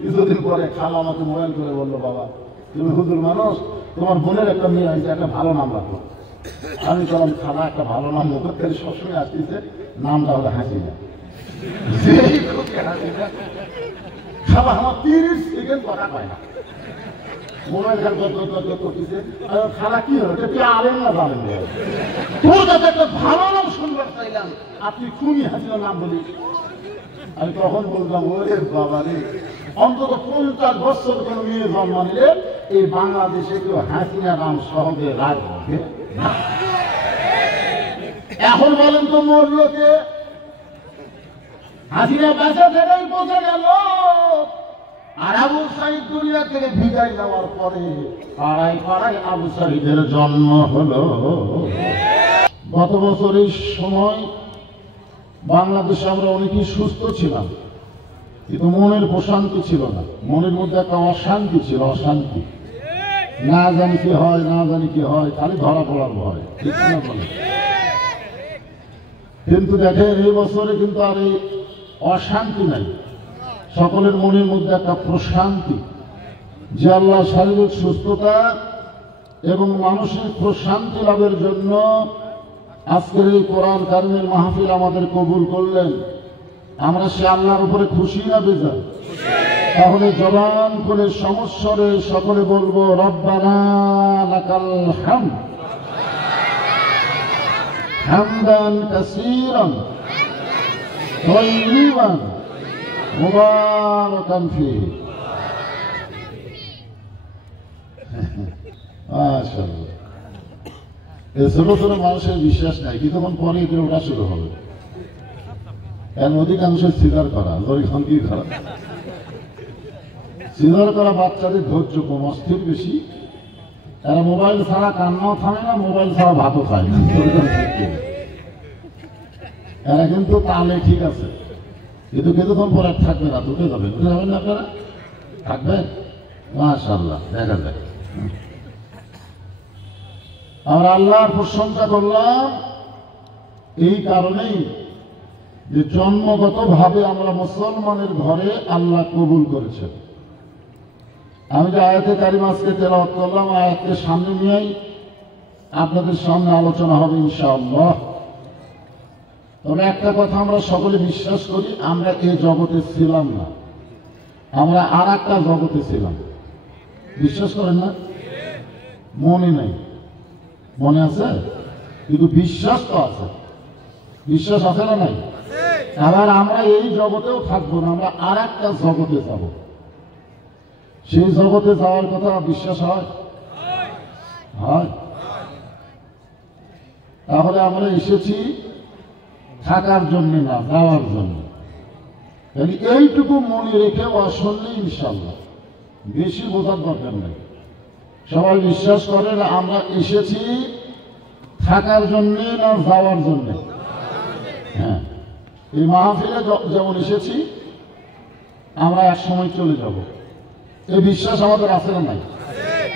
কিছুদিন পরে খালা আমাকে মোবাইল করে বললো, বাবা তুমি হুজুর মানুষ, তোমার বোনের একটা মেয়ে হয়েছে, একটা ভালো নাম রাখো। আমি বললাম, খালা একটা ভালো নাম মুখের থেকে সবসময় আসতেছে, নামটা হলো হাসিনা। খালা আমার 30 সেকেন্ড কথা কয় না, মোবাইল করতেছে। খালা কি হলো, তুই আলেন না জানেন? তোর কাছে একটা ভালো নাম শুনবার চাইলাম, আপনি খুনি হাসিনা নাম বলি। আমি তখন বললাম, ওরে বাবা রে, অন্তত 50 বছর কোন মেয়ে জন্ম নিলে এই বাংলাদেশে কেউ হাসিনা নাম সহজে রাখবে না। এখন বলেন তো, মরল কে? হাসিনা বেঁচে থেকেই বোঝা গেল। আর আবু সাঈদ দুনিয়া থেকে বিদায় নেওয়ার পরে পাড়ায় পাড়ায় আবু সাঈদের জন্ম হলো। গত বছর এই সময় বাংলাদেশে আমরা অনেকেই সুস্থ ছিলাম, কিন্তু মনের প্রশান্তি ছিল না। মনের মধ্যে একটা অশান্তি ছিল, অশান্তি। না জানি কি হয়, না জানি কি হয়, খালি ধরা পড়ার ভয়। ঠিক না বলে? কিন্তু দেখেন এই বছরে কিন্তু আর এই অশান্তি নাই, সকলের মনের মধ্যে একটা প্রশান্তি। যে আল্লাহ শারীরিক সুস্থতা এবং মানসিক প্রশান্তি লাভের জন্য আজকের এই কোরআন কারিমের মাহফিল আমাদের কবুল করলেন, আমরা সে আল্লাহর উপরে খুশি না বেজার? তাহলে জবান করে সমস্বরে সকলে বলবো, রব্বানা লাকাল হামদ হামদান কাসীরান তাইয়িবান মুবারাকান ফীহি। মাশাআল্লাহ। এই ছোট ছোট মানুষের বিশ্বাস নাই, কিছুক্ষণ পরে এটা ওটা শুরু হবে। কারণ অধিকাংশের সিজার করা, দরিখন কি করা, সিজার করা বাচ্চাদের ধৈর্য কম, অস্থির বেশি। এরা মোবাইল ছাড়া কান্নাও থামে না, মোবাইল ছাড়া ভাতও খায় না। এরা কিন্তু তালে ঠিক আছে, কিন্তু কিছুক্ষণ পরে থাকবে না, ঢুকে যাবে। ঢুকে যাবেন না আপনারা? থাকবেন? মাশাআল্লাহ, দেখা যায়। আমরা আল্লাহর প্রশংসা করলাম এই কারণেই যে জন্মগতভাবে আমরা মুসলমানের ঘরে আল্লাহ কবুল করেছেন। আমি যে আয়াতে কারিমা আজকে তেলাওয়াত করলাম, আয়াতকে সামনে নিয়েই আপনাদের সামনে আলোচনা হবে ইনশাআল্লাহ। তবে একটা কথা আমরা সকলে বিশ্বাস করি, আমরা এই জগতে ছিলাম না, আমরা আর একটা জগতে ছিলাম। বিশ্বাস করেন না? মনে নাই, মনে আছে, কিন্তু বিশ্বাস তো আছে। বিশ্বাস আছে না নাই? আবার আমরা এই জগতেও থাকবো না, আমরা আর একটা জগতে যাব। সেই জগতে যাওয়ার কথা বিশ্বাস হয়? হয়। তাহলে আমরা এসেছি থাকার জন্য না, যাওয়ার জন্য। এইটুকু মনে রেখে আসলে ইনশাল্লাহ, বেশি বোঝার দরকার নেই। সবাই বিশ্বাস করেন আমরা এসেছি থাকার জন্যে না যাওয়ার জন্যে? হ্যাঁ, এই মাহফিলে যেমন এসেছি, আমরা এক সময় চলে যাব, এই বিশ্বাস আমাদের আছে না নাই?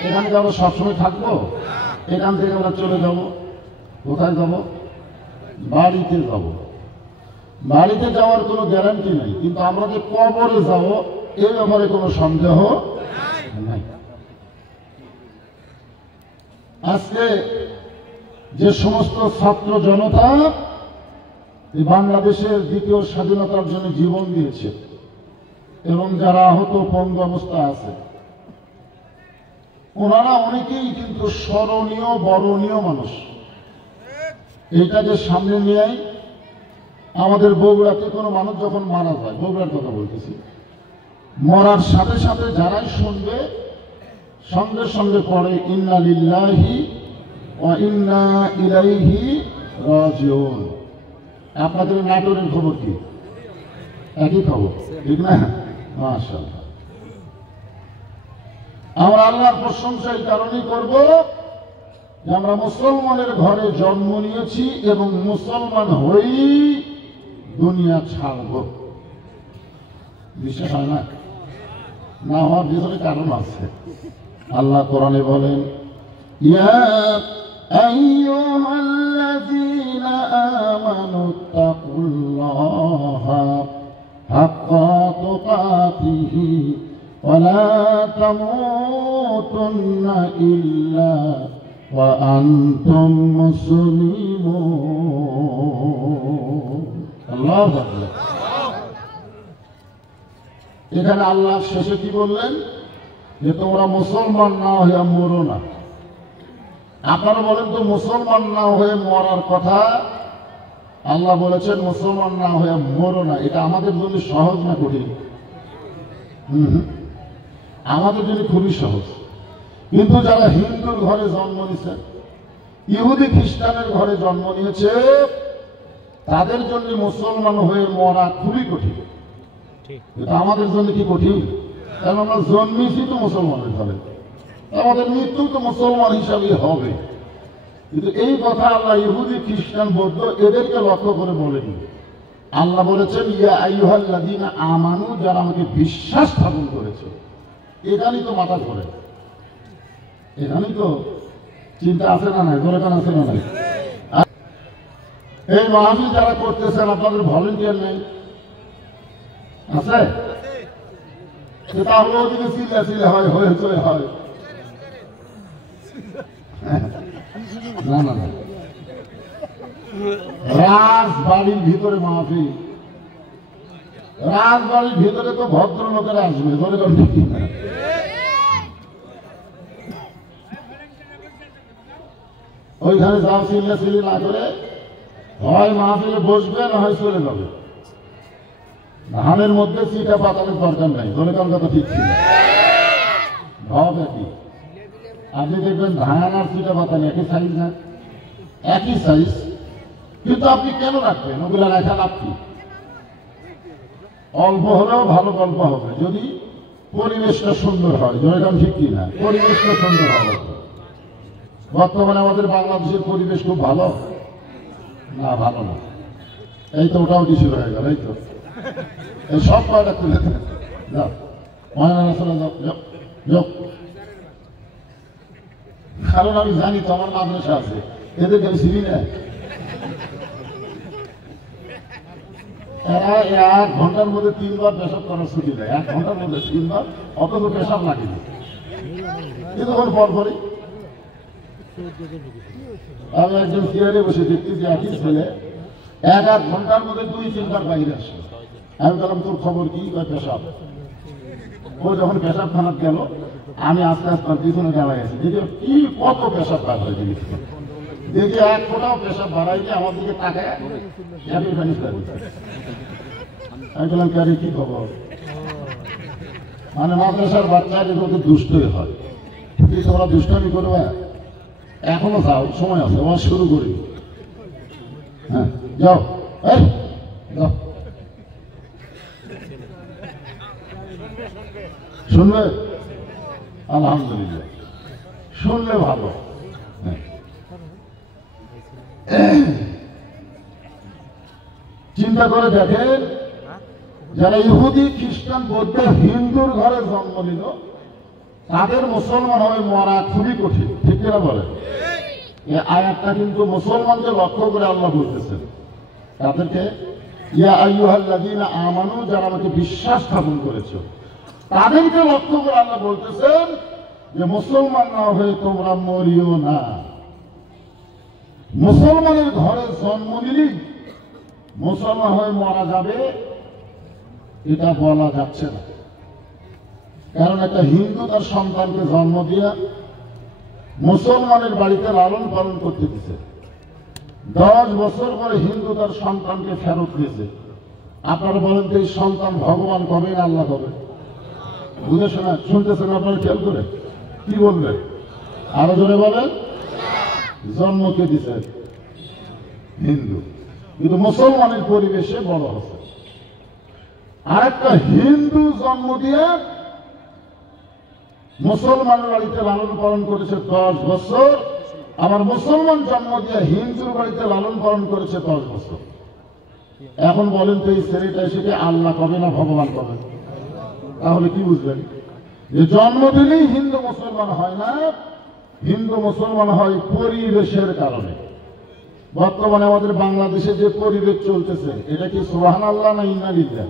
এখানে কি আমরা সবসময় থাকবো? এখান থেকে আমরা চলে যাব, কোথায় যাব? বাড়িতে যাব। বাড়িতে যাওয়ার কোনো গ্যারান্টি নাই, কিন্তু আমরা যে কবরে যাব এই ব্যাপারে কোনো সন্দেহ নাই। আজকে যে সমস্ত ছাত্র জনতা এই বাংলাদেশের দ্বিতীয় স্বাধীনতার জন্য জীবন দিয়েছে এবং যারা আহত পঙ্গু অবস্থায় আছে, ওনারা অনেকেই কিন্তু স্মরণীয় বরণীয় মানুষ। এইটাকে সামনে নিয়েই আমাদের বগুড়াতে কোনো মানুষ যখন মারা যায়, বগুড়ার কথা বলতেছি, মরার সাথে সাথে যারাই শুনবে সঙ্গে সঙ্গে পড়ে ইন্না লিল্লাহি ওয়া ইন্না ইলাইহি রাজিউন। আপনাদের নাটোরের খবর কি? একই খবর, ঠিক না? মাশাআল্লাহ। আমরা আল্লাহর প্রশংসা এই কারণেই করব যে আমরা মুসলমানের ঘরে জন্ম নিয়েছি এবং মুসলমান হয়েই দুনিয়া ছাড়ব। বিশ্বাস হয় না? না হওয়ার ভিতরে কারণ আছে। আল্লাহ কোরআনে বলেন, ইয়া আইয়ুহাল্লাযীনা আমানু তাকুল্লাহা হাক্কা তুকাতিহি ওয়া লা তামুতুন্না ইল্লা ওয়া আনতুম মুসলিমুন। আল্লাহু আকবার। এখানে আল্লাহ শেষে কি বললেন? যে তোমরা মুসলমান না হয়ে মরো না। আপনারা বলেন তো, মুসলমান না হয়ে মরার কথা আল্লাহ বলেছেন, মুসলমান না হয়ে মরো না। এটা আমাদের জন্য সহজ না কঠিন? আমাদের জন্য খুবই সহজ। কিন্তু যারা হিন্দুর ঘরে জন্ম নিয়েছে, ইহুদি খ্রিস্টানের ঘরে জন্ম নিয়েছে, তাদের জন্য মুসলমান হয়ে মরা খুবই কঠিন। এটা আমাদের জন্য কি কঠিন? কারণ আমরা জন্মেছি তো মুসলমানের ঘরে, আমাদের মৃত্যু তো মুসলমান হিসাবে হবে। কিন্তু এই কথা আল্লাহ ইহুদি খ্রিস্টান বৌদ্ধ এদেরকে লক্ষ্য করে বলেনি। আল্লাহ বলেছেন, ইয়া আইয়ুহাল্লাযীনা আমানু, যারা আমাকে বিশ্বাস স্থাপন করেছে। এখানেই তো মাথা ঘোরে, এখানেই তো চিন্তা আছে না নাই? দরকার আছে না নাই? এই মাহফিল যারা করতেছেন, আপনাদের ভলেন্টিয়ার নেই আছে? তাহলে ওদিকে চিল্লা চিল্লা হয়, হয়েছে হয়। না না না, রাজবাড়ির ভিতরে মাহফিল, রাজবাড়ির ভিতরে তো ভদ্রলোকেরা আসবে। ওইখানে যাও, চিল্লা চিল্লি না করে হয় মাহফিলে বসবে, না হয় চলে যাবে। ধানের মধ্যে চিটা পাতানোর দরকার নাই। ধরে কার কথা ঠিক ছিল, ভাব একই। আপনি দেখবেন ধান আর চিটা পাতানো একই সাইজ না, একই সাইজ, কিন্তু আপনি কেন রাখবেন? ওগুলা রাখা লাভ কি? অল্প হলেও ভালো গল্প হবে যদি পরিবেশটা সুন্দর হয়। ধরে কার ঠিক কি না? পরিবেশটা সুন্দর হবে। বর্তমানে আমাদের বাংলাদেশের পরিবেশ খুব ভালো না? ভালো না। এই তো ওটাও কিছু হয়ে গেল। এই তো এই সব কয়টা তুলে যাও, ময়না চলে যাও। কারণ আমি জানি তো আমার মাদ্রাসা আছে, এদেরকে আমি চিনি না। এরা 1 ঘন্টার মধ্যে 3 বার পেশাব করার ছুটি দেয়। 1 ঘন্টার মধ্যে 3 বার, অথচ পেশাব লাগেনি। কিছুক্ষণ পরপরই আমি একজন চেয়ারে বসে দেখতেছি, একই ছেলে 1 ঘন্টার মধ্যে 2-3 বার বাইরে আসে। আমি বললাম, তোর খবর কি? পেশাব। ও যখন পেশাব খানাত গেল, আমি আস্তে আস্তে পিছনে দাঁড়া গেছি। দেখি কি কত পেশাব বার হয় জিনিস। দেখি 1 ফোঁটাও পেশাব বাড়াইলে আমার দিকে তাকায় আমি বললাম, কারে কি খবর? মানে মাদ্রাসার বাচ্চাদের মধ্যে দুষ্টই হয়। তোমরা দুষ্টামি করবে, এখনো যাও, সময় আছে, আমার শুরু করি। হ্যাঁ যাও, যাও। শুনবে? আলহামদুলিল্লাহ, শুনলে ভালো। চিন্তা করে দেখেন, যারা ইহুদি খ্রিস্টান বৌদ্ধ হিন্দুর ঘরে জন্ম নিল, তাদের মুসলমান হয়ে মরা খুবই কঠিন। ঠিক কিনা বলেন? এই আয়াতটা কিন্তু মুসলমানকে লক্ষ্য করে আল্লাহ বলতেছেন। তাদেরকে, ইয়া আইয়ুহাল্লাযীনা আমানু, যারা আমাকে বিশ্বাস স্থাপন করেছে, তাদেরকে লক্ষ্য করে আল্লাহ বলতেছেন যে মুসলমান না হয়ে তোমরা মরিও না। মুসলমানের ঘরে জন্ম নিলেই মুসলমান হয়ে মারা যাবে, এটা বলা যাচ্ছে না। কারণ একটা হিন্দু তার সন্তানকে জন্ম দিয়ে মুসলমানের বাড়িতে লালন পালন করতে দিচ্ছে। 10 বছর পরে হিন্দু তার সন্তানকে ফেরত দিয়েছে। আপনারা বলেন তো, এই সন্তান ভগবান কবে না আল্লাহ কবে? বুঝে শোনা শুনতেছেন আপনারা? খেয়াল করে কি বলবেন? আরো জোরে বলেন। জন্ম কে দিছে? হিন্দু, কিন্তু মুসলমানের পরিবেশে বড় হচ্ছে। আরেকটা হিন্দু জন্ম দিয়ে মুসলমানের বাড়িতে লালন পালন করেছে 10 বছর, আমার মুসলমান জন্ম দিয়ে হিন্দুর বাড়িতে লালন পালন করেছে 10 বছর। এখন বলেন তো, এই ছেলেটা এসে আল্লাহ কবে না ভগবান কবে? তাহলে কি বুঝলেন? যে জন্ম দিলেই হিন্দু মুসলমান হয় না, হিন্দু মুসলমান হয় পরিবেশের কারণে। বর্তমানে আমাদের বাংলাদেশে যে পরিবেশ চলতেছে, এটা কি সুবহানাল্লাহ না ইন্না লিল্লাহ?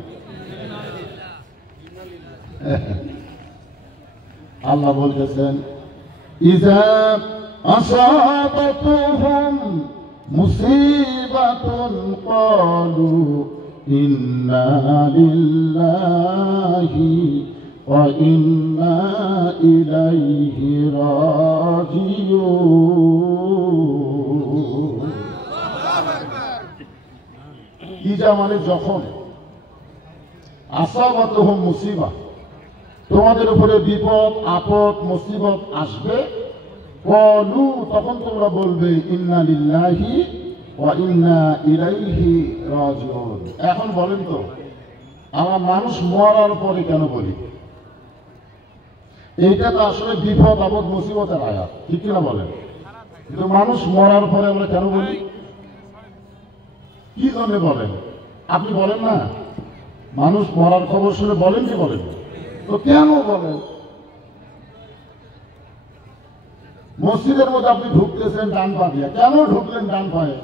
আল্লাহ বলতেছেন ইযা আসাবাতুহুম মুসিবাতুন ক্বালু ইন্না লিল্লাহি ওয়া ইন্না ইলাইহি রাজিউন। ইজা মানে যখন, আসাবাতুহুম মুসিবা তোমাদের উপরে বিপদ আপদ মুসিবত আসবে, ক্বালু তখন তোমরা বলবে ইন্না লিল্লাহি ওয়া ইন্না ইলাইহি রাজিউন। এখন বলেন তো আমরা মানুষ মরার পরে কেন বলি? এইটা তো আসলে বিপদ আপদ মুসিবতের আয়াত, ঠিক কিনা বলেন? কিন্তু মানুষ মরার পরে আমরা কেন বলি? কি জন্য বলেন? আপনি বলেন না, মানুষ মরার খবর শুনে বলেন কি বলেন? তো কেন বলেন? মসজিদের মধ্যে আপনি ঢুকতেছেন ডান পা দিয়ে, কেন ঢুকলেন ডান পায়ে?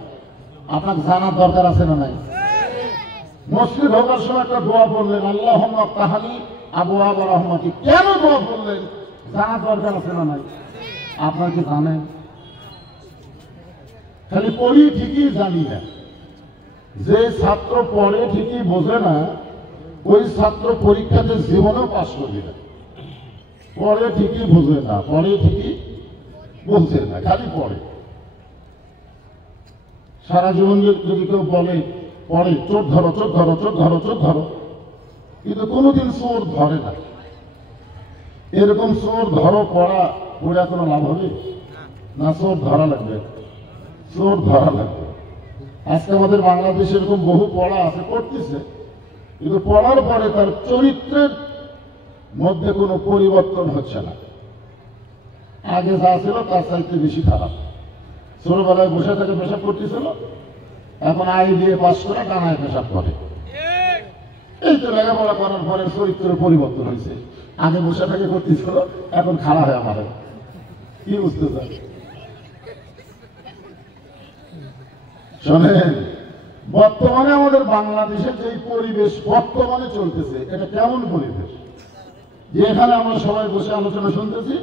আপনার জানার দরকার আছে না নাই? মসজিদ ঢোকার সময় একটা দোয়া পড়লেন, আল্লাহুম্মা আফতাহলি আবওয়াব রাহমাতিক, কেন দোয়া পড়লেন? জানার দরকার আছে না নাই? আপনার কি জানেন? খালি পড়ি ঠিকই জানি না। যে ছাত্র পড়ে ঠিকই বোঝে না, ওই ছাত্র পরীক্ষাতে জীবনেও পাশ করবে না। পড়ে ঠিকই বোঝে না, পড়ে ঠিকই বোঝে না, খালি পড়ে। সারা জীবন যদি কেউ বলে পড়ে চোর ধরো চোর ধরো চোর ধরো চোর ধরো, কিন্তু কোনোদিন চোর ধরে না। এরকম চোর ধরো পড়া পড়া কোনো লাভ হবে না? চোর ধরা লাগবে, চোর ধরা লাগবে। আজকে আমাদের বাংলাদেশে এরকম বহু পড়া আছে, পড়তেছে, কিন্তু পড়ার পরে তার চরিত্রের মধ্যে কোনো পরিবর্তন হচ্ছে না। আগে যা ছিল তার চাইতে বেশি খারাপ। ছোটবেলায় বসে থেকে পেশাব করতেছিল, এখন আই দিয়ে পাস করে ডানায় পেশাব করে। এই তো লেখাপড়া করার পরে চরিত্রের পরিবর্তন হয়েছে। আগে বসে থেকে করতেছিল, এখন খাড়া হয়ে আমার। কি বুঝতে চান? শোনেন, বর্তমানে আমাদের বাংলাদেশের যে পরিবেশ বর্তমানে চলতেছে, এটা কেমন পরিবেশ? যে এখানে আমরা সবাই বসে আলোচনা শুনতেছি,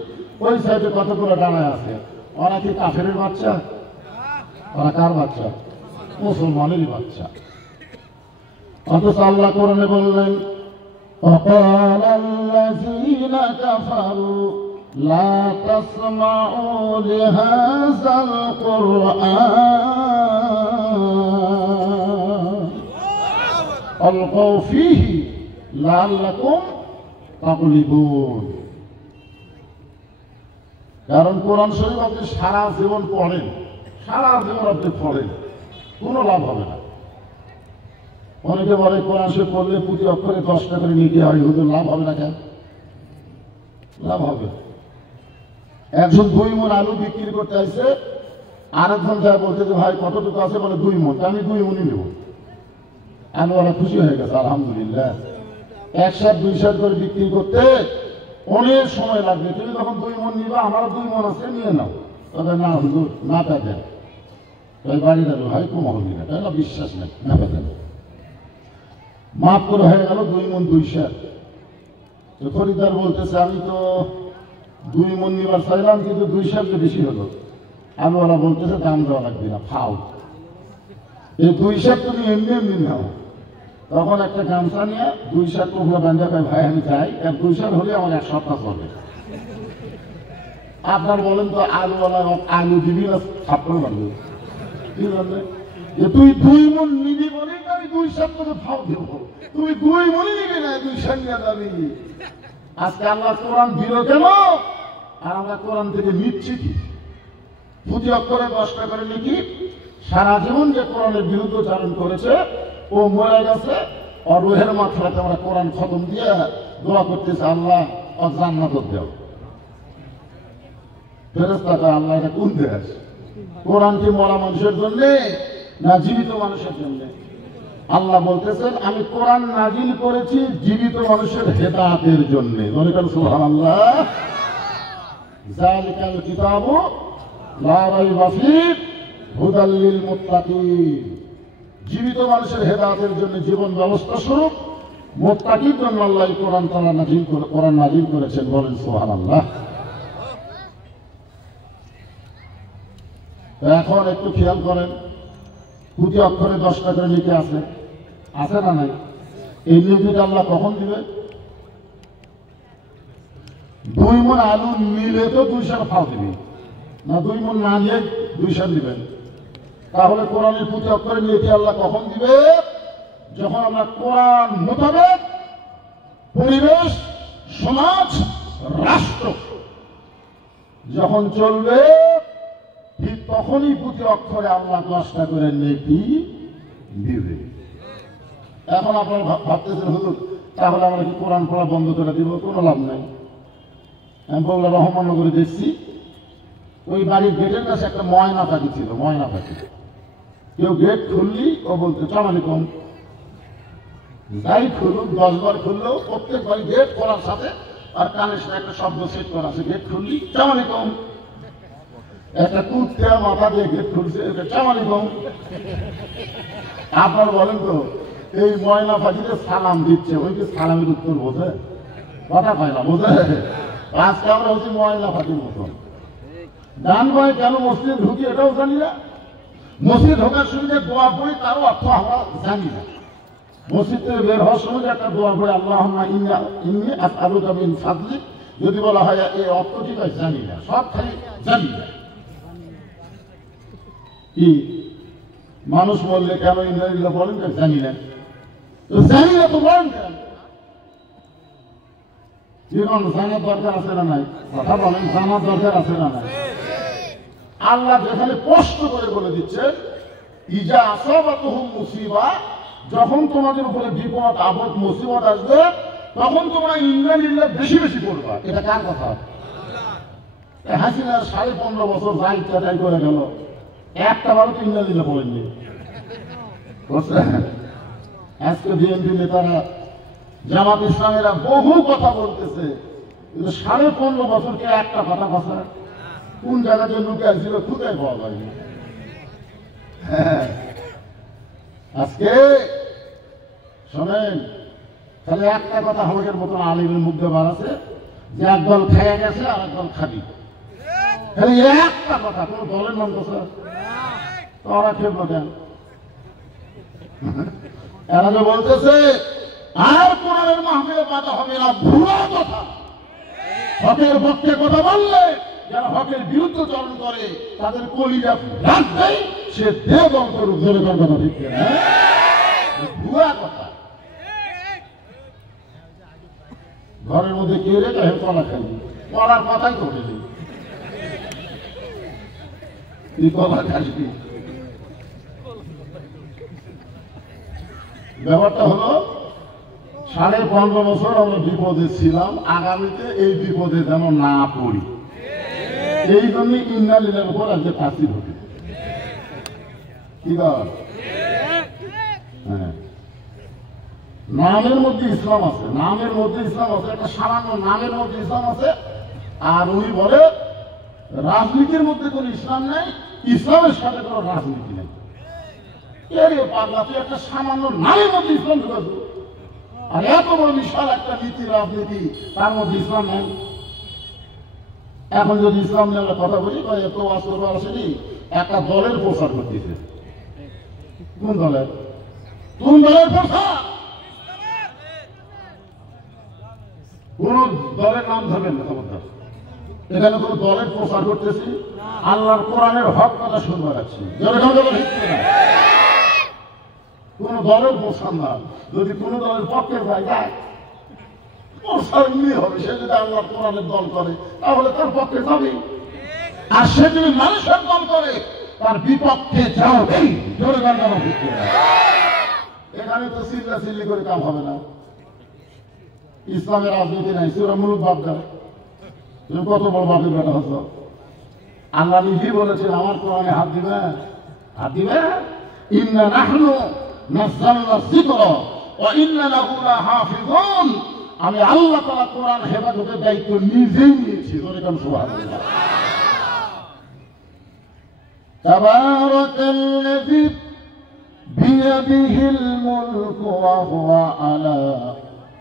ওই সাইডে কতগুলো ডানায় আছে। ওরা কি কাফেরের বাচ্চা? ওরা কার বাচ্চা? মুসলমানেরই বাচ্চা। অথচ আল্লাহ কোরআনে বললেন وقال الذين كفروا لا تسمعوا لهذا القرآن والقوا فيه لعلكم تغلبون। কারণ কোরআন শরীফ আপনি সারা জীবন পড়েন, সারা জীবন আপনি পড়েন, কোনো লাভ হবে না। অনেকে বলে কোরআন শরীফ পড়লে প্রতি অক্ষরে 10 টাকা করে নিতে হয়, হুজুর লাভ হবে না কেন? লাভ হবে। একজন 2 মণ আলু বিক্রি করতে আসছে, আরেকজন যা বলছে যে ভাই কতটুকু আছে, বলে 2 মণ, আমি 2 মণই নেব। আলুওয়ালা খুশি হয়ে গেছে, আলহামদুলিল্লাহ। 1 সাত 2 সাত করে বিক্রি করতে অনেক সময় লাগবে। তুমি যখন 2 মণ নিবা, আমারও 2 মণ আছে, নিয়ে নাও। তবে না হুজুর, না পেতেন তাই বাড়ি যাবে, ভাই কম হবে না, তাই না? বিশ্বাস নেই, না পেতেন। মাফ করে হয়ে গেল 2 মণ 2 সাত। তো খরিদ্দার বলতেছে আমি তো 2 মণ নিবার চাইলাম, কিন্তু 2 সাত বেশি হলো। আলুওয়ালা বলতেছে দাম দেওয়া লাগবে না, খাও। এই 2 সাত তুমি এমনি এমনি নাও। তখন একটা গামছা নিয়ে 2 সাত টুকরা বান্ধা পাই, ভাই আমি চাই 2 সাত হলে আমার 1 সপ্তাহ চলবে। আপনার বলেন তো আলুওয়ালা আলু দিবি না ছাপড়া বান্ধব? কি বলবে যে তুই 2 মণ নিবি বলে আমি 2 সাত করে ভাও দেব, তুমি 2 মণই নিবি না, 2 সাত নিয়ে যাবি। আজকে আল্লাহ কোরআন দিল কেন? আর আমরা কোরআন থেকে নিচ্ছি কি? প্রতি অক্ষরে 10 টাকা করে লিখি। সারা জীবন যে কোরআনের বিরুদ্ধচারণ করেছে ও মরে গেছে, আর রোহের মাথাতে আমরা কোরআন খতম দিয়ে দোয়া করতেছে, আল্লাহ ওর জান্নাত দাও। ফেরেশতাটা আল্লাহ এটা কোন দেশ? কোরআন কি মরা মানুষের জন্য না জীবিত মানুষের জন্য? আল্লাহ বলতেছেন আমি কোরআন নাজিল করেছি জীবিত মানুষের হেদায়েতের জন্য। বলেন সুবহানাল্লাহ। যালিকাল কিতাবু লা রাইবা ফীহি হুদাল লিল মুত্তাকিন। জীবিত মানুষের হেদায়েতের জন্য জীবন ব্যবস্থা স্বরূপ মুত্তাকির জন্য আল্লাহ কোরআন তাআলা কোরআন নাযিল করেছেন, বলেন সুবহানাল্লাহ। এখন একটু খেয়াল করেন, প্রতি অক্ষরে 10টা করে লিখে আছে না নাই? এই লিপিটা আল্লাহ কখন দিবে? 2 মণ আলু নিলে তো 2 সের ফাও দিবি না, 2 মণ না নিয়ে 2 সের দিবেন। তাহলে কোরআনের প্রতি অক্ষরে লিখে আল্লাহ কখন দিবে? যখন আমরা কোরআন মোতাবেক পরিবেশ, সমাজ, রাষ্ট্র যখন চলবে, ঠিক তখনই প্রতি অক্ষরে আল্লাহ 10টা করে নেকি দিবে। এখন আপনারা ভাবতেছেন হুজুর তাহলে আমরা কি কোরআন পড়া বন্ধ করে দিব? কোনো লাভ নাই। আমি বললাম রহমাননগরে দেখছি, ওই বাড়ির গেটের কাছে একটা ময়না পাখি ছিল, ময়না পাখি। কেউ গেট খুললি ও বলতো সালাম আলাইকুম, যাই খুলুক 10 বার খুললেও প্রত্যেকবার গেট খোলার সাথে আর কানের সাথে একটা শব্দ সেট করা আছে, গেট খুললি সালাম আলাইকুম। একটা কুত্তা মাথা দিয়ে গেট খুলছে, সালাম আলাইকুম। আপনার বলেন তো এই ময়না পাখিতে সালাম দিচ্ছে, ওই যে সালামের উত্তর বোঝে? কথা পায় না, বোঝে? আজকে আমরা হচ্ছে ময়না পাখির মতন। ডান ভাই কেন মসজিদে ঢুকি এটাও জানি না, মসজিদ ঢোকার সময় দোয়া পড়ি তারও অর্থ আমরা জানি না। মসজিদ থেকে বের হওয়ার সময় একটা দোয়া পড়ে আল্লাহুম্মা ইন্নী আসআলুকা মিন ফাদলিক, যদি বলা হয় এই অর্থ ঠিক আছে জানি না, সব খালি জানি না। কি মানুষ বললে কেন ইন্না লিল্লাহ বলেন কেন? জানি না। তো জানি না তো বলেন কেন? জীবন জানার দরকার আছে না নাই? কথা বলেন, জানার দরকার আছে না নাই? আল্লাহ যেখানে স্পষ্ট করে বলে দিচ্ছে ইজা আসাবাতুহুম মুসিবা, যখন তোমাদের উপরে বিপদ আপদ মুসিবত আসবে তখন তোমরা ইন্না লিল্লাহ বেশি বেশি করবা। এটা কার কথা? হাসিনার 15.5 বছর যা ইচ্ছা তাই করে গেল, একটা বারো তো ইন্না লিল্লাহ বলেননি। আজকে বিএনপি নেতারা, জামাত ইসলামেরা বহু কথা বলতেছে, কিন্তু 15.5 বছরকে একটা কথা কথা কোন জায়গা যে লুকে আসছিল খুঁজে পাওয়া যায়নি। আজকে শোনেন, তাহলে একটা কথা আমাদের মতন আলিমের মুখে বাড়াছে যে একদল খেয়ে গেছে আর একদল খাবি। তাহলে একটা কথা, কোন দলের নাম কথা তোরা খেলবো কেন? এরা যে বলতেছে আর কোরআনের মাহফিলে বাধা হবে না, ভুয়া কথা। হকের পক্ষে কথা বললে যারা হকের বিরুদ্ধে চরণ করে তাদের কলিজা রাখবেই, সে দেব করুক, ধরে কথা ঠিক না, ভুয়া কথা। ঘরের মধ্যে কে রেখে কলা খাইনি, কলার কথাই তো নেই, কলা খাসবি। ব্যাপারটা হলো 15.5 বছর আমরা বিপদে ছিলাম, আগামীতে এই বিপদে যেন না পড়ি, এই জন্য ইন্না লিল্লাহর উপর আজকে ফাঁসি হবে। কি বল? হ্যাঁ, নামের মধ্যে ইসলাম আছে, নামের মধ্যে ইসলাম আছে, একটা সামান্য নামের মধ্যে ইসলাম আছে। আর উনি বলে রাজনীতির মধ্যে কোন ইসলাম নেই, ইসলামের সাথে কোনো রাজনীতি নেই। এরে পাগলা, তুই একটা সামান্য নামের মধ্যে ইসলাম ঢুকাছ, আর এত বড় বিশাল একটা নীতি রাজনীতি, তার মধ্যে ইসলাম নেই। এখন যদি ইসলাম নিয়ে আমরা কথা বলি, এত আসর আসেনি, একটা দলের প্রচার করতেছে। কোন দলের? কোন দলের প্রচার? কোন দলের নাম ধরবেন না খবরদার। এখানে কোন দলের প্রচার করতেছি, আল্লাহর কোরআনের হক কথা শুনতে পাচ্ছি। কোন দলের প্রচার না, যদি কোন দলের পক্ষে যায় প্রচার এমনি হবে। সে যদি আল্লাহর কোরআনের দল করে তাহলে তার পক্ষে যাবে, আর সে যদি মানুষের দল করে তার বিপক্ষে যাবে। এখানে তো চিল্লা চিল্লি করে কাম হবে না। ইসলামের রাজনীতি নাই, সেটা মূলক বাপ দেয়। তুমি কত বড় বাপের বেটা হচ্ছ? আল্লাহ নিজেই বলেছেন আমার কোরআনে হাত দিবে, হাত দিবে। ইন্না নাহনু নাযালনা যিকরা ওয়া ইন্না লাহু লাহাফিজুন। আমি আল্লাহ তাআলা কোরআন হেফাজতের দায়িত্ব নিজেই নিয়েছি। সুবহানাল্লাহ। তাবারাকাল্লাযী বিয়াদিহিল মুলকু ওয়া হুয়া আলা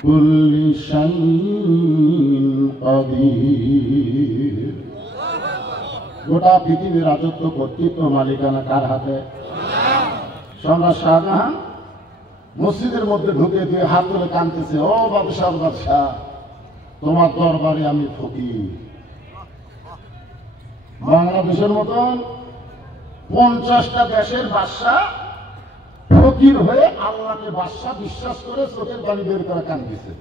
কুল্লি শাইইন কাদির। গোটা পৃথিবীর রাজত্ব কর্তৃত্ব মালিকানা কার হাতে? সম্রাট শাহজাহান মসজিদের মধ্যে ঢুকে দিয়ে হাত তুলে কাঁদতেছে, ও বাদশাহ বাদশাহ, তোমার দরবারে আমি ফকির। বাংলাদেশের মতন 50টা দেশের বাদশা ফকির হয়ে আল্লাহকে বাদশা বিশ্বাস করে চোখের পানি বের করে কাঁদতেছে।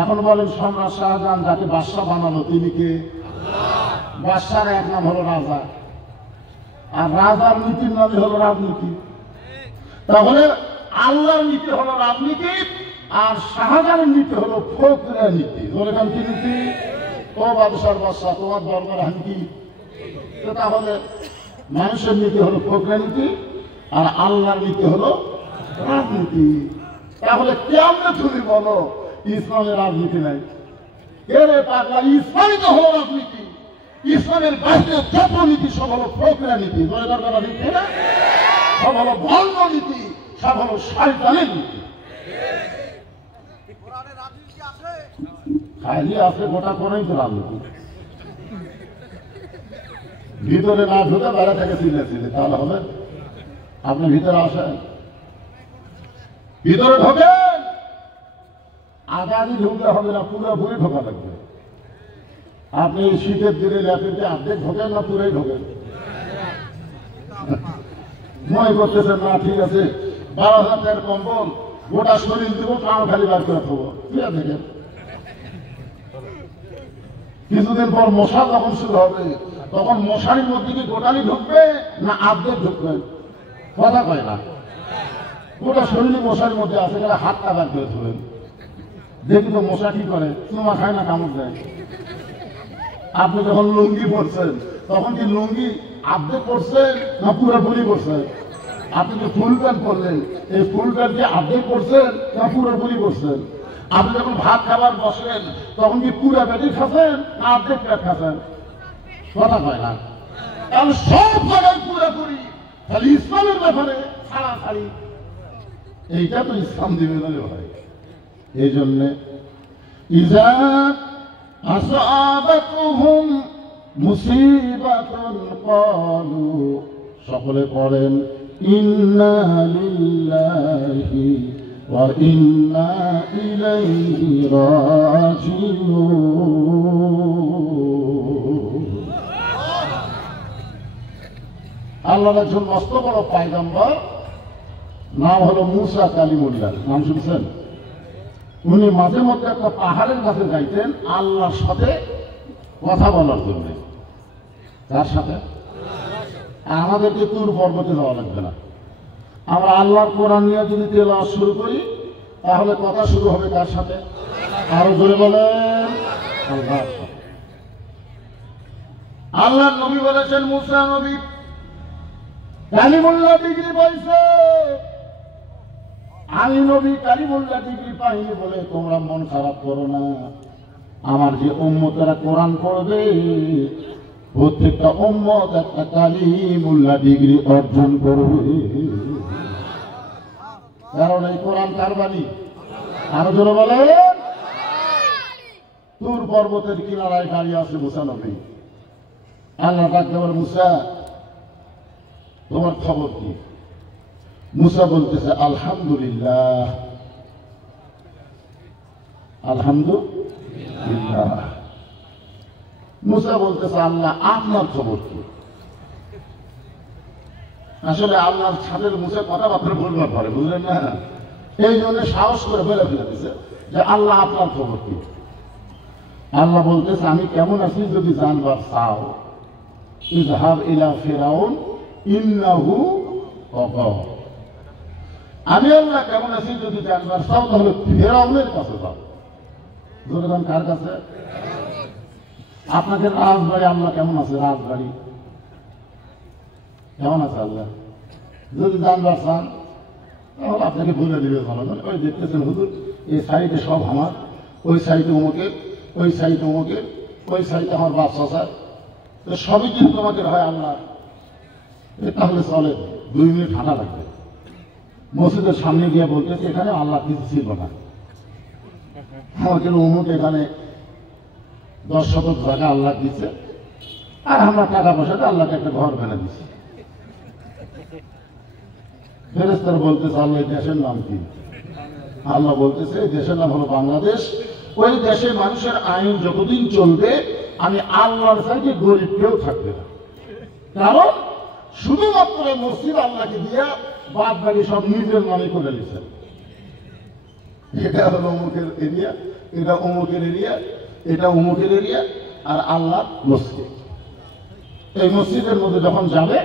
এখন বলেন সম্রাট শাহজাহান যাকে বাদশা বানালো তিনি কে? বাদশার এক নাম হলো রাজা, আর রাজার নীতির নামই হলো রাজনীতি। তাহলে আল্লাহর নীতি হলো রাজনীতি, আর শাহজাহানের নীতি হলো ফকরা নীতি। বলেন কি নীতি? ও বাদশার বাদশা, তোমার দরবারে আমি কি? তাহলে মানুষের নীতি হলো ফকরা নীতি, আর আল্লাহর নীতি হলো রাজনীতি। তাহলে কেমনে তুমি বলো ইসলামের রাজনীতি নাই? এরে পাগলা, ইসলামই তো হলো রাজনীতি। ইসলামের বাইরে যত নীতি সব হলো ফকরা নীতি। নীতি না, সব হলো ভণ্ড নীতি, সব হলো শয়তানের নীতি। খালি আছে গোটা কোনই তো রাজনীতি। ভিতরে না ঢুকে বাইরে থেকে চিল্লে তাহলে হবে? আপনি ভিতরে আসেন, ভিতরে ঢোকেন। আগামী ঢুকলে হবে না, পুরোপুরি ঢোকা লাগবে। আপনি শীতের দিনে ল্যাপেতে অর্ধেক ঢোকেন না পুরোই ঢোকেন? মনে করতেছেন না ঠিক আছে 12,000 টাকার কম্বল গোটা শরীর দিব, কাম খালি বার করে দেবো। দেখেন কিছুদিন পর মশা যখন শুরু হবে তখন মশারির মধ্যে কি গোটালি ঢুকবে না অর্ধেক ঢুকবে? কথা কয় না। গোটা শরীরে মশারির মধ্যে আছে, গেলে হাতটা বার করে ধরেন, দেখি তো মশা কি করে, চুমা খায় না কামড় দেয়। আপনি যখন লুঙ্গি পরছেন তখন কি লুঙ্গি অর্ধেক পরছেন না পুরোপুরি পরছেন? আপনি যে ফুল প্যান্ট পরলেন, এই ফুল প্যান্ট কি অর্ধেক পরছেন না পুরোপুরি পরছেন? আপনি যখন ভাত খাবার বসলেন তখন কি পুরো পেটে খাচ্ছেন না অর্ধেক পেট খাচ্ছেন? কথা কয় না। তাহলে সব জায়গায় পুরোপুরি, তাহলে ইসলামের ব্যাপারে ছাড়াছাড়ি, এইটা তো ইসলাম দিবে না ভাই। এই জন্যে ইজা আসাবাতুহুম মুসিবাতুন ক্বালু, সকলে পড়েন ইন্না লিল্লাহি ওয়া ইন্না ইলাইহি রাজিউন। আল্লাহর একজন মস্ত বড় পয়গম্বর, নাম হলো মুসা কালিমুল্লাহ, নাম শুনছেন? উনি মাঝে মধ্যে একটা পাহাড়ের কাছে যাইতেন আল্লাহর সাথে কথা বলার জন্য। তার সাথে আমাদেরকে তুর পর্বতে যাওয়া লাগবে না। আমরা আল্লাহর কোরআন নিয়ে যদি তেলাওয়াত শুরু করি তাহলে কথা শুরু হবে কার সাথে? আরো জোরে বলেন, আল্লাহর সাথে। আল্লাহর নবী বলেছেন মুসা নবী কালিমুল্লাহ ডিগ্রি পাইছে, আমি নবী কালিমুল্লাহ ডিগ্রি পাইনি বলে তোমরা মন খারাপ করো না। আমার যে উম্মতেরা কোরআন পড়বে প্রত্যেকটা উম্মত একটা কালিমুল্লাহ ডিগ্রি অর্জন করবে। কারণ এই কোরআন কার বাণী? আরো জোরে বলেন। তুর পর্বতের কিনারায় দাঁড়িয়ে আছে মুসা নবী। আল্লাহ ডাকতে বলে, মুসা তোমার খবর কি? মুসা বলতেছে আলহামদুলিল্লাহ, আলহামদুলিল্লাহ। মুসা বলতেছে আল্লাহ আপনার খবর কি? আসলে আল্লাহর ছাদের মুসা কথাবার্তা বলবার পারে, বুঝলেন না? এই জন্য সাহস করে ফেলে দিছে যে আল্লাহ আপনার খবর কি? আল্লাহ বলতেছে আমি কেমন আছি যদি জানবার চাও, ইযহাব ইলা ফিরাউন ইন্নাহু তাগা। আমি আল্লাহ কেমন আছি যদি জানবার চাও তাহলে ফিরাউনের কাছে যাও। বললাম কার কাছে? আপনাদের রাজবাড়ি আল্লাহ কেমন আছে? রাজবাড়ি কেমন আছে আল্লাহ যদি জানবার চান তাহলে আপনাকে বলে দিবে ভালো করে। ওই দেখতেছেন হুজুর এই সাইডে সব আমার, ওই সাইডে অমুকের, ওই সাইডে অমুকের, ওই সাইডে আমার বাচ্চা স্যার, তো সবই কিন্তু তোমাদের হয় আল্লাহ। তাহলে চলে 2 মিনিট হাঁটা লাগবে। মসজিদের সামনে গিয়ে বলতেছে এখানে আল্লাহ কিছু ছিল না, আমাকে অমুক এখানে 10 শতক জায়গা আল্লাহ দিচ্ছে, আর আমরা টাকা পয়সাতে আল্লাহকে একটা ঘর বানিয়ে দিচ্ছি। ফেরেশতারা বলতেছে আল্লাহ এই দেশের নাম কি? আল্লাহ বলতেছে এই দেশের নাম হলো বাংলাদেশ। ওই দেশে মানুষের আইন যতদিন চলবে আমি আল্লাহর চাইতে গরিব কেউ থাকবে না। কারণ শুধুমাত্র মসজিদ আল্লাহকে দিয়া বাদ বাকি সব নিজের নামে করে নিয়েছেন। এটা হলো অমুকের এরিয়া, এটা অমুকের এরিয়া, এটা অমুকের এরিয়া, আর আল্লাহ মসজিদ। এই মসজিদের মধ্যে যখন যাবে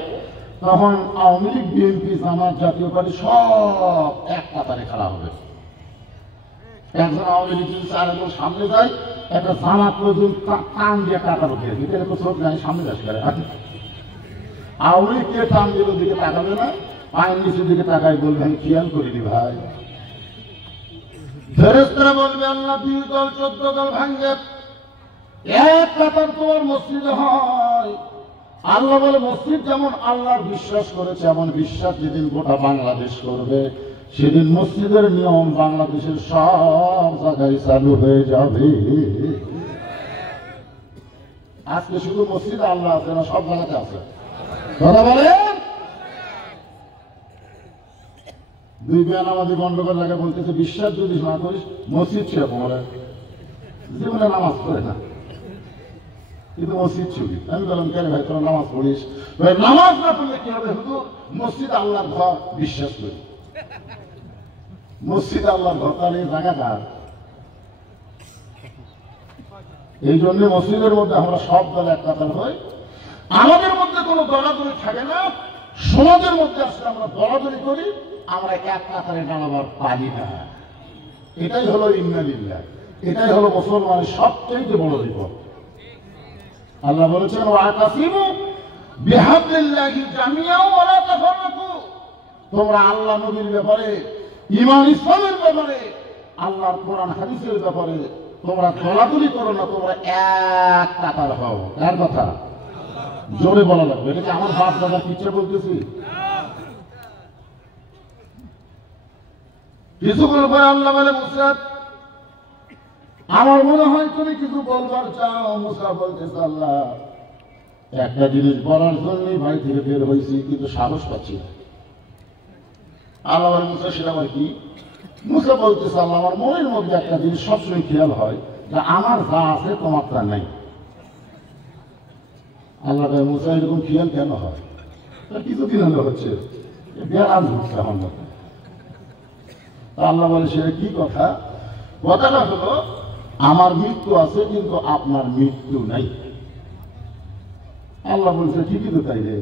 তখন আওয়ামী লীগ, বিএনপি, জামাত, জাতীয় পার্টি সব এক কাতারে খাড়া হবে। একজন আওয়ামী লীগ যদি আরেকজন সামনে যায়, একটা জামাত পর্যন্ত টান দিয়ে কাতার উঠে এটা তো চোখ নাই সামনে আসবে। আওয়ামী লীগকে টান দিল দিকে তাকাবে না, পায়ের নিচের দিকে তাকাই বলবে আমি খেয়াল করিনি ভাই। ফেরেশতারা বলবে আল্লাহ 2 দল 14 দল ভাঙ্গে এক কাতার তোমার মসজিদে হয়। আল্লাহ বলে মসজিদ যেমন আল্লাহর বিশ্বাস করেছে এমন বিশ্বাস যেদিন গোটা বাংলাদেশ করবে সেদিন মসজিদের নিয়ম বাংলাদেশের সব জায়গায় চালু হয়ে যাবে। আজকে শুধু মসজিদে আল্লাহ আছে না, সব জায়গাতে আছে। কথা বলেন। 2 বেনামাজি গন্ডগোল লাগে বলতেছে বিশ্বাস যদি না করিস মসজিদ ছেড়ে পড়ে, জীবনে নামাজ পড়ে না কিন্তু মসজিদ ছবি। আমি বললাম কেন ভাই তোরা নামাজ পড়িস? নামাজ না পড়লে কি হবে? হুজুর মসজিদ আল্লাহর ঘর বিশ্বাস করি, মসজিদ আল্লাহর ঘর, তাহলে এই জায়গাটা। এই জন্য মসজিদের মধ্যে আমরা সব দল এক কাতার হই, আমাদের মধ্যে কোনো দলাদলি থাকে না। সমাজের মধ্যে আসলে আমরা দলাদলি করি, আমরা এক কাতারে দাঁড়াবার পারি না। এটাই হলো ইন্নালিল্লাহ, এটাই হলো মুসলমানের সবচেয়ে বড় বিপদ। আল্লাহ বলেছেন ওয়াতাসিমু বিহাবলিল্লাহি জামিআ ওয়া লা তাফাররাকু। তোমরা আল্লাহ নবীর ব্যাপারে, ঈমান ইসলামের ব্যাপারে, আল্লাহর কোরআন হাদিসের ব্যাপারে তোমরা দলাদলি করো না, তোমরা এক কাতার হও। কার কথা? জোরে বলা লাগবে। এটা কি আমার বাপ দাদার পিছে বলতেছি? কিছুক্ষণ পরে আল্লাহ বলে মুসা আমার মনে হয় তুমি কিছু বলবার চাও। মুসা বলতেছে আল্লাহ একটা জিনিস বলার জন্যই বাড়ি থেকে বের হয়েছি কিন্তু সাহস পাচ্ছি না। আল্লাহ বলে মুসা সেটা আবার কি? মুসা বলতেছে আল্লাহ আমার মনের মধ্যে একটা জিনিস সবসময় খেয়াল হয় যে আমার যা আছে তোমার তা নেই। আল্লাহ মুসা এরকম খেয়াল কেন হয়? কিছুদিন হলে হচ্ছে বেড়ান ঢুকছে আমার মধ্যে। আল্লাহ বলে সেটা কি কথা? কথাটা হলো আমার মৃত্যু আছে কিন্তু আপনার মৃত্যু নাই। আল্লাহ বলছে ঠিকই তো তাই রে।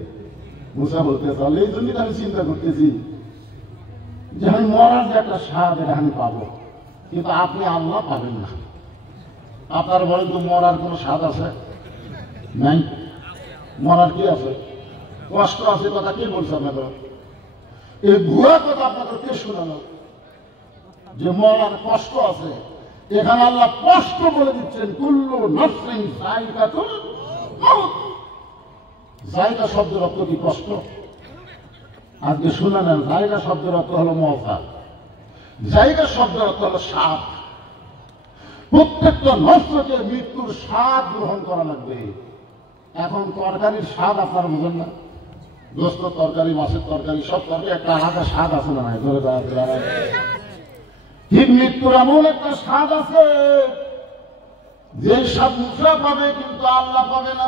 মুসা বলতে তাহলে এই জন্যই আমি চিন্তা করতেছি যে আমি মরার যে একটা স্বাদ এটা আমি পাবো, কিন্তু আপনি আল্লাহ পাবেন না। আপনার বলেন তো মরার কোনো স্বাদ আছে? নাই। মরার কি আছে? কষ্ট আছে। কথা কে বলছে আপনাদের? এই ভুয়া কথা আপনাদের কে শোনালো যে মরার কষ্ট আছে? এখানে আল্লাহ কষ্ট বলে দিচ্ছেন কুল্লু নাফসিন যায়কাতুল মাউত। জায়গা শব্দের অর্থ কি? কষ্ট। আজকে শুনে নেন, জায়গা শব্দের অর্থ হলো মজা, জায়গা শব্দের অর্থ হলো স্বাদ। প্রত্যেকটা নষ্টকে মৃত্যুর স্বাদ গ্রহণ করা লাগবে। এখন তরকারির স্বাদ আপনারা বুঝেন না? গোস্ত তরকারি, মাছের তরকারি, সব তরকারি একটা আলাদা স্বাদ আছে না? নাই ধরে ঠিক মৃত্যুর এমন একটা স্বাদ আছে যে স্বাদ মুসা পাবে কিন্তু আল্লাহ পাবে না।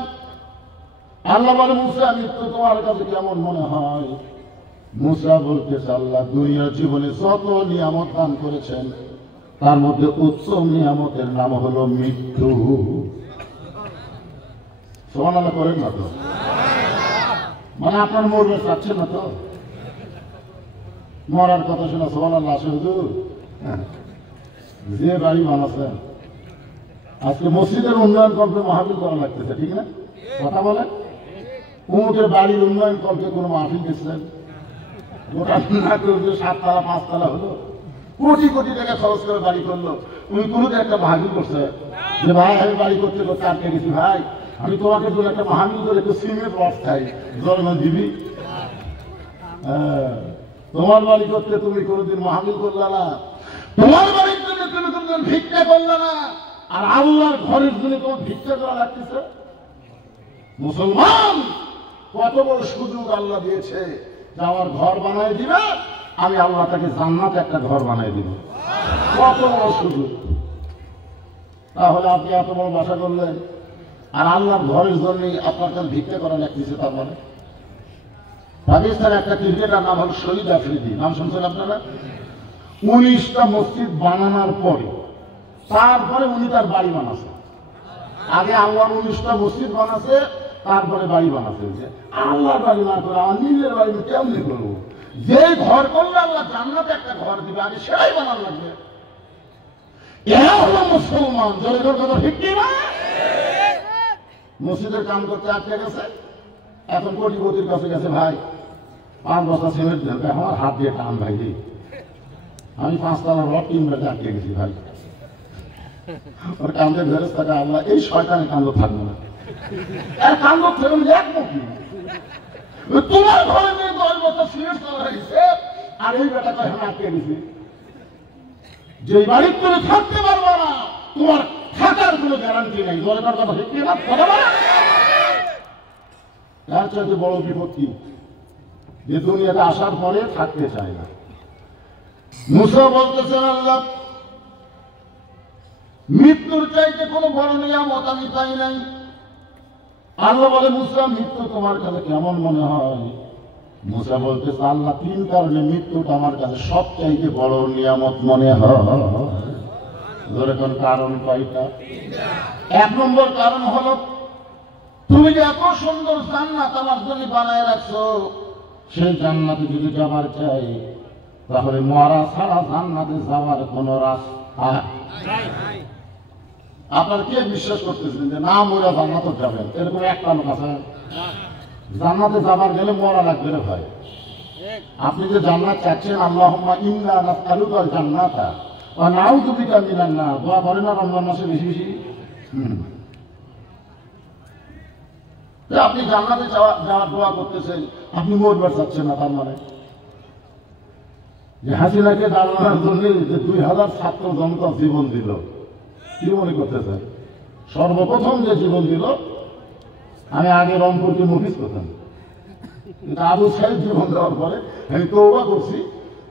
আল্লাহ বলে মুসা মৃত্যু তোমার কাছে কেমন মনে হয়? মুসা বলতেছে আল্লাহ দুনিয়ার জীবনে যত নিয়ামত দান করেছেন তার মধ্যে উত্তম নিয়ামতের নাম হলো মৃত্যু। সুবহানাল্লাহ করেন না তো? মানে আপনার মরবে চাচ্ছেন না তো? মরার কথা শোনা সুবহানাল্লাহ আসে হুজুর। যে বাড়ি বানাচ্ছেন আজকে মসজিদের উন্নয়ন কল্পে মাহফিল করা লাগতেছে, ঠিক না? কথা বলেন। উমুকের বাড়ির উন্নয়ন কল্পে কোনো মাহফিল দিচ্ছেন? গোটা না করলে 7 তলা 5 তলা হলো, কোটি কোটি টাকা খরচ করে বাড়ি করলো। তুমি কোনো একটা মাহফিল করছে যে ভাই আমি বাড়ি করতে করতে আটকে গেছি, ভাই আমি তোমাকে দু একটা মাহফিল করে একটু সিমেন্ট রস খাই, জন্ম দিবি? তোমার বাড়ি করতে তুমি কোনোদিন মাহফিল করলা না। তোমার বাড়ির জন্য তুমি কোনদিন ভিক্ষা করলে না, আর আল্লাহর ঘরের জন্য তোমার ভিক্ষা করা লাগতেছে। মুসলমান, কত বড় সুযোগ আল্লাহ দিয়েছে যে আমার ঘর বানাই দিবে, আমি আল্লাহ তাকে জান্নাতে একটা ঘর বানাই দিব। কত বড় সুযোগ! তাহলে আপনি এত বড় বাসা করলেন, আর আল্লাহর ঘরের জন্য আপনার কাছে ভিক্ষা করা লাগতেছে। তার মানে পাকিস্তানে একটা ক্রিকেটার নাম হল শহীদ আফ্রিদি, নাম শুনছেন আপনারা? 19টা মসজিদ বানানোর পরে তারপরে উনি তার বাড়ি বানাচ্ছে। আগে আল্লাহ 19টা মসজিদ বানাচ্ছে, তারপরে বাড়ি বানাচ্ছে। যে আল্লাহর বাড়ি না করে আমার নিজের বাড়ি কেমনি করবো? যে ঘর করলে আল্লাহ জান্নাতে একটা ঘর দিবে, আগে সেটাই বানার লাগবে। এরা হলো মুসলমান। জোরে জোরে কথা ঠিক কি না? মসজিদের কাম করতে আটকে গেছে, এখন কোটিপতির কাছে গেছে, ভাই 5 বছর সিমেন্ট দেন, আমার হাত দিয়ে টান ভাই দিই, আমি 5 তলা রড 3 বেলা আটকে গেছি ভাই। ওর কান্দে ধরে থাকে আল্লাহ, এই শয়তানে কান্দ থাকবে না। আর কান্দ ফেরুন দেখবো কি? তোমার ঘরে নিয়ে 10 বছর সিমেন্ট তলা গেছে, আর এই বেটাকে এখন আটকে গেছি। যে বাড়ির তুমি থাকতে পারবো না, তোমার থাকার কোনো গ্যারান্টি নেই। দরকার কথা ঠিক না? তার চাইতে বড় বিপত্তি যে দুনিয়াতে আসার পরে থাকতে চায় না। মুসা বলতেছেন, আল্লাহ মৃত্যুর চাইতে কোনো বড় নিয়ামত আমি পাই নাই। আল্লাহ বলে, মুসা মৃত্যু তোমার কাছে কেমন মনে হয়? মুসা বলতেছে, আল্লাহ 3 কারণে মৃত্যুটা আমার কাছে সবচাইতে বড় নিয়ামত মনে হয়। যেরকম কারণ কয়টা? 1 নম্বর কারণ হলো, তুমি যে এত সুন্দর জান্নাত আমার জন্য বানায় রাখছো, সেই জান্নাতে যদি যাবার চাই, তাহলে মরা ছাড়া জান্নাতে যাওয়ার কোন রাস্তা নাই। আপনারা কে বিশ্বাস করতেছেন যে না মরা জান্নাতে যাবেন? এরকম একটা লোক আছে? জান্নাতে যাবার গেলে মরা লাগবে রে ভাই। আপনি যে জান্নাত চাচ্ছেন, আল্লাহুম্মা ইন্না নাসআলুকাল জান্নাতা ওয়া নাউযু বিকা মিনান নার, দোয়া করেন না রমজান মাসে বেশি বেশি? আপনি জান্নাতে যাওয়ার দোয়া করতেছেন, আপনি মরবার চাচ্ছেন না। তার মানে যে হাসিনাকে দাঁড়ানোর জন্য যে 2000 ছাত্র জনতা জীবন দিল, কি মনে করতেছেন? সর্বপ্রথম যে জীবন দিল, আমি আগে রংপুরকে মুখিস করতাম, কিন্তু আবু সাইদ জীবন দেওয়ার পরে আমি তওবা করছি,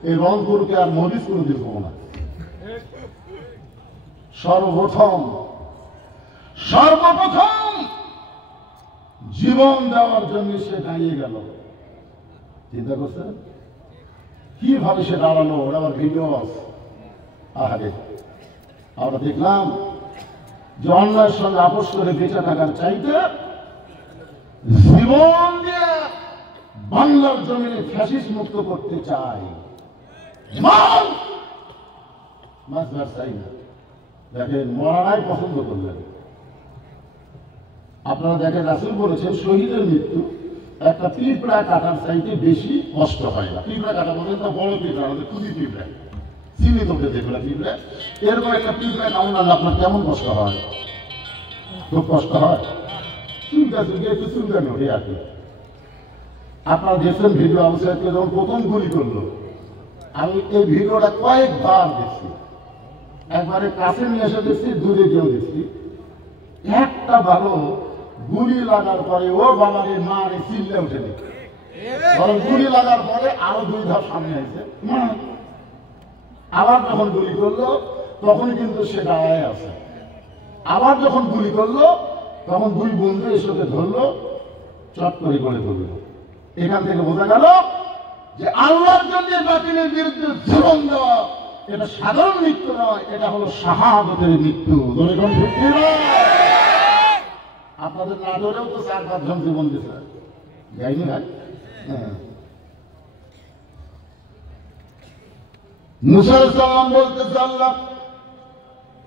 এই রংপুরকে আর মহিষ করে দিব না। সর্বপ্রথম জীবন দেওয়ার জন্য সে দাঁড়িয়ে গেল। চিন্তা করছেন কিভাবে সে দাঁড়ালো? ওরা আবার ভিডিও আগে আমরা দেখলাম যে অন্যায়ের সঙ্গে আপোষ করে বেঁচে থাকার চাইতে জীবন দিয়ে বাংলার জমিনে ফ্যাসিস্ট মুক্ত করতে চাই। চাই না। দেখেন, মরানাই পছন্দ করলেন। আপনারা দেখেন, রাসূল বলেছেন শহীদের মৃত্যু একটা পিঁপড়া কাটার চাইতে বেশি কষ্ট হয় না। পিঁপড়া কাটা বলেন তা বড় পিঁপড়া, আমাদের খুবই পিঁপড়া, চিনি তোকে যেগুলো পিঁপড়া, এরকম একটা পিঁপড়া কামড়ালে আপনার কেমন কষ্ট হয়? খুব কষ্ট হয়। চুলকা চুলকে একটু চুলকানো ওঠে আর কি। আপনারা দেখছেন ভিডিও, আবু সাহেবকে যখন প্রথম গুলি করলো, আমি এই ভিডিওটা কয়েকবার দেখছি। একবারে কাছে নিয়ে এসে দেখছি, দূরে গিয়েও দেখছি। একটা ভালো গুলি লাগার পরে ও বাবারে মারে চিল্লে উঠে দেখি, বরং গুলি লাগার পরে আরো 2 ধাপ সামনে আছে। আবার যখন গুলি করলো তখন কিন্তু সে দাঁড়ায় আছে। আবার যখন গুলি করলো তখন 2 বন্ধু এসে ধরলো, চট করে ধরলো। এখান থেকে বোঝা গেল যে আল্লাহর জন্য বাতিলের বিরুদ্ধে জীবন দেওয়া এটা সাধারণ মৃত্যু নয়, এটা হলো শাহাদাতের মৃত্যু। আপনাদের না ধরেও তো 4-5 জন জীবন দিচ্ছে, যাইনি ভাই? মুসা আলাইহিস সালাম বলতেছে, আল্লাহ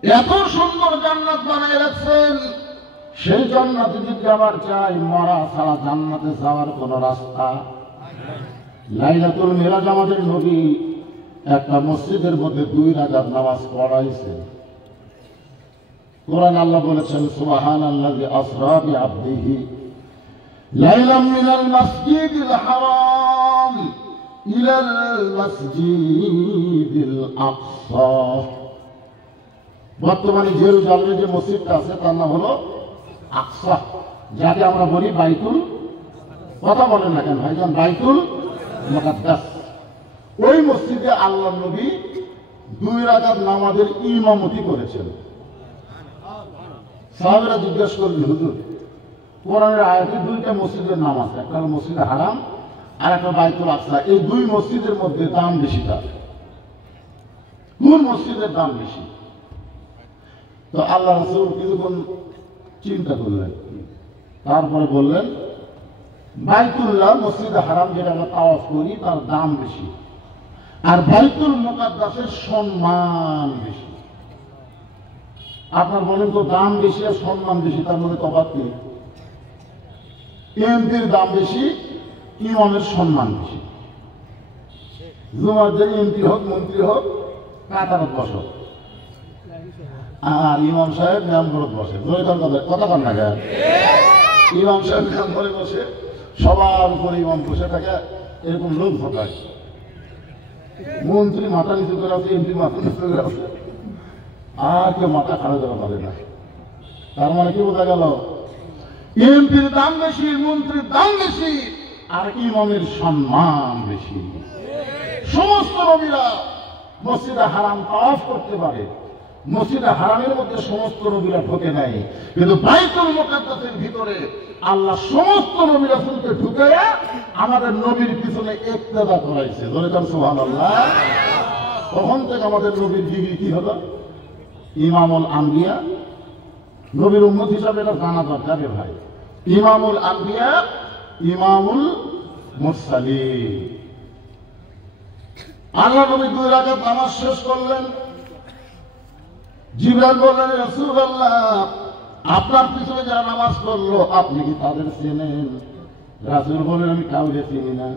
এত সুন্দর জান্নাত বানায় রাখছেন, সেই জান্নাতে যদি যাবার চাই, মরা ছাড়া জান্নাতে যাওয়ার কোন রাস্তা। লাইলাতুল মিরাজ আমাদের নবী একটা মসজিদের মধ্যে 2 রাকাত নামাজ পড়াইছে। কোরআন আল্লাহ বলেছেন, সুবহানাল্লাযী আসরা বিআবদিহি লাইলাম মিনাল মাসজিদিল হারাম ইলাল মাসজিদিল আকসা বর্তমানে জেরুজালেমে যে মসজিদটা আছে তার নাম হলো আকসা, যাকে আমরা বলি বাইতুল, কথা বলেন না কেন ভাইজান, বাইতুল মুকাদ্দাস। ওই মসজিদে আল্লাহ নবী 2 রাকাত নামাজের ইমামতি করেছেন। সাহাবীরা জিজ্ঞেস করলেন, হুজুর কোরআনের আয়াতে 2টা মসজিদের নাম আছে, একটা হলো মসজিদে হারাম আর একটা বাইতুল আকসা, এই 2 মসজিদের মধ্যে দাম বেশি, তার কোন মসজিদের দাম বেশি? তো আল্লাহ রাসূল কিছুক্ষণ চিন্তা করলেন, তারপরে বললেন বাইতুল্লাহ মসজিদে হারাম যেটা আমরা তাওয়াফ করি তার দাম বেশি, আর বাইতুল মুকাদ্দাসের সম্মান বেশি। আপনার বলেন তো দাম বেশি আর সম্মান বেশি, তার মধ্যে তফাৎ কি? এমপির দাম বেশি, ইমামের সম্মান বেশি। জুমার দিন এমপি হোক মন্ত্রী হোক কাতারত বসো, আর ইমাম সাহেব মেম্বরত বসে, কথা কন না কেন? ইমাম সাহেব মেম্বরে বসে, সবার উপরে ইমাম বসে থাকে, এরকম লোক ঘটায়। মন্ত্রী মাথা নিচু করে আছে, এমপি মাথা নিচু করে আছে, আর কেউ মাথা খাড়া করা পারে না। তার মানে কি বোঝা গেল? এমপির দাম বেশি, মন্ত্রীর দাম বেশি, আর ইমামের সম্মান বেশি। সমস্ত নবীরা মসজিদে হারাম তাওয়াফ করতে পারে, মসজিদে হারামের মধ্যে সমস্ত নবীরা ঢোকে নাই, কিন্তু বাইতুল মুকাদ্দাসের ভিতরে আল্লাহ সমস্ত নবী রাসূলকে ঢুকাইয়া আমাদের নবীর পিছনে ইক্তেদা করাইছে। ধরে কান সুবহানাল্লাহ। তখন থেকে আমাদের নবীর ডিগ্রি কি হলো? ইমামুল আম্বিয়া। নবীর উম্মত হিসাবে এটা জানা দরকার ভাই। ইমামুল আম্বিয়া, ইমামুল মুরসালিন। আল্লাহ নবী 2 রাকাত নামাজ শেষ করলেন। জিবরাইল বললেন, রাসূলুল্লাহ আপনার পিছনে যারা নামাজ পড়লো আপনি কি তাদের চেনেন? রাসূল বললেন, আমি কাউকে চিনি না।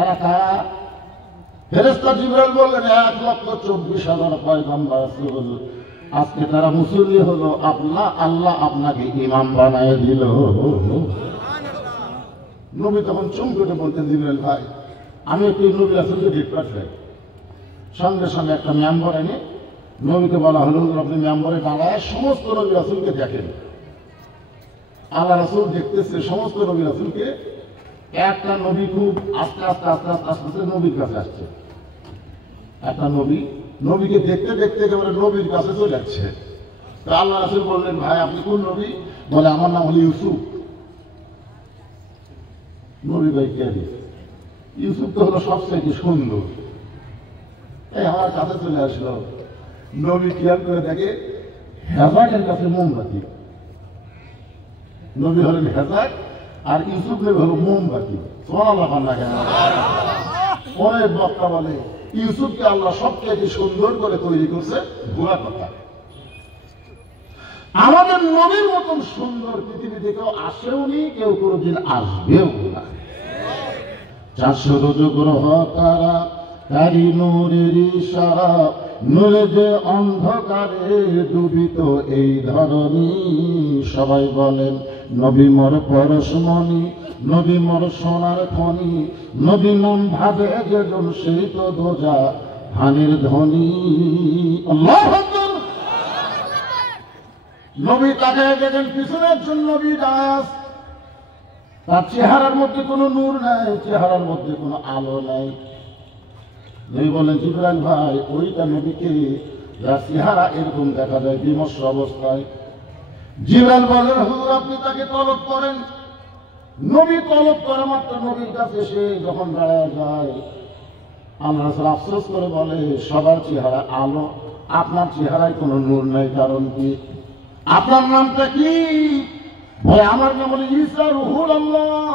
এরা কারা? ফেরেশতা জিবরাইল বললেন, 1,24,000 পয়গম্বর রাসূল, আজকে তারা মুসল্লি হলো, আল্লাহ আপনাকে ইমাম বানায় দিল। নবী তখন চমকে বলতেন, জিবরাইল ভাই আমি একটু নবী রাসূলকে দেখতে চাই। সঙ্গে সঙ্গে একটা মেম্বার এনে নবীকে বলা হলো, আপনি মেম্বারে দাঁড়ায় সমস্ত নবী রাসূলকে দেখেন। আল্লাহ রাসূল দেখতেছে সমস্ত নবী রাসূলকে। একটা নবী খুব আস্তে আস্তে আস্তে আস্তে আস্তে আস্তে নবীর কাছে আসছে। একটা নবীকে দেখতে দেখতে একেবারে নবীর কাছে চলে যাচ্ছে। তো আল্লাহ রাসূল বললেন, ভাই আপনি কোন নবী? বলে, আমার নাম হলো ইউসুফ। নবী ভাই কে? ইউসুফ তো হলো সবচেয়ে সুন্দর। এই আমার কাছে চলে আসলো। নবী খেয়াল করে দেখে হেজাকের কাছে মোমবাতি। নবী হলেন হেজাক আর ইউসুফ নবী হলো মোমবাতি। সুবহানাল্লাহ। অনেক বক্তা বলে ইউসুফকে আল্লাহ সবচেয়ে সুন্দর করে তৈরি করছে, ভুয়া কথা। আমাদের নবীর মতন সুন্দর পৃথিবীতে কেউ আসেওনি, কেউ কোনোদিন আসবেও না। 400 গ্রহ তারা তারি নূরের ইশারা, নূরে যে অন্ধকারে ডুবিত এই ধরনী। সবাই বলেন নবী মোর পরশমণি, নবী মোর সোনার খনি, নবী নাম ভাবে যেজন সেই তো দোজা হানির ধ্বনি। আল্লাহু আকবার। নবী তাকে দেখেন পিছনে একজন নবী দাস, তার চেহারার মধ্যে কোনো নূর নাই, চেহারার মধ্যে কোনো আলো নাই। নবী বলেন, জিবরাইল ভাই ওইটা নবীকে, যার চেহারা এরকম দেখা যায় বিমর্ষ অবস্থায়। জিবরাইল বলেন, হুজুর আপনি তাকে তলব করেন। নবী তলব করা মাত্র নবীর কাছে সে যখন দাঁড়ায় যায়, আল্লাহ রাসূল আফসোস করে বলে, সবার চেহারা আলো, আপনার চেহারায় কোনো নূর নাই, কারণ কি? আপনার নামটা কি? ভাই আমার নাম হলো ঈসা রুহুল আল্লাহ।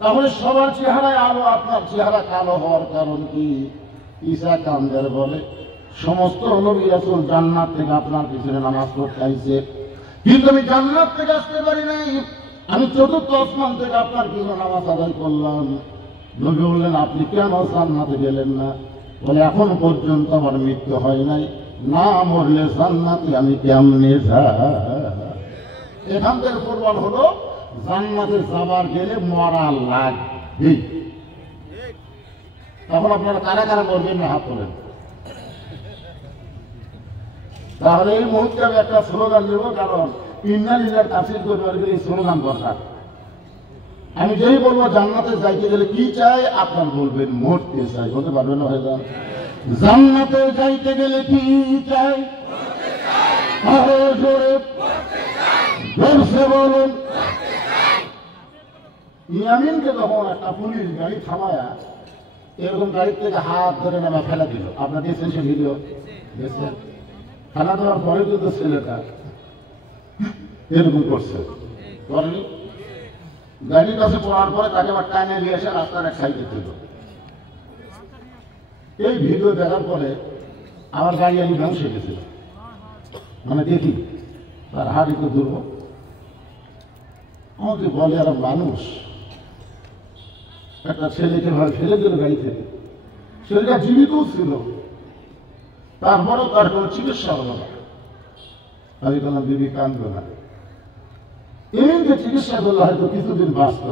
তাহলে সবার চেহারায় আলো, আপনার চেহারা কালো হওয়ার কারণ কি? ঈসা কান্দের বলে, সমস্ত নবী রাসূল জান্নাত থেকে আপনার পিছনে নামাজ পড়তে আইছে, কিন্তু আমি জান্নাত থেকে আসতে পারি নাই, আমি 4র্থ আসমান থেকে আপনার পিছনে নামাজ আদায় করলাম। নবী বললেন, আপনি কেন জান্নাতে গেলেন না? বলে, এখন পর্যন্ত আমার মৃত্যু হয় নাই, না মরলে জান্নাতে আমি কেমনে যাই? এখান থেকে প্রমাণ হলো জান্নাতে যাবার গেলে মরা লাগবে। তখন আপনারা কারা কারা করবেন না হাত তোলেন। তাহলে এই মুহূর্তে আমি একটা স্লোগান দেবো, কারণ ইন্না লিল্লাহি তাফসীর করবার এই স্লোগান দরকার। আমি যেই বলবো জান্নাতে যাইতে গেলে কি চাই, আপনার বলবেন মরতে চাই। বলতে পারবেন না ভাইজান? জান্নাতে যাইতে গেলে কি চাই? আরো জোরে জোরসে বলুন। ইয়ামিনকে যখন একটা পুলিশ গাড়ি থামায়া এরকম গাড়ির থেকে হাত ধরে নামা ফেলা দিল, আপনার দেখছেন সে ভিডিও? দেখছেন? ফেলা দেওয়ার পরে কিন্তু ছেলেটা এরকম করছে, করেনি? গাড়ির কাছে পড়ার পরে তাকে আবার টানে নিয়ে এসে রাস্তার এক সাইডে দিল। এই ভিডিও দেখার পরে আমার গাড়ি আমি ধ্বংস হয়ে গেছিল, মানে দেখি তার হাত একটু দুর্বল। আমাকে বলে আর মানুষ একটা ছেলেকে ভাবে ফেলে দিল গাড়ি থেকে, ছেলেটা জীবিতও ছিল, তারপরেও তার কোনো চিকিৎসা হলো না। আমি বললাম দিদি কান্দো না, এই যে চিকিৎসা করলে হয়তো কিছুদিন বাঁচত,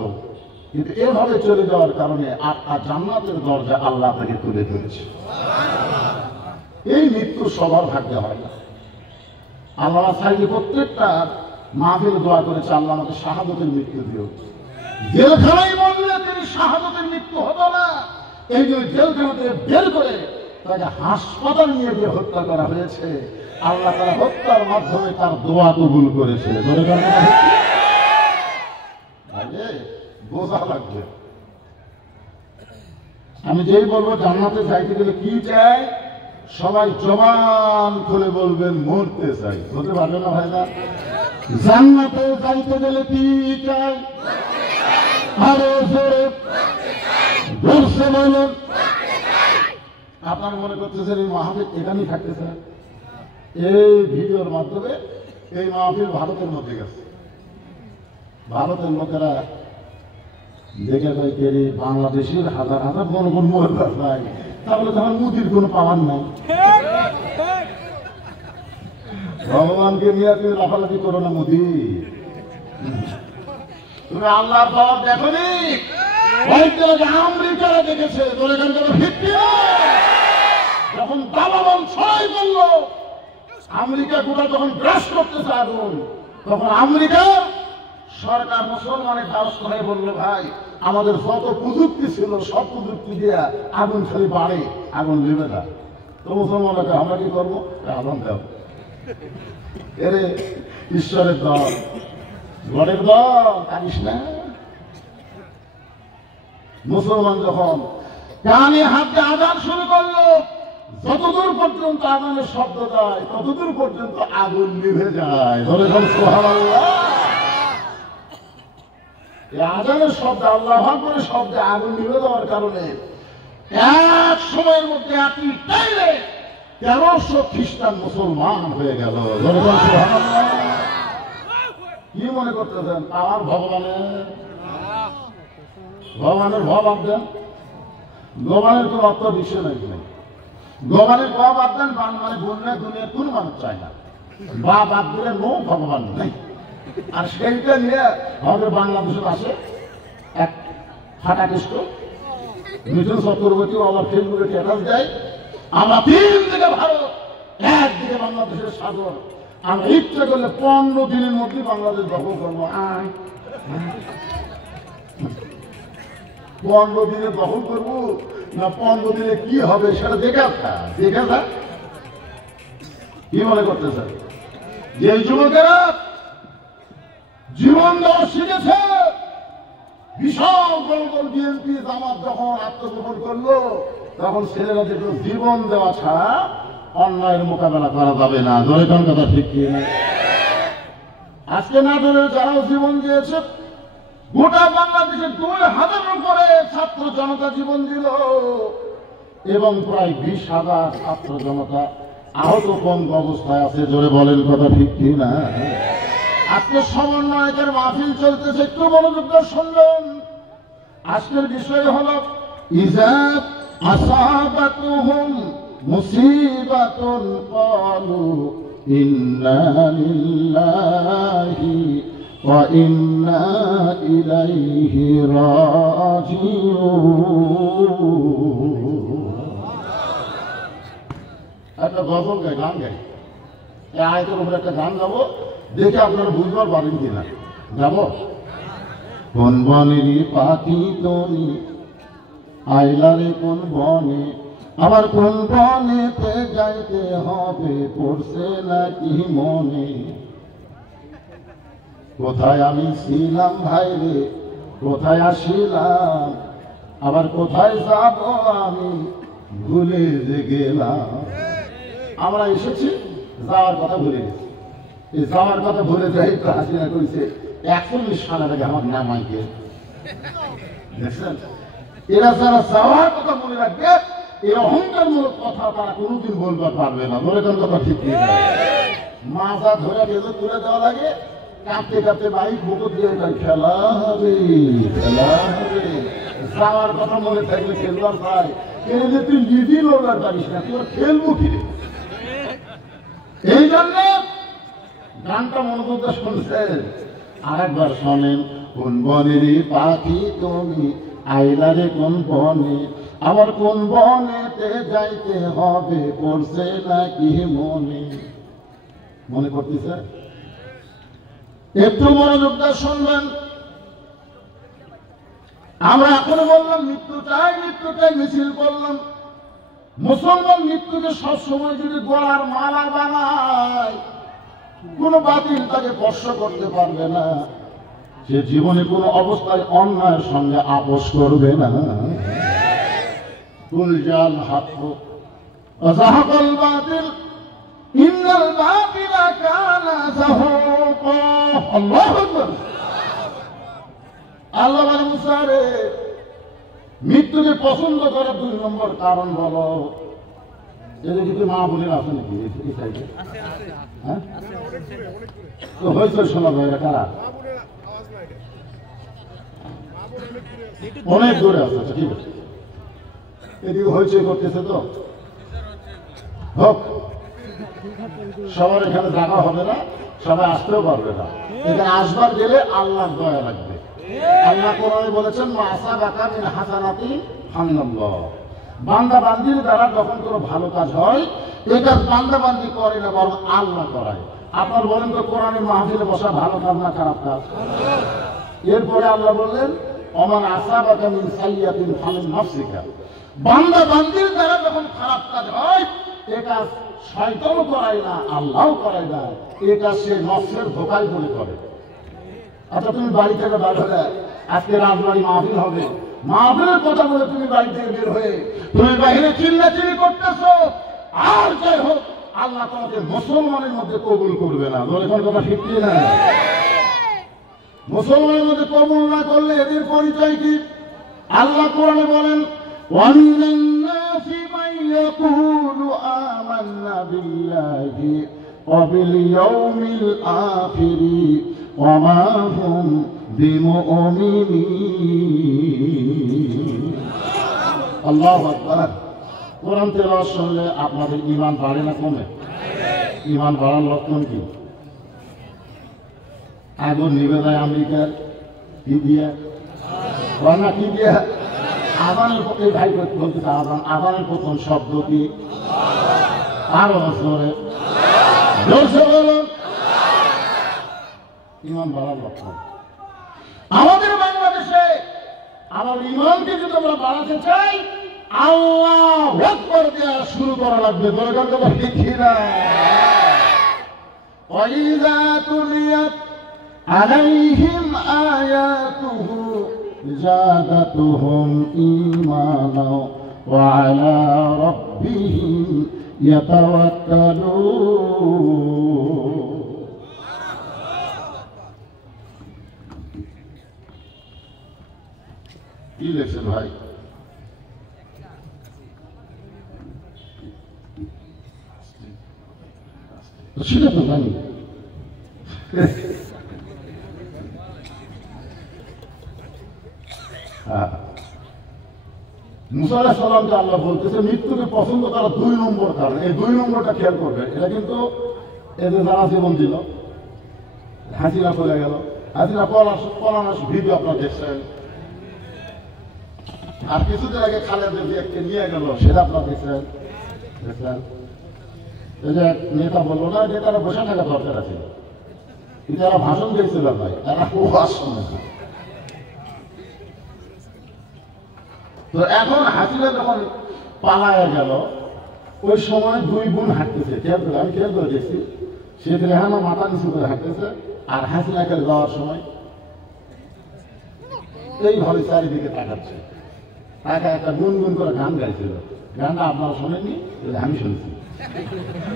কিন্তু এভাবে চলে যাওয়ার কারণে আর জান্নাতের দরজা আল্লাহ তাকে তুলে ধরেছে। এই মৃত্যু সবার ভাগ্যে হয় না। আল্লাহ চাইলে প্রত্যেকটা মাহফিল দোয়া করেছে, আল্লাহ আমাকে শাহাদতের মৃত্যু দিও। জেলখানায় মরলে তিনি শাহাদতের মৃত্যু হতো না, এই যে জেলখানা থেকে বের করে তাকে হাসপাতাল নিয়ে গিয়ে হত্যা করা হয়েছে। আল্লাহ তারা হত্যার মাধ্যমে তার দোয়া কবুল করেছে। বোঝা লাগবে। আমি যেই বলবো জান্নাতে যাইতে গেলে কি চাই, সবাই জবান খুলে বলবেন মরতে চাই। বলতে পারবে না ভাইরা? জান্নাতে যাইতে গেলে কি চাই? আরো জোরে জোরসে বলুন। আপনার মনে করতেছেন এই মাহফিল এখানেই থাকতেছে? এই ভিডিওর মাধ্যমে এই মাহফিল ভারতের মধ্যে গেছে। ভারতের লোকেরা দেখে ভাই কেরি বাংলাদেশের হাজার হাজার জনগণ মরবে ভাই, তাহলে তখন মুদির কোনো পাওয়ার নাই। ভগবানকে নিয়ে তুমি লাফালাফি করো না মুদি। তুমি আল্লাহ পাওয়ার দেখো নি? আমেরিকারা দেখেছে যখন দাবাবন ছয় করলো, আমেরিকা গোটা যখন গ্রাস করতেছে আগুন, তখন আমেরিকা সরকার মুসলমানের দ্বারস্থ হয়ে বললো ভাই আমাদের যত প্রযুক্তি ছিল সব প্রযুক্তি দিয়ে আগুন খালি বাড়ে, আগুন নেবে না। তো মুসলমানরা আমরা কি করবো? আগুন দেব। এরে ঈশ্বরের দল, গড়ের দল, জানিস না? মুসলমান যখন কানে হাতে আজান শুরু করলো, যতদূর পর্যন্ত আগুনের শব্দ যায় ততদূর পর্যন্ত আগুন নিভে যায়। ধরে ধর সুবহানাল্লাহ। এই আজানের শব্দ, আল্লাহ করে শব্দে আগুন নিভে যাওয়ার কারণে এক সময়ের মধ্যে আপনি চাইলে 1300 খ্রিস্টান মুসলমান হয়ে গেল। ধরে ধর সুবহানাল্লাহ। কি মনে করতেছেন আমার ভগবানের ভাব আছেন? ভগবানের কোন অর্থ বিষয় নাই। ভগবানের ভাব আছেন মানে বললে দুনিয়ার কোন মানুষ চায় না। বা বাদ দিলে নো ভগবান নেই। আর সেইটা নিয়ে আমাদের বাংলাদেশের আসে এক ফাটাকেষ্ট মিঠুন চক্রবর্তী আমার ফেসবুকে স্ট্যাটাস দেয়, আমরা 3 দিকে ভারত, একদিকে বাংলাদেশের সাগর, আমরা ইচ্ছা করলে 15 দিনের মধ্যে বাংলাদেশ দখল করবো। 15 দিনে দখল করবো না 15 দিনে কি হবে সেটা দেখা থাক। কি মনে করতেছে যে যুবকেরা জীবন দেওয়া শিখেছে? বিশাল বড় বিএনপি জামাত যখন আত্মগোপন করলো, তখন ছেলেরা দেখল জীবন দেওয়া ছাড়া অন্যায়ের মোকাবেলা করা যাবে না। ধরে কোন কথা ঠিক কি? আজকে না ধরে যারাও জীবন দিয়েছে, গোটা বাংলাদেশের 2000-এর উপরে ছাত্র জনতা জীবন দিল এবং প্রায় 20,000 ছাত্র জনতা আহত কম অবস্থায় আছে। জোরে বলেন কথা ঠিক কি না? আজকে সমন্বয়কের মাহফিল চলতেছে, একটু মনোযোগ দিয়ে শুনবেন। আজকের বিষয় হলো ইযা আসাবাতুহুম মুসিবাতুন ক্বালু ইন্না লিল্লাহি ওয়া ইন্না ইলাইহি রাজিউন। একটা গজল গাই, গান গাই। এই আয়াতের উপরে একটা গান গাবো, দেখে আপনারা বুঝবার পারেন কিনা। যাবো? কোন বনেরই পাখি তুমি আইলারে কোন বনে, আবার কোন বনেতে যাইতে হবে পড়ছে নাকি মনে। কোথায় আমি ছিলাম ভাইরে, কোথায় আসিলাম, আবার কোথায় যাব আমি ভুলে যে গেলাম। আমরা এসেছি, যাওয়ার কথা ভুলে গেছি। এই যাওয়ার কথা ভুলে যাই তো হাসিনা করেছে 41 সালের আগে আমার নামাইকে দেখছেন। এরা যারা যাওয়ার কথা মনে রাখবে, এই অহংকারমূলক কথা তারা কোনোদিন বলতে পারবে না। ধরে কোন কথা ঠিক নেই, মাজা ধরে গেলে তুলে দেওয়া লাগে, কাঁপতে কাঁপতে বাইক বুকুর দিয়ে খেলা হবে, খেলা হবে। যাওয়ার কথা মনে থাকলে খেলবার পাই, কেন যে তুই নিজে লড়বার পারিস না, তুই খেলবো কি? এই জন্য গানটা মনোযোগ দিয়ে শুনছেন, আরেকবার শোনেন। কোন বনেরই পাখি তুমি আইলারে কোন বনে, আবার কোন বনেতে যাইতে হবে পড়ছে নাকি মনে। মনে করতেছে? একটু মনোযোগ দিয়ে শুনবেন। আমরা এখনো বললাম মৃত্যু চাই, মৃত্যু চাই, মিছিল করলাম। মুসলমান মৃত্যুকে সবসময় যদি গলার মালা বানায়, কোন বাতিল তাকে স্পর্শ করতে পারবে না। সে জীবনে কোন অবস্থায় অন্যায়ের সঙ্গে আপোষ করবে না। কুলজাল হাত যাহাকাল বাতিল ইন্নাল বাতিলা কানা যাহুকা। আল্লাহু আকবার। আল্লাহ বলেন মুসা রে, মৃত্যুকে পছন্দ করার 2 নম্বর কারণ বলো। এদিকে কি মা বোনের আছে নাকি? হ্যাঁ, তো হয়েছে শোনা ভাইরা কারা? অনেক দূরে আছে। ঠিক আছে, এদিকে হয়েছে করতেছে তো হোক। সবার এখানে জায়গা হবে না, সবাই আসতেও পারবে না। এখানে আসবার গেলে আল্লাহর দয়া লাগবে। আল্লাহ কোরআনে বলেছেন, মা আসাবাকা মিন হাসানাতি ফামিনাল্লাহ। বান্দা বান্দির দ্বারা যখন কোনো ভালো কাজ হয়, এই কাজ বান্দা বান্দি করে না, বরং আল্লাহ করায়। আপনার বলেন তো কোরআনের মাহফিলে বসা ভালো কাজ না খারাপ কাজ? এরপরে আল্লাহ বললেন, ওমান আসাবাকা মিন সাইয়্যাতিন ফামিন নাফসিকা। বান্দা বান্দির দ্বারা যখন খারাপ কাজ হয়, এই কাজ শয়তানও করায় না, আল্লাহও করায় না। এই কাজ সে নফসের ধোঁকায় পড়ে করে। আচ্ছা, তুমি বাড়ি থেকে বের হলে, আজকে রাজবাড়ি মাহফিল হবে, মাহফিলের কথা বলে তুমি বাড়ি থেকে বের হয়ে তুমি বাইরে চিল্লাচিল্লি করতেছো, আর যাই হোক আল্লাহ তোমাকে মুসলমানের মধ্যে কবুল করবে না। বলে কোন কথা ঠিক না? মুসলমানের মধ্যে কবুল না করলে এদের পরিচয় কি? আল্লাহ কোরআনে বলেন, وَمِنَ النَّاسِ مَن يَقُولُ آمَنَّا بِاللَّهِ وَبِالْيَوْمِ الْآخِرِ وَمَا هُمْ بِمُؤْمِنِينَ। আল্লাহু আকবার। কোরআন তেলাওয়াত শুনলে আপনাদের ঈমান বাড়ে না কমে? ঈমান বাড়ার লক্ষণ কি? আগুন নিভে যায় আমেরিকার কি দিয়ে? রান্না কি দিয়ে? আজানের পক্ষে ভাই বলতে আজানের প্রথম শব্দ কি? আরো জোরে জোরসে বলুন। ঈমান বাড়ার লক্ষণ। আমাদের বাংলাদেশে আমার ঈমানকে যদি আমরা বাড়াতে চাই, আল্লাহু আকবার দিয়ে শুরু করা লাগবে। দরকার কথা ঠিক না? ওয়াইযা তুলিয়াত আলাইহিম আয়াতুহু জাদাতুহুম ঈমানা ওয়া আলা রাব্বিহিম ইয়াতাওয়াক্কালুন। কি লেখছেন ভাই? সেটা তো জানি। মুসা আলাইহিস সালামকে আল্লাহ বলতেছে মৃত্যুকে পছন্দ করা 2 নম্বর কারণ। এই 2 নম্বরটা খেয়াল করবে। এটা কিন্তু এদের যারা জীবন দিল, হাসিনা চলে গেল, হাসিনা পলানোর ভিডিও আপনারা দেখছেন, আর কিছুদিন আগে খালেদা জিয়াকে নিয়ে গেল, সেটা আপনারা দেখছেন। এই যে নেতা বললো না, নেতারা বসে থাকা দরকার আছে, কিন্তু এরা ভাষণ দিয়েছিল ভাই, এরা ওয়াজ শোনে না। তো এখন হাসিনা যখন পালায় গেল, ওই সময় দুই বোন হাঁটতেছে, আমি খেয়াল করে দেখছি, শেখ রেহানা মাথা নিচু করে হাঁটতেছে, আর হাসিনাকে যাওয়ার সময় এইভাবে চারিদিকে তাকাচ্ছে। তাকে একটা গুনগুন করে গান গাইছিল, গানটা আপনারা শোনেননি? আমি শুনছি,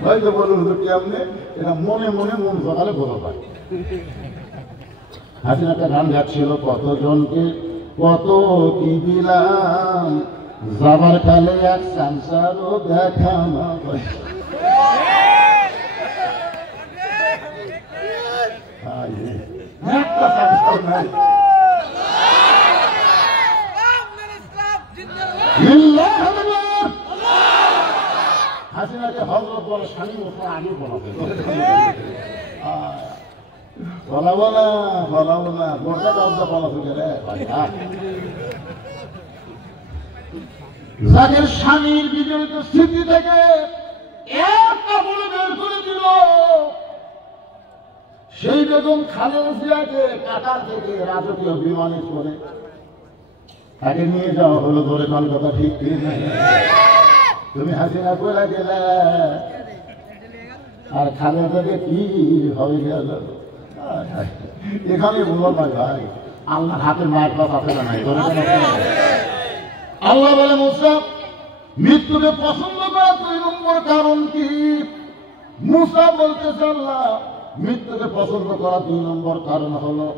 হয়তো বলুন তো কেমনে, এটা মনে মনে মন সকালে বোঝা পায়। হাসিনা একটা গান গাচ্ছিল, কতজনকে কত কি দিলাম, যাবার কালে এক সংসারও দেখা না পাই। একটা সংসার নাই, হাসিনাকে হযরত বলে, স্বামী ওখানে আগে বলাতে বলাবো না গোটা দরজা বলা থেকে রে ভাই। যাদের স্বামীর বিজড়িত স্মৃতি থেকে একটা বলে বের করে দিল, সেই বেগম খালেদা জিয়াকে কাতার থেকে রাজকীয় বিমানে করে তাকে নিয়ে যাওয়া হলো। ধরে কোন কথা ঠিক ঠিক নাই? তুমি হাসিনা করে গেলে আর খালেদাকে কি হয়ে গেল, এখানে বলবো না ভাই, আল্লাহ হাতের মায়ের কথা আছে না নাই? আল্লাহ বলে, মুসা মৃত্যুকে পছন্দ করা 2 নম্বর কারণ কি? মুসা বলতেছে, আল্লাহ মৃত্যুকে পছন্দ করা 2 নম্বর কারণ হলো,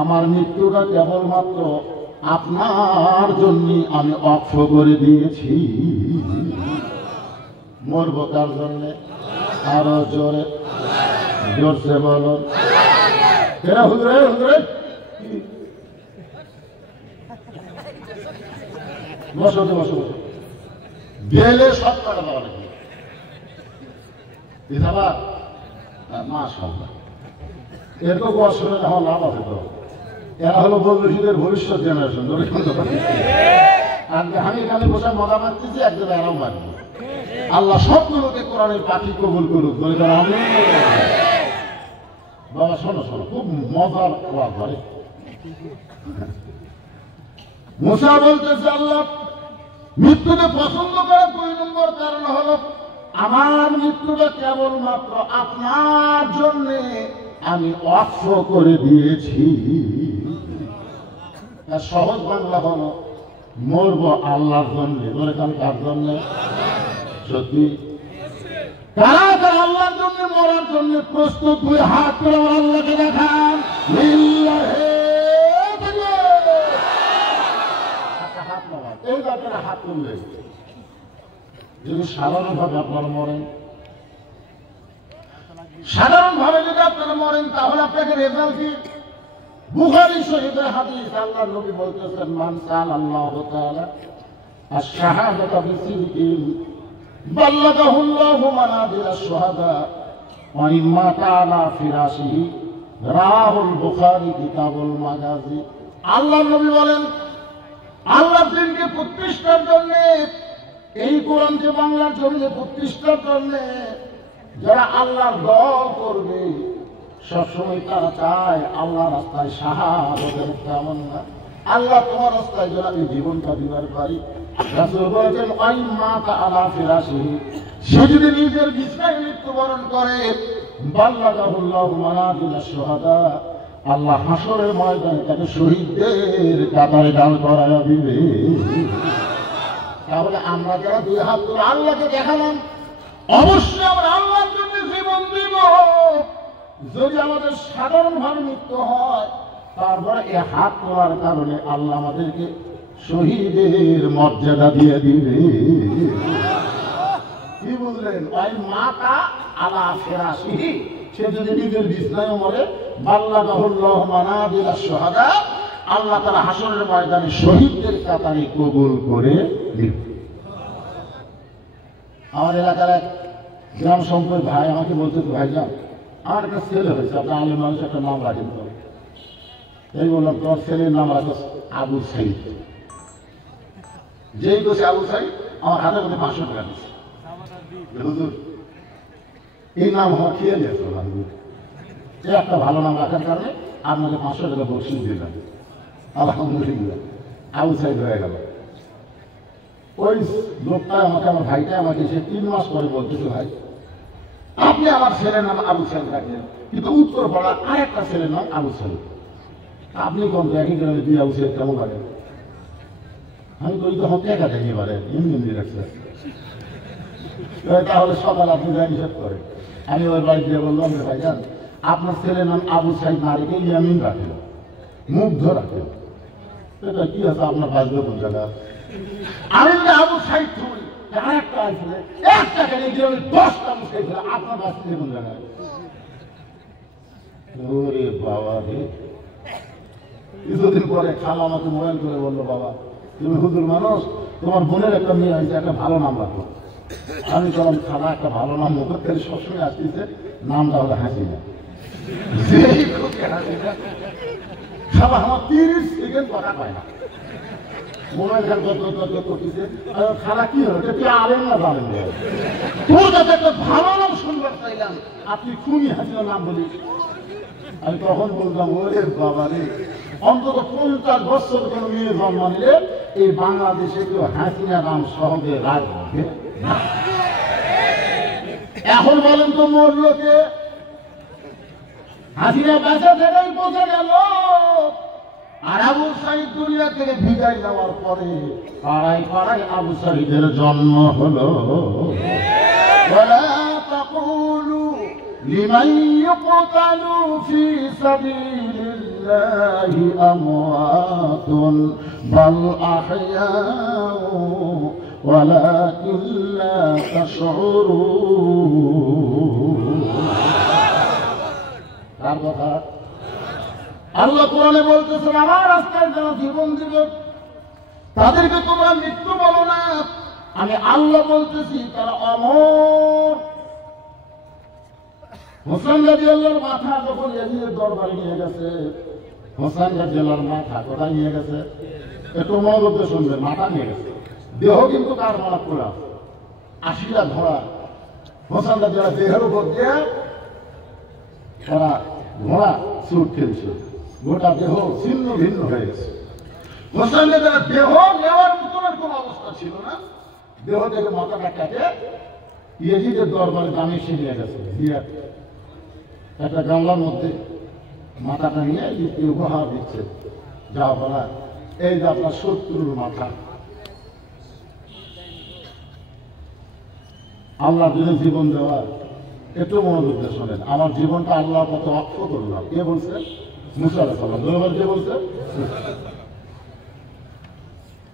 আমার মৃত্যুটা কেবলমাত্র আপনার জন্য আমি অক্ষ করে দিয়েছি। মরবো কার জন্যে? আরো জোরে জোরসে বলো। এরা হুজুরে হুজুরে বসো বসো বসো, গেলে সব টাকা দেওয়া নাকি মাশাআল্লাহ, এর তো বছরে হওয়া লাভ আছে তো। এরা হলো বন্ধুদের ভবিষ্যৎ জেনারেশন। আর আমি এখানে বসে মজা মারতেছি, একদম এরাও মারবো। আল্লাহ সবগুলোকে কোরআনের পাখি কবুল করুক। বাবা শোনো শোনো, খুব মজার ওয়াজ করে। মুসা বলতেছে, আল্লাহ মৃত্যুকে পছন্দ করার 2 নম্বর কারণ হলো, আমার মৃত্যুটা কেবলমাত্র আপনার জন্য আমি অক্ষ করে দিয়েছি। সহজ বাংলা হলো, মরবো আল্লাহর জন্য। বলে কার জন্য? সত্যি কারা কারা আল্লাহর জন্য মরার জন্য প্রস্তুত? 2 হাত করে আল্লাহকে দেখান। হাত নামান, এই ব্যাপারে হাত তুললে যদি সাধারণভাবে আপনারা মরেন, সাধারণভাবে যদি আপনারা মরেন, তাহলে আপনাকে রেজাল্ট কি? বুখারী শরীফের হাদিস, আল্লাহর নবী বলতেছেন, মান সাআলাল্লাহু তাআলা আশ-শাহাদাতা বিসিদকিন বাল্লাগাহুল্লাহু মানাজিল আশ-শুহাদা ওয়া ইম্মা তাআলা ফিরাশিহি। রাহুল বুখারী কিতাবুল মাগাজি। আল্লাহর নবী বলেন, আল্লাহর দিনকে প্রতিষ্ঠার জন্য, এই কোরআনকে বাংলার জমিনে প্রতিষ্ঠার জন্য যারা আল্লাহর দল করবে, সবসময় তারা চায় আল্লাহ রাস্তায় শাহাদাতের কামনা। আল্লাহ তোমার রাস্তায় যেন আমি জীবনটা দিবার পারি। রাসূল বলেছেন, আইম্মা তাআলা ফিরাশিহি, সে যদি নিজের বিছানায় মৃত্যুবরণ করে, বাল্লাগাহুল্লাহু মানাজিল আশ-শুহাদা, আল্লাহ হাসরের ময়দানে তাকে শহীদদের কাতারে দাঁড় করায়া দিবে। তাহলে আমরা যারা 2 হাত তুলে আল্লাহকে দেখালাম, অবশ্যই আমরা আল্লাহর জন্য জীবন দিব। যদি আমাদের সাধারণভাবে মৃত্যু হয়, তারপরে এই হাত তোলার কারণে আল্লাহ আমাদেরকে শহীদের মর্যাদা দিয়ে দিবে। কি বুঝলেন? ওই মাতা আলা ফিরাশিহি, সে যদি নিজের বিছানায় মরে, বাল্লাগাহুল্লাহু মানাজিল আশ-শুহাদা, আল্লাহ তাআলা হাসরের ময়দানে শহীদদের কাতারে কবুল করে দিবে। আমার এলাকার এক গ্রাম সম্পর্ক ভাই আমাকে বলতে, ভাইজান আমার একটা ছেলে হয়েছে, আপনার আলেম মানুষ একটা নাম রাখেন তো। এই বললাম, তোমার ছেলের নাম রাখো আবু সাইদ। যেই বসে আবু সাইদ, আমার হাতে করে 500 টাকা দিচ্ছে। হুজুর এই নাম আমার খেয়ে নিয়েছিল আমি। একটা ভালো নাম রাখার কারণে আপনাকে 500 টাকা বকশিশ দিলাম, আলহামদুলিল্লাহ। আবু সাইদ হয়ে গেল। ওই লোকটা আমাকে, আমার ভাইটা আমাকে সে 3 মাস পরে বলতেছে, ভাই আপনি আমার ছেলের নাম আবু সাইদ রাখেন, কিন্তু উত্তর পাড়ার আরেকটা ছেলের নাম আবু সাইদ, আপনি কোন একই গ্রামে 2 আবু সাইদ কেমন লাগে? আমি কই তখন টাকা দেয়নি, এবারে এমনি রাখছে। তাহলে সকাল আপনি যা নিষেধ করেন। আমি ওর বাড়ি দিয়ে বললাম, ভাইজান আপনার ছেলের নাম আবু সাইদ না রেখে ইয়ামিন রাখেন, মুগ্ধ রাখেন। এটা কি আছে আপনার বাজবে কোন জায়গা? আমি যদি আবু সাইদ করি, আরেকটা আসলে 1 টাকা নিয়ে গিয়ে 10টা আবু সাইদ, আপনার বাজবে কোন জায়গায়? ওরে বাবা রে! কিছুদিন পরে খালা আমাকে মোবাইল করে বললো, বাবা তুমি হুজুর মানুষ, তোমার বোনের একটা মেয়ে হয়েছে, একটা ভালো নাম রাখো। আমি বললাম, খালা একটা ভালো নাম মুখের থেকে সবসময় আসতেছে, নামটা হলো হাসিনা। খালা আমার 30 সেকেন্ড কথা পায় না, মোবাইল করতেছে। খালা কি হলো, তুই আলেন না জানেন? তোর কাছে একটা ভালো নাম শুনবার চাইলাম, আপনি খুনি হাসিনা নাম বলিস। আমি তখন বললাম, ওরে বাবা রে, অন্তত 50 বছর কোন মেয়ে জন্ম নিলে এই বাংলাদেশে কেউ হাসিনা নাম সহজে রাখবে না। এখন বলেন তো, মরলোকে হাসিনা বেঁচে থেকেই বোঝা গেল। আর আবু সাইদ দুনিয়া থেকে বিদায় যাওয়ার পরে পাড়ায় পাড়ায় আবু সাইদের জন্ম হলো। لمن يقتل في سبيل الله أموات بل أحياء ولكن لا تشعرون। তার কথা আল্লাহ কোরআনে বলতেছেন, আমার রাস্তায় যারা জীবন দিবে তাদেরকে তোমরা মৃত্যু বলো না, আমি আল্লাহ বলতেছি তারা অমর। হোসেন রাদিয়াল্লাহর মাথা যখন ইয়াজিদের দরবারে নিয়ে গেছে, হোসেন রাদিয়াল্লাহর মাথা কোথায় নিয়ে গেছে? একটু মনোযোগ দিয়ে শুনবেন। মাথা নিয়ে গেছে, দেহ কিন্তু কার মারা পোড়া, 80টা ঘোড়া হোসেন রাদিয়াল্লাহ দেহের উপর দিয়ে ওরা ঘোড়া ছুট খেলছে, গোটা দেহ ছিন্ন ভিন্ন হয়ে গেছে। হোসেন রাদিয়াল্লাহ দেহ নেওয়ার মতনের কোন অবস্থা ছিল না, দেহ থেকে মাথাটা কেটে ইয়াজিদের দরবারে দামেশে নিয়ে গেছে। একটা গামলার মধ্যে মাথাটা নিয়ে উপহার দিচ্ছে, যা বলা এই যে আপনার শত্রুর মাথা। আল্লাহ যদি জীবন দেওয়া, একটু মনোযোগ দিয়ে শোনেন, আমার জীবনটা আল্লাহর মতো অক্ষ করলাম। কে বলছে? মুসা আলাইহিস সালাম। কে বলছে?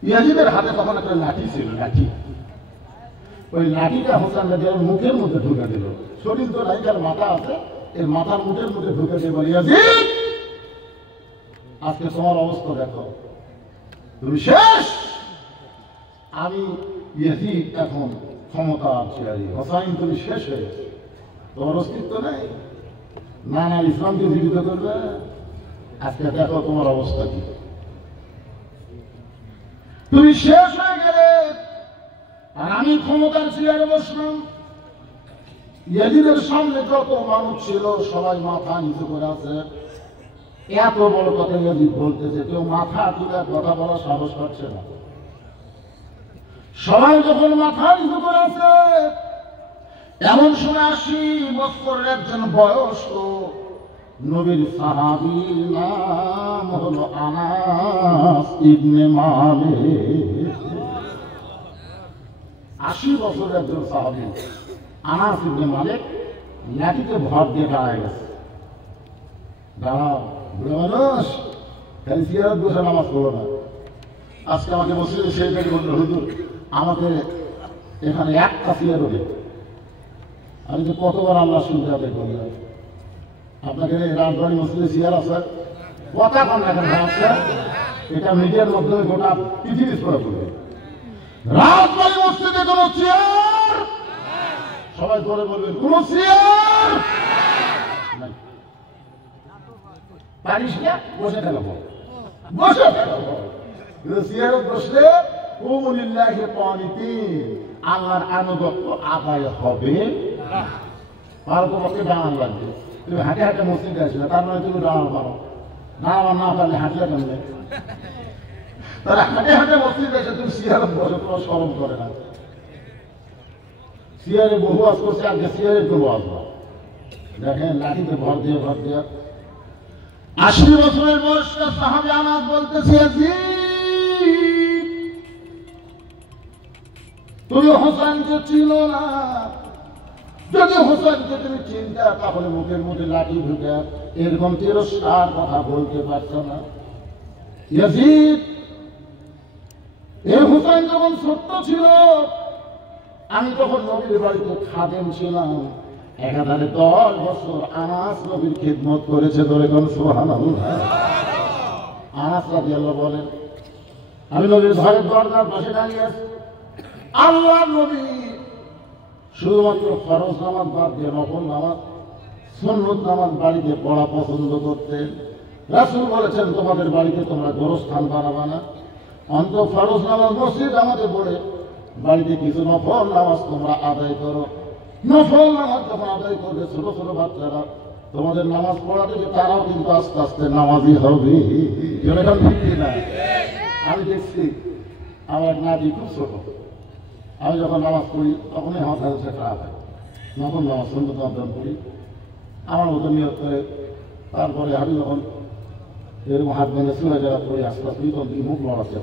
ইয়াজিদের হাতে তখন একটা লাঠি ছিল, লাঠি। ওই লাঠিটা হোসেন রাদিয়াল্লাহর মুখের মধ্যে ঢুকে দিল। শরীর তো নাই, যার মাথা আছে, এর মাথার মুখের মধ্যে ঢুকে দিয়ে বলে, ইয়াজিদ আজকে তোমার অবস্থা দেখো, তুমি শেষ। আমি ইয়াজিদ এখন ক্ষমতা আছে, হোসাইন তুমি শেষ হয়ে গেছে, তোমার অস্তিত্ব নেই। না না, ইসলামকে জীবিত করবে, আজকে দেখো তোমার অবস্থা কি, তুমি শেষ হয়ে গেলে। আর আমি ক্ষমতার চেয়ারে বসলাম। ইয়াজিদের সামনে যত মানুষ ছিল সবাই মাথা নিচু করে আছে। এত বড় কথা ইয়াজিদ বলতেছে, কেউ মাথা তুলে কথা বলার সাহস পাচ্ছে না। সবাই যখন মাথা নিচু করে আছে, এমন সময় 80 বছরের একজন বয়স্ক নবীর সাহাবী, নাম হলো আনাস ইবনে মালিক। 80 বছরের একজন সাহাবী আনাস ইবনে মালিক লাঠিতে ভর দিয়ে দাঁড়ায় গেছে। দাঁড়াও বুড়ো মানুষ, খালি সিয়ারত বসে নামাজ পড়ো না। আজকে আমাকে মসজিদে সেই থেকে বললো, হুজুর আমাকে এখানে একটা সিয়ারত দিন। আমি তো কতবার আল্লাহ শুনতে হবে করলাম, আপনাকে রাজবাড়ি মসজিদে সিয়ার আছে, কথা কন এখন আছে, এটা মিডিয়ার মাধ্যমে গোটা পৃথিবী ছড়া পড়বে। রাজবাড়ি মসজিদে কোন চেয়ার, সবাই ধরে বলবেন কোন চেয়ার পারিস না, বসে থাকবো, বসে থাকবো। চেয়ারে বসলে আল্লাহর আনুগত্য আদায় হবে। আর তোমাকে ডানান লাগবে, তুমি হাঁটে হাঁটে মসজিদে আসবে, তার মানে তুমি ডানান পারো না, আমার না পারলে হাঁটলে কেমনে? তারা হাঁটে হাঁটে মসজিদে এসে তুমি সিয়ারে বসে, তোমার স্মরণ করে না। সিয়ারে বহু আজ করছে, আজকে সিয়ারে কোনো আসবো দেখেন লাঠিতে ভর দিয়ে 80 বছরের বয়স্ক সাহাবী আনাস বলতেছে, তুমি হোসেনকে চিনো না, যদি হোসেনকে তুমি চিনতে তাহলে মুখের মধ্যে লাঠি ঢুকে এরকম তিরস্কার কথা বলতে পারছো না। ইয়াজিদ, এই হোসেন যখন ছোট্ট ছিল, আমি তখন নবীর বাড়িতে খাদেম ছিলাম, একাধারে 10 বছর আনাস নবীর খিদমত করেছে। ধরে কোন সুবহানাল্লাহ। আনাস রাদিয়াল্লাহু বলেন, আমি নবীর ঘরের দরজার পাশে দাঁড়িয়ে আছি, আল্লাহ নবী শুধুমাত্র ফরজ নামাজ বাদ দিয়ে নফল নামাজ, সুন্নত নামাজ বাড়িতে পড়া পছন্দ করতেন। রাসূল বলেছেন, তোমাদের বাড়িতে তোমরা গোরস্থান বানাবা না, অন্তত ফরজ নামাজ মসজিদ আমাদের পড়ে বাড়িতে কিছু নফল নামাজ তোমরা আদায় করো। নফল নামাজ যখন আদায় করবে, ছোট ছোট বাচ্চারা তোমাদের নামাজ পড়া দেখে তারাও কিন্তু আস্তে আস্তে নামাজি হবে। এরকম ঠিক না? আমি দেখছি আমার নাতি খুব ছোট, আমি যখন নামাজ পড়ি তখনই আমার কাছে সেটা আছে, নফল নামাজ সুন্নত নামাজ পড়ি আমার মতো নিয়ত করে, তারপরে আমি যখন এরকম হাত বেঁধে সুরে যারা পড়ি আস্তে আস্তে তখন মুখ লড়াচ্ছে,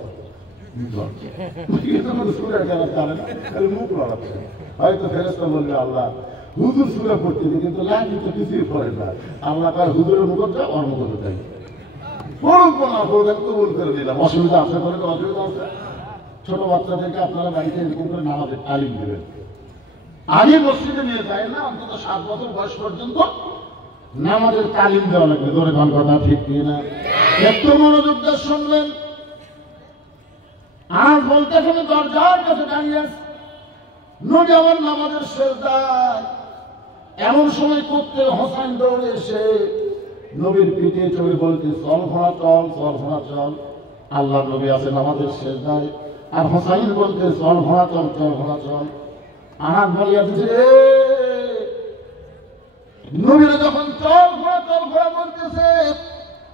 সুরে যারা জানে না মুখ লড়াচ্ছে। হয়তো ফেরেশতা বলবে, আল্লাহ হুজুর সুরে পড়তে, কিন্তু লাইন তো কিছুই পড়ে না। আল্লাহ তার হুজুরের মুখটা ওর মুখে দেয়, পড়ুক না পড়বেন কবুল করে দিলাম, অসুবিধা আছে বলে তো অসুবিধা আছে। ছোট বাচ্চাদেরকে আপনারা বাড়িতে এরকম করে নামাজের তালিম দেবেন, আগে মসজিদে নিয়ে যায় না, অন্তত 7 বছর বয়স পর্যন্ত নামাজের তালিম দেওয়া লাগবে। ধরে কোন কথা ঠিক কিনা? একটু মনোযোগ দিয়ে শুনলেন। আর বলতে শুনে দরজার কাছে দাঁড়িয়ে আছে, নবী আমার নামাজের সেজদায় এমন সময় করতে হোসেন দৌড়ে এসে নবীর পিঠে চড়ে বলতে, চল ঘোড়া চল, চল ঘোড়া চল। আল্লাহ নবী আছে নামাজের সেজদায়, আর হোসাইন বলতে, চল ঘোড়া চল, চল ঘোড়া চল। আনাস বলিয়া দিছে, নবীরা যখন চল ঘোড়া বলতেছে,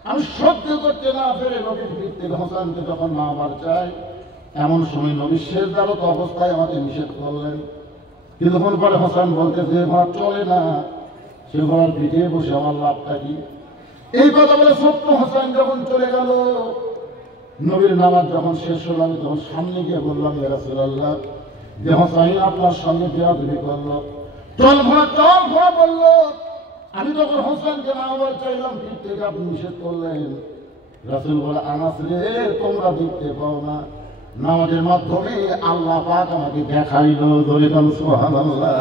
আমি সহ্য করতে না পেরে নবীর পিঠ থেকে হোসেনকে যখন নামাবার চাই, এমন সময় নবীর সেজদারত অবস্থায় আমাকে নিষেধ করলেন। কিছুক্ষণ পরে হোসেন বলতেছে, ঘোড়া চলে না, সে ঘোড়ার পিঠে বসে আমার লাভটা কি? এই কথা বলে ছোট্ট হোসেন যখন চলে গেল, নবীর নামাজ যখন শেষ হলো, আমি তখন সামনে গিয়ে বললাম, ইয়া রাসূলুল্লাহ, যে হোসেন আপনার সঙ্গে বেয়াদবি করলো, চল ঘোড়া বললো। আমি যখন হোসেনকে নামাবার চাইলাম, পিঠ থেকে আপনি নিষেধ করলেন। রাসূল বলে, আনাস রে, তোমরা দেখতে পাও না, নামাজের মাধ্যমে আল্লাহ পাক আমাকে দেখাইলো। ধরে কোন সুবহানাল্লাহ।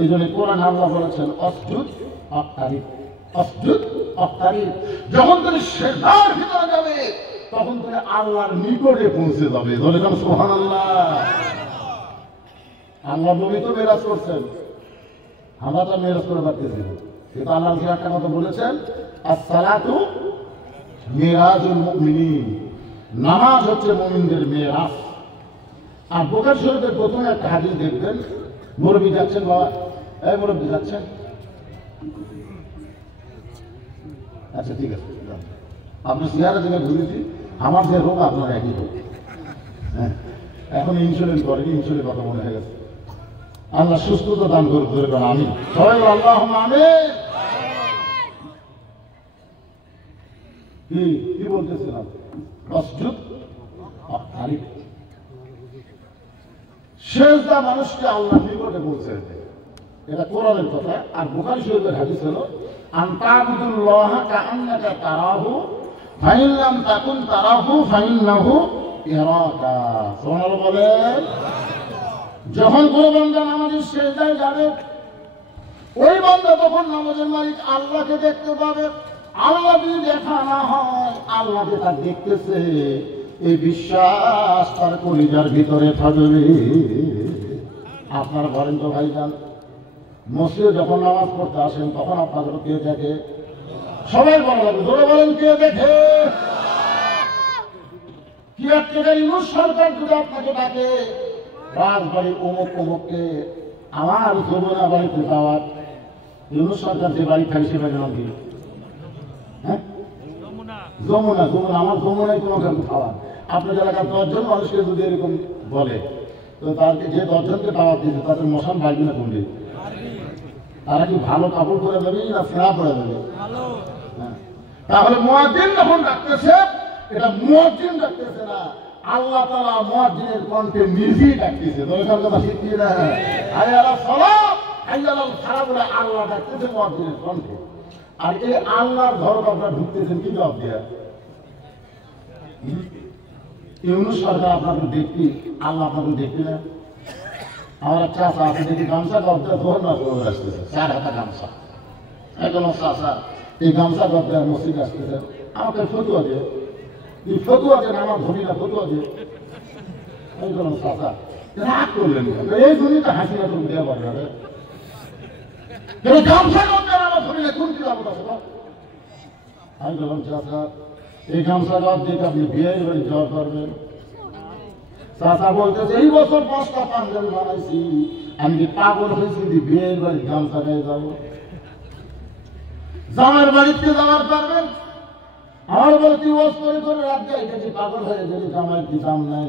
এই জন্য কোরআন আল্লাহ বলেছেন, অসজুদ ওয়াক্তারিব, অসজুদ ওয়াক্তারিব। যখন তুমি সেজদার ভিতরে যাবে, তখন তুমি আল্লাহর নিকটে পৌঁছে যাবে। ধরে কোন সুবহানাল্লাহ। আল্লাহ নবী তো মেরাজ করছেন, আমরা তো মেরাজ করে পারতেছি না, কিন্তু আল্লাহ একটা কথা বলেছেন, আস-সালাতু মিরাজুল মুমিনিন, নামাজ হচ্ছে মুমিনদের মেরাজ। আর বুখারী শরীফের প্রথমে একটা হাদিস দেখবেন, মুরব্বি যাচ্ছেন, বাবা এই মুরব্বি যাচ্ছেন, আচ্ছা ঠিক আছে, আপনি সিয়ারা থেকে ঘুরেছি, আমার যে রোগ আপনার একই রোগ। হ্যাঁ, এখন ইনসুলিন করেন, ইনসুলিন কথা মনে হয়ে গেছে। আল্লাহ সুস্থতা দান করুক, ধরে করেন আমিন, সবাই আল্লাহুম্মা আমিন। কি বলতেছিলাম? অসজুদ ওয়াক্তারিব, সেজদা মানুষকে আল্লাহর নিকটে পৌঁছে দেয়, এটা কোরআনের কথা। আর বুখারী শরীফের হাদিস হলো, আনতাবুদুল্লাহ কাআন্নাকা তারাহু ফাইন লাম তাকুন তারাহু ফাইন্নাহু ইয়ারাকা। সুবহানাল্লাহ বলেন। যখন কোনো বান্দা নামাজের সেজদায় যাবে, ওই বান্দা তখন নামাজের মালিক আল্লাহকে দেখতে পাবে। আল্লাহ যদি দেখা না হয়, আল্লাহ যে তার দেখতেছে, এই বিশ্বাস তার কলিজার ভিতরে থাকবে। আপনার ঘরেন তো ভাইজান, মসজিদে যখন নামাজ পড়তে আসেন, তখন আপনাদের কে দেখে? সবাই বলা লাগবে, ধরে বলেন কে দেখে? কি একটা ইউনুস সরকার যদি আপনাকে ডাকে, রাজবাড়ির অমুক অমুককে আমার যমুনা বাড়িতে যাওয়ার, ইউনূস সরকার যে বাড়ি থাকে সে বাড়ির নাম কি? হ্যাঁ, যমুনা। যমুনা, আমার যমুনায় কোনো খাওয়া। আপনার এলাকার 10 জন মানুষকে যদি এরকম বলে, তো তাদেরকে যে 10 জনকে খাওয়া দিয়েছে তাদের মশান বাড়বে না কোনদিন? তারা কি ভালো কাপড় পরে দেবে না ফেরা পরে দেবে? হ্যাঁ, তাহলে মুয়াজ্জিন যখন ডাকতেছে, এটা মুয়াজ্জিন ডাকতেছে না, আল্লাহ তাআলা মুয়াজ্জিনের কণ্ঠে নিজেই ডাকতেছে। দরকার কথা ঠিক কি না? হাইয়া আলাস সালাত, হাইয়া আলাল ফালাহ বলে আল্লাহ ডাকতেছে মুয়াজ্জিনের কণ্ঠে। আর এই আল্লাহর ঘর আপনারা ঢুকতেছেন কি জবাব দিয়া? ইউনূস সরকার আপনাকে দেখবি, আল্লাহ আপনাকে দেখবি না? আমার চাষা আছে দেখি গামছা গদ্দা ধর না করে আসতেছে, 4 হাতা গামছা। এখন চাষা এই গামছা গদ্দা মসজিদ আসতেছে, আমাকে ফতুয়া দিয়ে, তুই ফতুয়া দেন, আমার ধরি না ফতুয়া দিয়ে। আমি বললাম চাষা রাগ করলেন, এই ধরিটা হাসি না তুমি দেওয়া পারবে, গামছা গদ্দা আমার ধরি না কোন কি লাভ আছে? আমি বললাম চাষা এই গামছা গদ দেখে আপনি বিয়ের বাড়ি যাওয়া করবেন? চাচা বলতেছে এই বছর 5টা পাঞ্জাবি বানাইছি, আমি কি পাগল হয়েছি বিয়ের বাড়ি গামছা গায়ে যাবো? জামার বাড়িতে যাওয়ার পারবেন? আমার বলে তুই ওয়াজ করে রাত গাইতেছি, পাগল হয়ে গেলি, জামাইয়ের কি দাম নাই?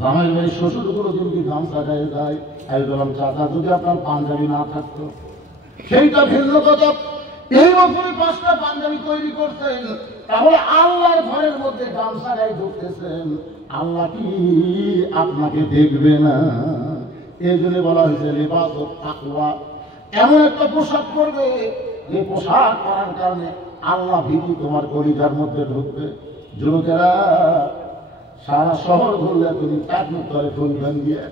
জামাইয়ের বাড়ির শ্বশুরগুলো যদি গামছা গায়ে যায়। আমি বললাম চাচা যদি আপনার পাঞ্জাবি না থাকতো সেইটা ভিন্ন কথা। এই বছরই 5টা পাঞ্জাবি তৈরি করছেন, তাহলে আল্লাহর ঘরের মধ্যে গামছা গায়ে ঢুকতেছেন, আল্লাহ কি আপনাকে দেখবে না? এই জন্য বলা হয়েছে লিবাসুত তাকওয়া, এমন একটা পোশাক পরবে যে পোশাক পরার কারণে আল্লাহ ভীতি তোমার কলিজার মধ্যে ঢুকবে। যুবকেরা সারা শহর ঘুরলে তুমি টাকনুর তলে ফুলদান দিয়ে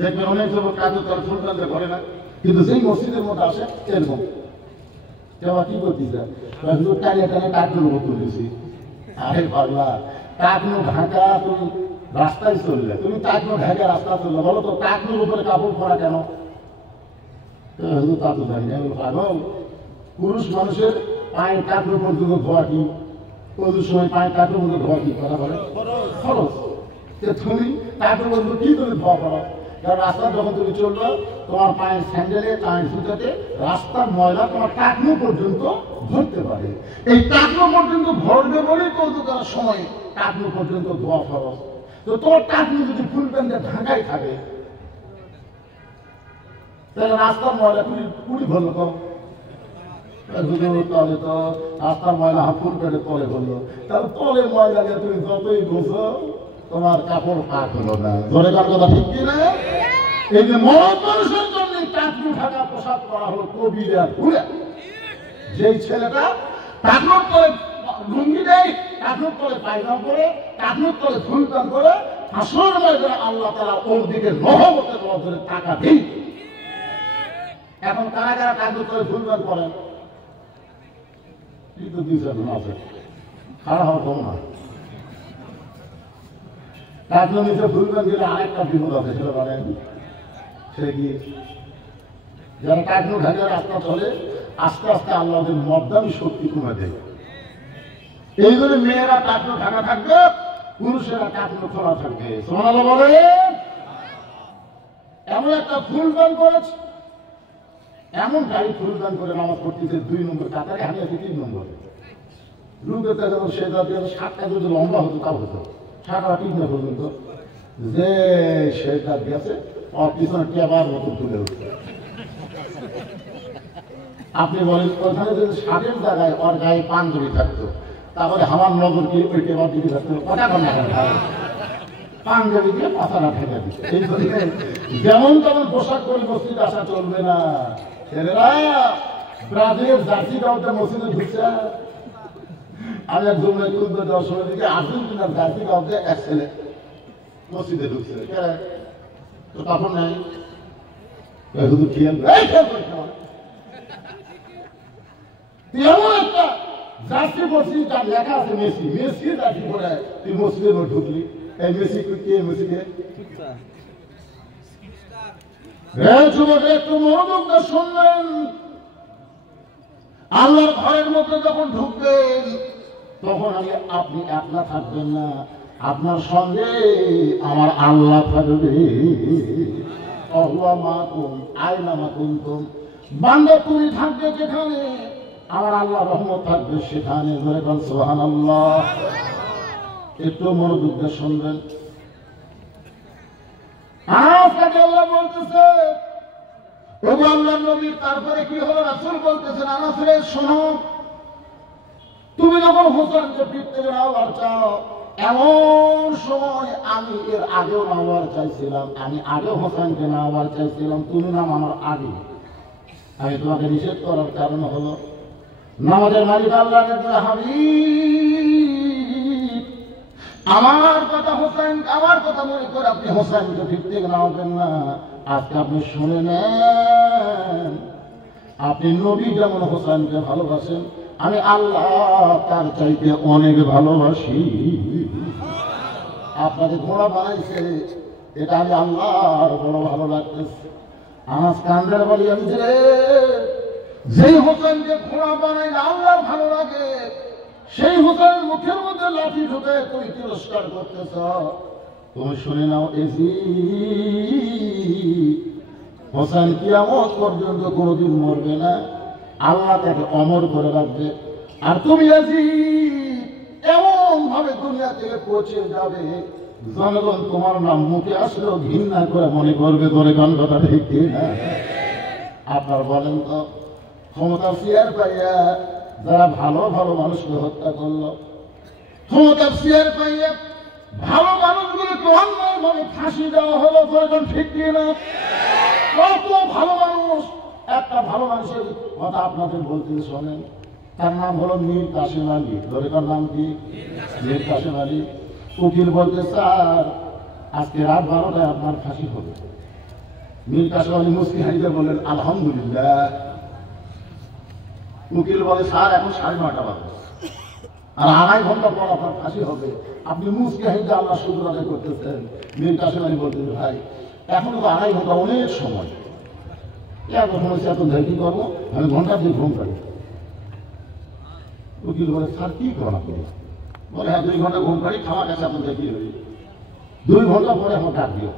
দেখবেন, অনেক যুবক টাকনুর তলে ফুলদান দিয়ে করে না, কিন্তু যেই মসজিদের মধ্যে আসে এরকম কেবা কি করতেছে, টানিয়ে টানিয়ে টাকনুর উপর তুলেছি। আরে পাগলা, টাকনু ঢাকা তুমি রাস্তায় চললে, তুমি টাকনু ঢাকা রাস্তা চললে, বলো তো টাকনুর উপরে কাপড় পরা কেন? তা তো জানি না। পাগল, পুরুষ মানুষের পায়ের টাকনু পর্যন্ত ধোয়া কি ওদের সময় পায়ের টাকনুর মধ্যে ধোয়া কি করা বলে খরচ? তুমি টাকনুর মধ্যে কি তুমি ধোয়া করো? কারণ রাস্তা যখন তুমি চললো, তোমার পায়ের স্যান্ডেলে পায়ের জুতাতে রাস্তার ময়লা তোমার টাকনু পর্যন্ত ধরতে পারে। এই টাকনু পর্যন্ত ভরবে বলেই তো তার সময় টাকনু পর্যন্ত ধোয়া খরচ। তো তোর টাকনু যদি ফুল প্যান্টে ঢাকাই থাকে, তাহলে রাস্তার ময়লা কুড়ি ভরলো তো তলে, তো রাস্তার ময়লা ফুল প্যান্টে তলে ভরলো, তাহলে তলে ময়লা গিয়ে তুমি যতই বোঝো তোমার কাপড় পাক হলো না। ধরে কার কথা ঠিক কিনা? এই যে মরদ মানুষের জন্য টাকনু ঢাকা পোশাক করা হলো কবিরা ঘুরে। যেই ছেলেটা টাকনুর তলে লুঙ্গি দেয়, টাকনুর তলে পায়জামা পরে, টাকনুর তলে ফুলদান করে, হাসর ময়দানে আল্লাহ তাআলা ওর দিকে নহমতের নজরে টাকা দিন। এখন কারা কারা টাকনুর তলে ফুলদান করেন? কিন্তু 2-4 জন আছে, খারাপ হওয়ার কম না। টাকনু নিচে ফুলদান দিলে আরেকটা বিপদ আছে, সেটা বলেন সে কি? যারা টাকনু ঢাকা রাস্তা চলে, আস্তে আস্তে আল্লাহদের মর্দানি শক্তি কমে দেয়। এই জন্য মেয়েরা টাকনু ঢাকা থাকবে, পুরুষেরা টাকনু খোলা থাকবে। সুবহানাল্লাহ বলে। এমন একটা ফুলদান করেছে, এমন গাড়ি ফুলদান করে নামাজ পড়তেছে 2 নম্বর কাতারে, আমি আছি 3 নম্বরে। রুগেতে যখন সেটা দিয়ে 7টা যদি লম্বা হতো তাও হতো, 7-8 পর্যন্ত যে সেটা দিয়েছে ওর পিছনে টেবার মতো তুলে উঠছে। আপনি বলেন ওখানে যদি 60-এর জায়গায় ওর গায়ে পাঞ্জাবি থাকতো, তারপরে আমার নগর কি ওই টেবার দিকে থাকতো? কথা কন্যা পাঞ্জাবি দিয়ে পাতাটা ঠেকে দিচ্ছে। এই জন্য যেমন তেমন পোশাক করে মসজিদে আসা চলবে না। ছেলেরা ব্রাজিলের জার্সি গাঁওতে মসজিদে ঢুকছে। আমি এক জমিনে খুঁজতে যাওয়ার সময় দিকে আর্জেন্টিনার জার্সি গাঁওতে এক ছেলে মসজিদে ঢুকছে। তো তখন নাই শুধু খেয়াল এমন একটা জার্সি পড়ছি তার লেখা আছে মেসি, মেসি জার্সি পরে তুই মসজিদের মধ্যে ঢুকলি। এই মেসি কে? মেসিকে যুবক একটু মনোযোগ দিয়ে শুনলেন। আল্লাহর ঘরের মধ্যে যখন ঢুকবেন তখন আপনি একলা থাকবেন না, আপনার সঙ্গে আমার আল্লাহ থাকবে। আয়না মা কুনতুম, বান্দা তুমি থাকবে যেখানে আমার আল্লাহ রহমত থাকবে সেখানে। ধরে বল সুবহানাল্লাহ। একটু মনোযোগ দিয়ে শুনবেন। আল্লাহ বলতেছে ওগো আল্লাহর নবী, তারপরে কি হলো? রাসূল বলতেছেন আনাস রে শোনো, তুমি যখন হোসেনকে পিঠ থেকে নাওয়ার চাও, এমন সময় আমি এর আগেও নাওয়ার চাইছিলাম, আমি আগেও হোসেনকে নাওয়ার চাইছিলাম, তুমি নামানোর আগে। আমি তোমাকে নিষেধ করার কারণ হলো নামাজের মালিক আল্লাহ হাবিব, আমার কথা হোসেন, আমার কথা মনে করে আপনি হোসেনকে পিঠ থেকে নামাবেন না। আজকে আপনি শুনে নেন, আপনি নবী যেমন হোসেনকে ভালোবাসেন, আমি আল্লাহ তার চাইতে অনেক ভালোবাসি। আপনাকে ঘোড়া বানাইছে, এটা আমি আল্লাহর বড় ভালো লাগতেছে। আমার কান্দের বলি আমি যেই হোসেনকে ঘোড়া বানাই আল্লাহর ভালো লাগে, সেই হোসেনের মুখের মধ্যে লাঠি ঢুকে তুমি তিরস্কার করতেছ। তুমি শুনে নাও, হোসেন কিয়ামত পর্যন্ত কোনোদিন মরবে না, আল্লাহ তাকে অমর করে রাখবে। আর তুমি এমন ভাবে দুনিয়া থেকে পৌঁছে যাবে, জনগণ তোমার নাম মুখে আসলেও ঘৃণা করে মনে করবে। ধরে গান কথা ঠিক না? আপনার বলেন তো, ক্ষমতার চেয়ার পাইয়া যারা ভালো ভালো মানুষকে হত্যা করলো, ক্ষমতার চেয়ার পাইয়া ভালো মানুষগুলোকে অন্যায়ভাবে ফাঁসি দেওয়া হলো, প্রয়োজন ঠিক না? কত ভালো মানুষ, একটা ভালো মানুষের কথা আপনাদের বলতে শোনেন, তার নাম হলো মীর কাসেম আলী। ধরে তার নাম কি? মীর কাসেম আলী। উকিল বলতে স্যার আজকে রাত 12টায় আপনার ফাঁসি হবে। মীর কাসেম আলী মুস্কি হারিয়ে বললেন আলহামদুলিল্লাহ। উকিল বলে স্যার এখন 9:30 বাজে, আর 2.5 ঘন্টা পর আপনার ফাঁসি হবে, আপনি মুস্কি হারিয়ে আল্লাহ শুধু আদায় করতেছেন। মীর কাসেম আলী বলতেন ভাই এখনো তো 2.5 ঘন্টা অনেক সময়, এতক্ষণ হচ্ছে এত ধরে কি করবো, আমি ঘন্টা 2 ঘুম পাই। উকিল বলে স্যার কি করেন আপনি? বলে হ্যাঁ 2 ঘন্টা ঘুম পাড়ি, খাওয়া গেছে আপনার দেখি হই, 2 ঘন্টা পরে আমার ডাক দিও।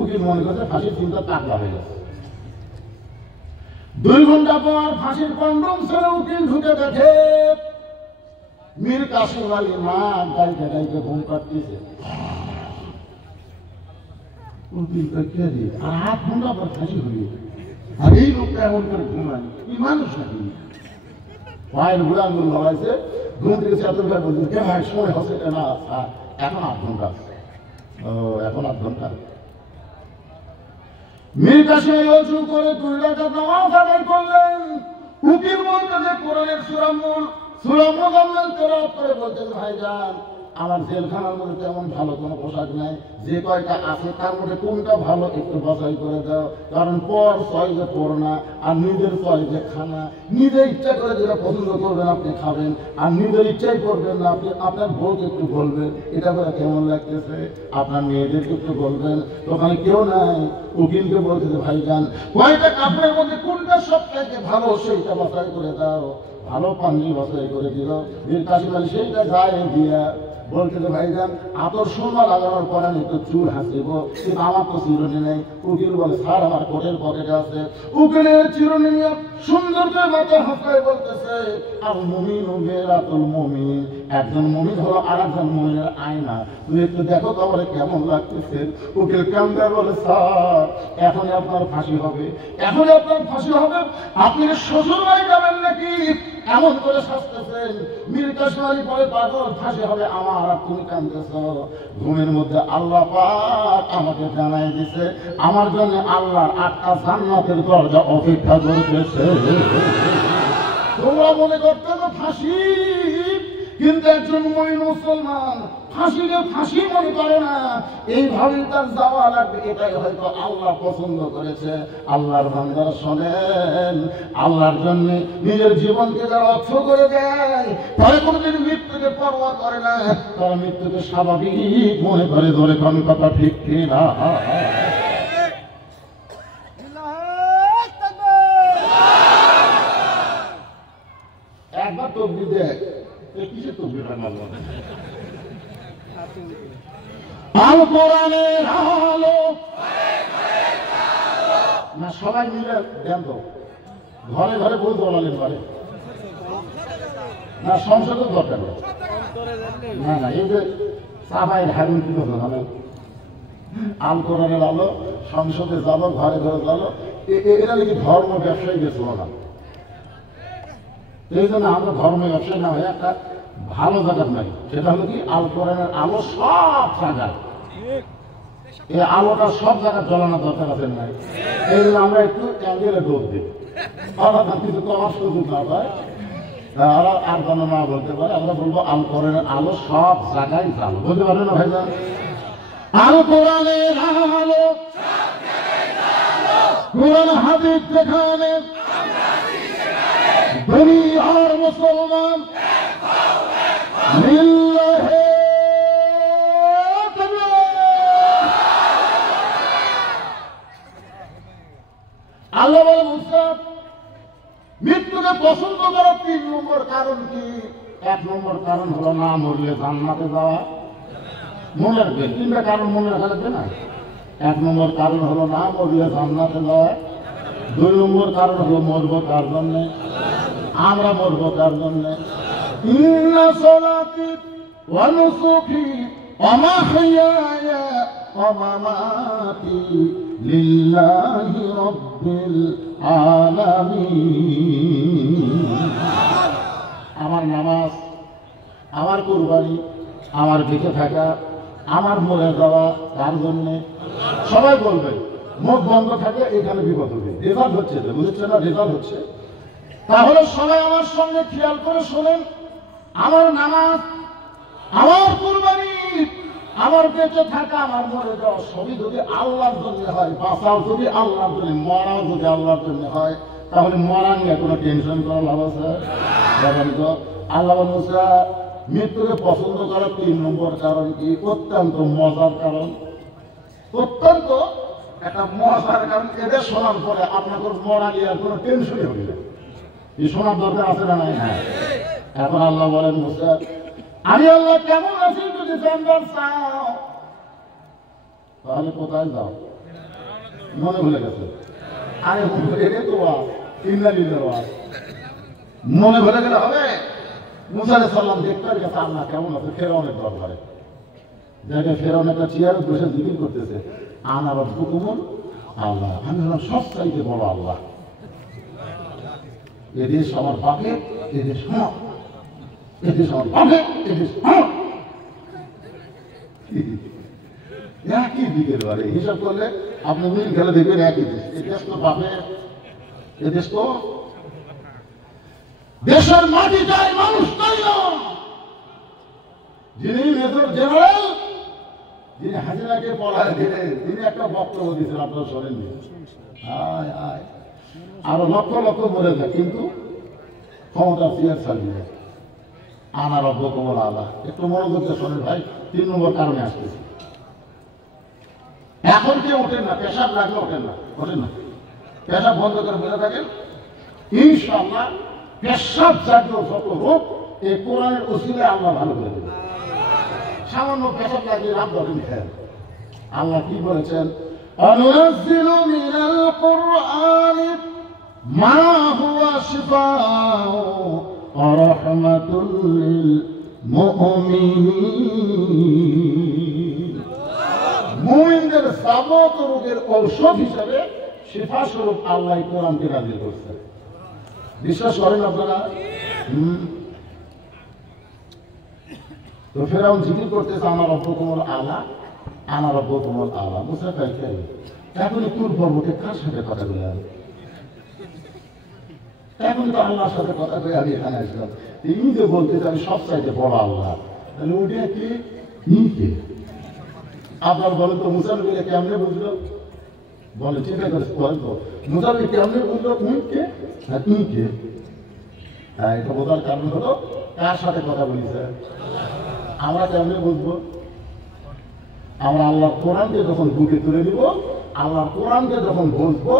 উকিল মনে করছে ফাঁসির চিন্তা তাকলা হয়ে গেছে। 2 ঘন্টা পর ফাঁসির কন্ডম ছেড়ে উকিল ঢুকে দেখে মীর কাসেম আলী মা গাইতে গাইতে ঘুম পাড়তেছে। উকিল কে দিয়ে আর 8 ঘন্টা পর ফাঁসি হয়ে, আর এই লোকটা এমন করে ঘুমায়, কি মানুষ নাকি? পায়ের গুড়াঙ্গুল লড়াইছে, ঘুম থেকে চেতনভাবে বলছে কে ভাই সময় হচ্ছে না, এখন 8 ঘন্টা। ও এখন 8 ঘন্টা। মীর কাসেম অজু করে 2 রাকাত নামাজ আদায় করলেন। উকিল বলতে যে কোরআনের সূরা মুজাম্মিল তেলাওয়াত করে বলতেন ভাইজান আমার জেলখানার মধ্যে তেমন ভালো কোনো পোশাক নাই, যে কয়টা আছে তার মধ্যে কোনটা ভালো একটু বাছাই করে দাও, কারণ পর চয়েসে পড়ো না, আর নিজের চয়েসে খানা, নিজে ইচ্ছা করে যেটা পছন্দ করবেন আপনি খাবেন, আর নিজের ইচ্ছাই করবেন না, আপনি আপনার বউকে একটু বলবেন এটা করে কেমন লাগতেছে, আপনার মেয়েদেরকে একটু বলবেন, ওখানে কেউ নাই। উকিলকে বলতেছে ভাইজান কয়টা কাপড়ের মধ্যে কোনটা সবথেকে ভালো সেইটা বাছাই করে দাও। ভালো পাঞ্জি বাছাই করে দিল। মীর কাসেম আলী সেইটা গায়ে দিয়া বলতেছে ভাইজান আতর সুরমা লাগানোর পরে আমি একটু চুল হাসিব, কিন্তু আমার তো চিরুনি নেই। উকিল বলে স্যার আমার কোটের পকেটে আছে। উকিলের চিরুনি নিয়ে সুন্দর করে মাথা হাসায় বলতেছে আর মুমিন মেরাতুল মুমিন, একজন মুমিন হলো আর একজন মুমিনের আয়না, তুমি একটু দেখো তো আমার কেমন লাগতেছে। উকিল কান্দে বলে স্যার এখনই আপনার ফাঁসি হবে, এখনই আপনার ফাঁসি হবে, আপনি শ্বশুর বাড়ি যাবেন নাকি? এমন করে শাস্তেছেন। মীর কাসেম আলী পরে পাগল, ফাঁসি হবে আমার, আর তুমি কাঁদতেছ। ঘুমের মধ্যে আল্লাহ পাক আমাকে জানাই দিছে আমার জন্য আল্লাহর 8টা জান্নাতের দরজা অপেক্ষা করতেছে। তোমরা মনে করতে তো ফাঁসি, কিন্তু একজন মুমিন মুসলমান ফাঁসিকে ফাঁসি মনে করে না, এইভাবে তার যাওয়া লাগবে, এটাই হয়তো আল্লাহ পছন্দ করেছে। আল্লাহর বান্দারা শোনেন, আল্লাহর জন্য নিজের জীবনকে যারা অর্থ করে দেয় তারা কোনোদিন মৃত্যুকে পরোয়া করে না, তারা মৃত্যুকে স্বাভাবিক মনে করে। ধরে কোন কথা ঠিক কিনা? একবার তকবীর দেখ, কিসের তকবীর হয় মাঝে আল কোরআনের আলো না সবাই মিলে দেন তো, ঘরে ঘরে বই দলালেন পারে না, সংসদের দরকার নেই। না না, এই যে সাফাইয়ের হারুন কি কথা জানেন, আল কোরআনের আলো সংসদে যাবো, ঘরে ঘরে যাবো, এরা নাকি ধর্ম ব্যবসায়ী গেছিল না। এই জন্য আমরা ধর্ম ব্যবসায়ী না হয়ে একটা ভালো জায়গা নাই, সেটা হলো কি আল কোরআনের আলো সব জায়গায়, এই আলোটা সব জায়গায় জ্বলানোর দরকার আছে নাই। এই জন্য আমরা একটু ক্যান্ডেলে ডোব দিই, কিছু কমার সুযোগ না পায়, ওরা আর যেন না বলতে পারে। আমরা বলবো আল কোরআনের আলো সব জায়গায় জ্বালো, বলতে পারবে না ভাইজান? আল কোরআনের আলো, কোরআন হাদিস যেখানে, দুনিয়ার মুসলমান লিল্লাহি আল্লাহ বলে মুসা মৃত্যুকে পছন্দ করার 3 নম্বর কারণ কি? 1 নম্বর কারণ হলো না মরলে জান্নাতে যাওয়া। মনে রাখবে 3টা কারণ মনে রাখা লাগবে না। 1 নম্বর কারণ হলো না মরলে জান্নাতে যাওয়া। 2 নম্বর কারণ হলো মরবো কার জন্যে? আমরা মরবো কার জন্যে? ইন্না সলাতি ওয়া নুসুকি ওয়া মাহইয়ায়া ওয়া মামাতি লিল্লাহি রাব্বিল আলামিন। আমার নামাজ, আমার কুরবানি, আমার বেঁচে থাকা, আমার মরে যাওয়া কার জন্যে? সবাই বলবে, মুখ বন্ধ থাকে এখানে বিপদ হবে। রেজাল্ট হচ্ছে, বুঝছেন না? রেজাল্ট হচ্ছে। তাহলে সবাই আমার সঙ্গে খেয়াল করে শোনেন, আমার নামাজ, আমার কুরবানি, আমার বেঁচে থাকা, আমার মরে যাওয়া সবই যদি আল্লাহর জন্য হয়, বাঁচাও যদি আল্লাহর জন্য, মরাও যদি আল্লাহর জন্য হয়, তাহলে মরা নিয়ে কোনো টেনশন করার লাভ আছে? আল্লাহ বলছে মৃত্যুকে পছন্দ করার 3 নম্বর কারণ কি? অত্যন্ত মজার কারণ, অত্যন্ত একটা মজার কারণ। এদের শোনার পরে আপনাদের মরা নিয়ে আর কোনো টেনশনই হবে না। এই শোনার দরকার আছে না নাই? হ্যাঁ। এখন আল্লাহ বলেন মুসা, আমি আল্লাহ কেমন আছি যদি জানবার চাও তাহলে কোথায় যাও? মনে ভুলে গেছে। আরে এটা তো মনে ভুলে গেলে হবে? মুসা আলাইহিস সালাম দেখতে গেছে আল্লাহ কেমন আছে ফেরাউনের দরবারে। দেখে ফেরাউন একটা চেয়ারে বসে জিকির করতেছে, আনা রাব্বুকুমুল আল্লাহ, আমি হলাম সবচাইতে বড় আল্লাহ। এদেশ আমার বাপের, এদেশ আমার, এদেশ আমার বাপের, এদেশ আমার। একই দিকের বারে হিসাব করলে আপনি মিল খেলে দেখবেন একই দেশ। এদেশ তো বাপের, এদেশ তো দেশের মাটি চাই, মানুষ চাই না। যিনি মেজর জেনারেল, যিনি হাজিরাকে পড়ায় দিলেন, তিনি একটা বক্তব্য দিয়েছেন, আপনারা শোনেননি? আয় আয় আরো লক্ষ লক্ষ মরে যায়, কিন্তু ক্ষমতা চেয়ার চালিয়ে আনা রব্বুকুমুল আলা। একটু মনোযোগ দিয়ে শোনেন ভাই, 3 নম্বর কারণে আসতেছে। এখন কেউ ওঠেন না, পেশাব লাগলে ওঠেন না, ওঠেন না, পেশাব বন্ধ করে বসে থাকেন। ইনশাআল্লাহ পেশাব জাতীয় যত রোগ এই কোরআনের ওসিলায় আল্লাহ ভালো করে দেবে। সামান্য পেশাব লাগিয়ে লাভ ধরেন খেয়াল। আল্লাহ কি বলেছেন? অনুনাজ্জিলু মিনাল কুরআনি মা হুয়া শিফাউ ওয়া রাহমাতুল লিল মুমিনিন। মুমিনদের যাবতীয় রোগের ঔষধ হিসেবে শিফা স্বরূপ আল্লাহ কোরআনকে নাযিল করেছেন। বিশ্বাস করেন আপনারা? তো ফেরাউন জিকির করতেছে আনা রব্বুকুমুল আলা, আনা রব্বুকুমুল আলা। মুসা কাইকে এখন তুর পর্বতে কার সাথে কথা বলে? এখন তো আল্লাহর সাথে কথা বলে আমি এখানে আসলাম। তিনি যে বলতে আমি সব চাইতে বড় আল্লাহ, তাহলে ওটা কি? আপনার বলেন তো মুসা নবী কেমনে বুঝলো? বলে চিন্তা করে বলেন তো মুসা নবী কেমনে বুঝলো কে আর কে? হ্যাঁ, এটা বোঝার কারণ হলো কার সাথে কথা বলিছে। আমরা কেমনে বুঝবো? আমরা আল্লাহর কোরআনকে যখন বুকে তুলে দিব, আল্লাহর কোরআনকে যখন বলবো,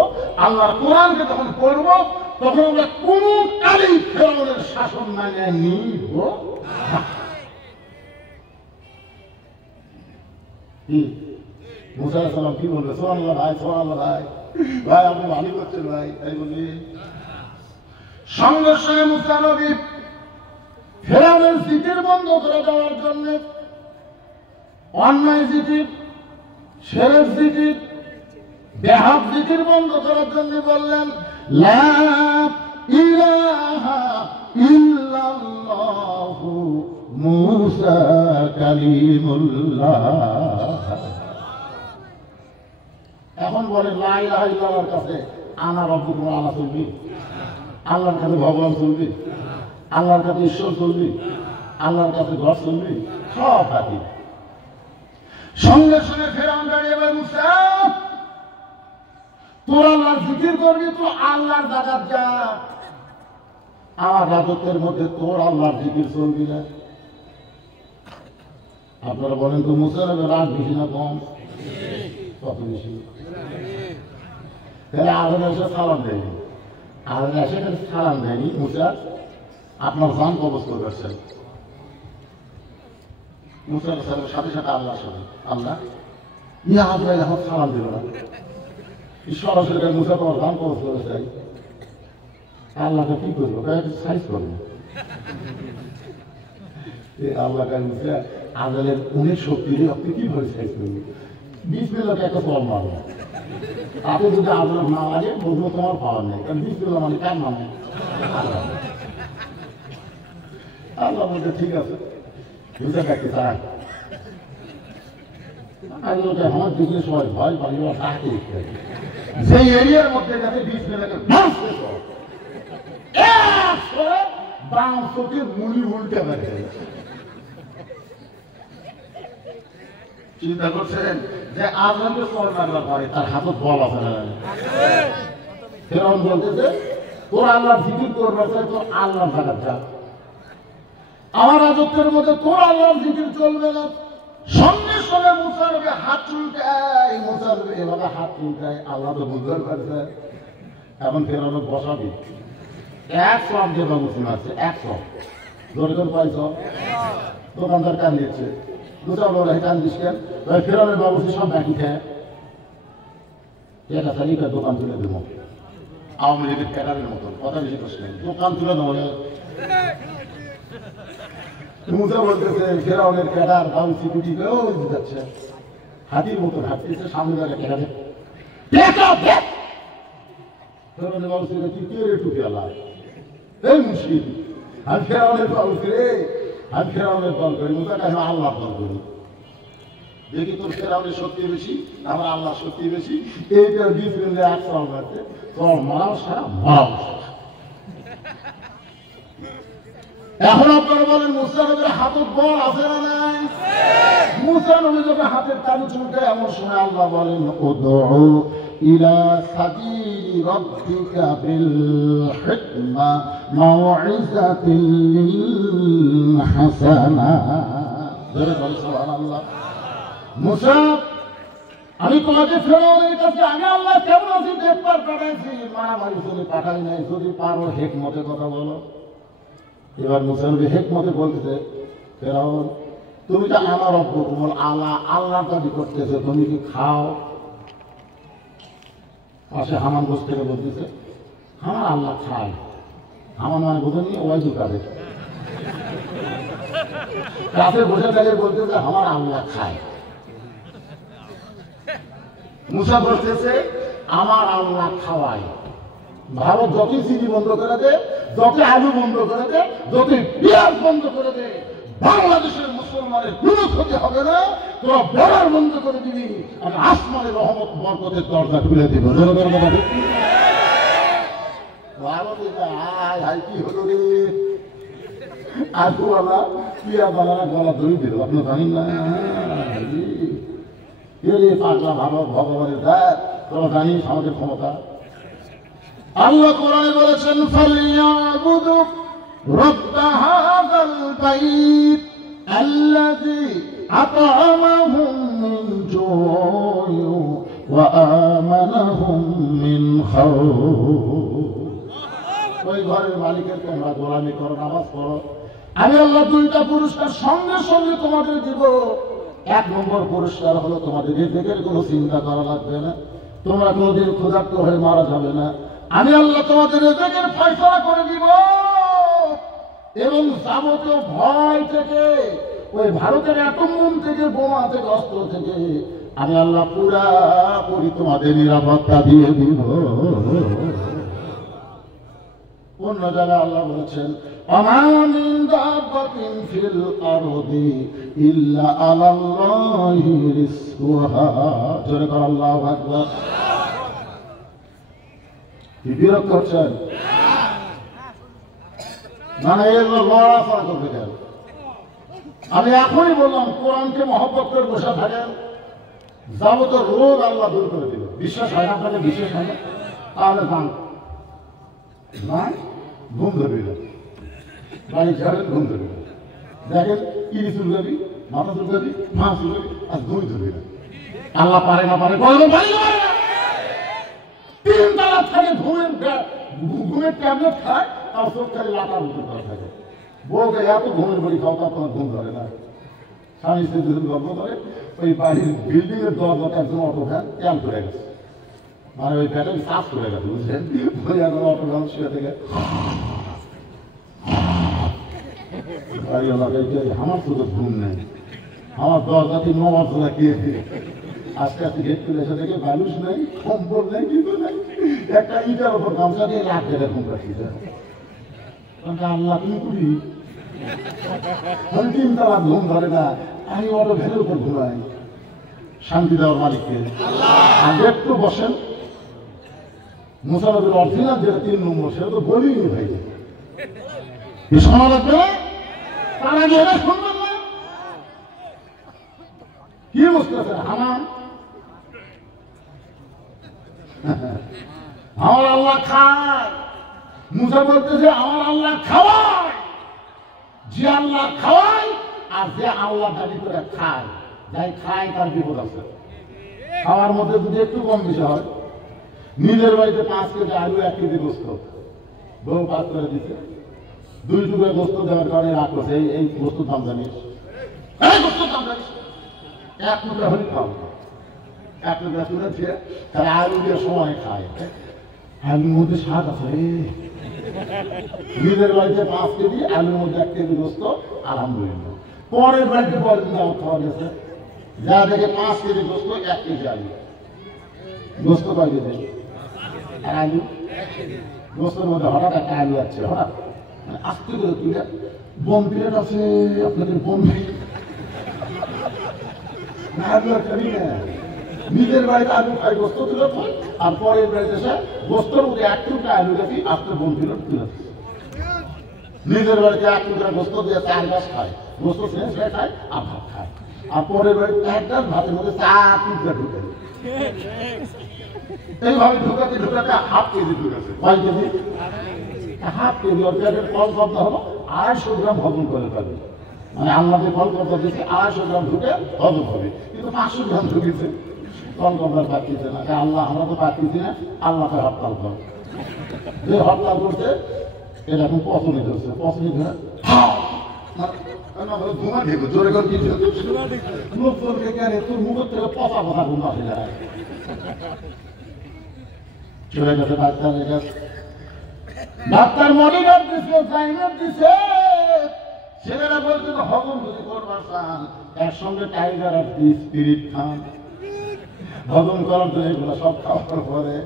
আল্লাহর কোরআনকে যখন পড়বো, তখন আমরা কোন কালেই ফেরাউনের শাসন মানে নিব না। মুসা আলাইহিস সালাম কি বলবে? সুবহানাল্লাহ ভাই, সুবহানাল্লাহ ভাই, ভাই আপনি ভালো করছেন ভাই, তাই বলি। সঙ্গে সঙ্গে মুসা নবী ফেরাউনের জিকির বন্ধ করে দেওয়ার জন্য, অন্যায় জিকির, শেরেক জিকির, বেহাত জিকির বন্ধ করার জন্য বললেন লা ইলাহা ইল্লাল্লাহু মুসা কালিমুল্লাহ। এখন বলে লা ইলাহা ইল্লাল্লাহর কাছে আনা রব্বুকুম আলা চলবি? আল্লাহর কাছে ভগবান চলবি? আল্লাহর কাছে ঈশ্বর চলবি? আল্লাহর কাছে ঘর চলবি? সব বাতিল। সঙ্গে সঙ্গে ফেরাউন দাঁড়িয়ে বলে মুসা, তোর আল্লাহর জিকির করবি তো আল্লাহর জায়গা যা, আমার রাজত্বের মধ্যে তোর আল্লাহর জিকির চলবি না। আপনারা বলেন তো মুসা রাগ বেশি না কম? কত বেশি? তাহলে আগুন এসে সালাম দেয়নি, আগুন এসে সালাম দেয়নি। মুসা আপনার জান কবজ করছেন। মুসা সাথে সাথে আল্লাহর সাথে আল্লাহ ইয়া আজরাইল এখন সালাম দিল না, সরাসরি মুসা তোমার জান কবজ করে চাই। আল্লাহকে কি করবো? সাইজ করবো। আল্লাহ মুসা আজরাইলের উনি শক্তি দিয়ে আপনি কিভাবে সাইজ করবেন? 20 মিনিট একটা ফল মারবো, তাতে যদি আজরাইল না লাগে বলবো তোমার পাওয়ার নেই, কারণ 20 মিনিট মানে কার মানে আল্লাহ বলতে ঠিক আছে বুঝে দেখতে চায়। আমার দিকে সবাই ভয় পাই তাকে যে এরিয়ার মধ্যে গেছে 20 মিনিটের বাম চোখে মুড়ি উল্টে বেড়ে। চিন্তা করছেন যে আজকে চল মারবার পরে তার হাতে বল আছে না? ফেরাউন বলতেছে তোর আল্লাহ জিকির করবার চাই, তোর আল্লাহ জায়গা যা, আমার রাজত্বের মধ্যে তোর আল্লাহর জিকির চলবে না। সঙ্গে সঙ্গে মুসা নবী হাত চুলকায়, মুসা নবী এভাবে হাত চুলকায়। আল্লাহ তো বুঝতে পারছে এখন ফেরাউন বসাবি 100 যে মুসলিম আছে 100 ধরে ধরে পাইছ। দোকানদার কান দিচ্ছে, মুসা বলে কান দিস কেন? ফেরাউনের বাবুসি সব ব্যাংকি খায়, এটা তালিকা দোকান তুলে দেবো। আওয়ামী লীগের ক্যাডারের মতন কথা বেশি প্রশ্ন, দোকান তুলে দেবো। মুসা বলতেছে ফেরাউনের ক্যাডার বাবুসি কুটি যাচ্ছে, হাতির মতন হাঁটতেছে, সামনে দাঁড়িয়ে ক্যাডারে ফেরাউনের বাবুসি কি কে রে টুপি আল্লাহ এই মুশকিল। আমি ফেরাউনের বাবুসি রে, আমি ফেরাউনের দল করি। মুসা কাছে আল্লাহর দল করি, দেখি তোর ফেরাউনের শক্তি বেশি আমার আল্লাহর শক্তি বেশি। এইটা 20 মিনিটে 100 মারতে তোর মারাও সারা মারাও সারা। এখন আপনারা বলেন মুসা নবীর হাতের বল আছে না নাই? মুসা নবী যখন হাতের তালু চুলকায় এমন সময় আল্লাহ বলেন উদউ ইলা সাবিলি রাব্বিকা বিল হিকমা মাউইযাতিল হাসানা। জোরে বলেন সুবহানাল্লাহ। মুসা আমি তোমাকে ফেরাউনের কাছে আমি আল্লাহ কেমন আছি দেখবার পাঠাইছি, মারামারি চলে পাঠাই নাই। যদি পারো হিকমতে কথা বলো। এবার মুসা নবী হিকমতে বলতেছে ফেরাউন তুমি তো আমার রব্বুকুম আল্লাহ আল্লাহর দাবি করতেছে, তুমি কি খাও? পাশে হামান বস থেকে বলতেছে আমার আল্লাহ খায়। হামান মানে বোঝেন নি ওয়াইজু কাদের কাছে বসে থেকে বলতেছে আমার আল্লাহ খায়। মুসা বলতেছে আমার আল্লাহ খাওয়ায়। ভারত যতই চিনি বন্ধ করে দে, যত আলু বন্ধ করে দে, যত পেঁয়াজ বন্ধ করে দে, বাংলাদেশের মুসলমানের কোনো ক্ষতি হবে না। তোরা বর্ডার বন্ধ করে দিবি, আমি আসমানের রহমত বরকতের দরজা খুলে দিব। কি হলো রে আজুওয়ালা পিয়া বালারা গলা ধরে দিল, আপনি জানেন না? পাগলা ভারত ভগবানের দেখ, তোরা জানিস আমাদের ক্ষমতা। আল্লাহ কোরআনে বলেছেন ফালিয়াবুদু রাব্ব হাযাল বাইত আল্লাযী আত'আমাহুম মিন জু'ইন ওয়া আমানাহুম মিন খাউফ। ওই ঘরের মালিকের তোমরা গোলামি করো, নামাজ পড়ো। আমি আল্লাহ 2টা পুরস্কার সঙ্গে সঙ্গে তোমাদের দিব। 1 নম্বর পুরস্কার হলো তোমাদের রিজিকের কোনো চিন্তা করা লাগবে না। তোমরা কোনদিন ক্ষুধার্ত হয়ে মারা যাবে না। আমি আল্লাহ তোমাদের রিজিকের ফয়সালা করে দিব এবং যাবতীয় ভয় থেকে, ওই ভারতের অ্যাটম বোম থেকে, বোমা থেকে, অস্ত্র থেকে আমি আল্লাহ পুরাপুরি তোমাদের নিরাপত্তা দিয়ে দিব। অন্য জায়গায় আল্লাহ বলেছেন আমা মিন দাব্বাতিন ফিল আরদি ইল্লা আলাল্লাহি রিজকুহা। জোরে কর আল্লাহু আকবার। কি বিরক্ত হচ্ছেন? মানে এগুলো লড়াফড়া করবে কেন? আমি এখনই বললাম কোরআনকে মহব্বত করে বসে থাকেন, যাবতীয় রোগ আল্লাহ দূর করে দিবে। বিশ্বাস হয় না আপনাকে? বিশ্বাস হয় না? তাহলে যান না, ঘুম ধরবি না, বাড়ি ছাড়েন, ঘুম ধরবি না। দেখেন ইনি চুলগাবি, মাথা চুলগাবি, মা চুলগাবি, আর ঘুম ধরবি না। আল্লাহ পারে না পারে, তিন তালা থাকে, ঘুমের ট্যাবলেট খায়, তার চোখ খালি লাটার মতো করা থাকে। বউকে এত ঘুমের বাড়ি খাও, তার তোমার ঘুম ধরে না। স্বামী স্ত্রী দুজন গল্প করে, ওই বাড়ির বিল্ডিং এর দরজাটা একজন অটো ভ্যান ক্যাম্প করে গেছে, মানে ওই ব্যাটারি চাষ করে গেছে, বুঝলেন? ওই এখন অটো ভ্যান শুয়ে থেকে আমার শুধু ঘুম নেই, আমার দরজাটি নবাজা কে আজকে আজকে গেট খুলে এসে দেখে বালুস নেই, কম্বল নেই, কিছু নেই, একটা ইটার ওপর গামছা দিয়ে লাখ টাকা ঘুম রাখি যায়। আল্লাহ তুমি করি তিন তালা ঘুম ধরে না, আমি অটো ভ্যানের উপর ঘুমাই। শান্তি দেওয়ার মালিককে আগে একটু বসেন। মুসানবির অরিজিনাল যেটা 3 নম্বর, সেটা তো বলিনি ভাই, শোনা লাগবে না? তার আগে এটা শুনবেন না? কি বুঝতেছে? আমার আল্লাহ খায়। মুসা বলতেছে আমার আল্লাহ খাওয়ায়। যে আল্লাহ খাওয়ায় আর যে আল্লাহ দাবি করে খায়, যাই খায় তার বিপদ আছে। খাওয়ার মধ্যে যদি একটু কম বেশি হয়, নিজের বাড়িতে 5 কেজি আলু, 1 কেজি গোস্ত বউ পাক করে দিতে, 2 টুকরা গোস্ত দেওয়ার কারণে রাগ করছে, এই গোস্তুর দাম জানিস, এই গোস্তুর দাম জানিস, 1 টুকরা হলে খাও, 1 টুকরা তুলে দিয়ে তারা আলু দিয়ে সময় খায়। আলুর মধ্যে স্বাদ আছে। নিজের বাড়িতে 5 কেজি আলুর মধ্যে 1 কেজি গোস্ত, আলহামদুলিল্লাহ। পরের বাড়িতে পরের দিন আমার খাওয়া গেছে, যা দেখে 5 কেজি গোস্ত, 1 কেজি আলু। গোস্ত কয় কেজি? আলু। গোস্তের মধ্যে হঠাৎ একটা আলু আছে, হঠাৎ আস্তে করে তুলে, বোম প্লেট আছে আপনাদের, বোম আলু খাবি না। নিজের বাড়িতে আলু খাই, গোস্ত তুলে খাই, আর পরের বাড়িতে এসে গোস্তর মধ্যে 1 টুকরা আলু রাখি, আস্তে বোম প্লেট তুলে। নিজের বাড়িতে 1 টুকরা গোস্ত দিয়ে 4 গ্লাস খায়, গোস্ত শেষ হয়ে খায় আর ভাত খায়, আর পরের বাড়িতে 1 গ্লাস ভাতের মধ্যে 4 টুকরা ঢুকে। এইভাবে ঢুকাতে ঢুকাতে 1/2 কেজি ঢুকেছে। কয় কেজি? 1/2 কেজি। ওর পেটের ফল কত হলো? 250 গ্রাম হজম করে পাবে। মানে আল্লাহ যে ফল কত দিচ্ছে 250 গ্রাম ঢুকে হজম হবে, কিন্তু 500 গ্রাম ঢুকেছে, ফল কবর পাচ্ছিছে না। আল্লাহ আমরা তো পাচ্ছি না, আল্লাহকে হরতাল কর। যে হরতাল করছে এরকম পছন্দ হচ্ছে, পছন্দ ধরে ঘুমা ঢেকে জোরে করে কি লোকজনকে কেন তোর মুখের থেকে পচা কথা ঘুম আসে যায়। চলে গেছে ডাক্তারের কাছে, ডাক্তার মনিটর দিচ্ছে, সাইনার দিচ্ছে। ছেলেরা বলছে তো হজম যদি করবার চান একসঙ্গে টাইগার আর স্পিরিট খান, হজম করার জন্য এগুলো সব খাওয়ার পরে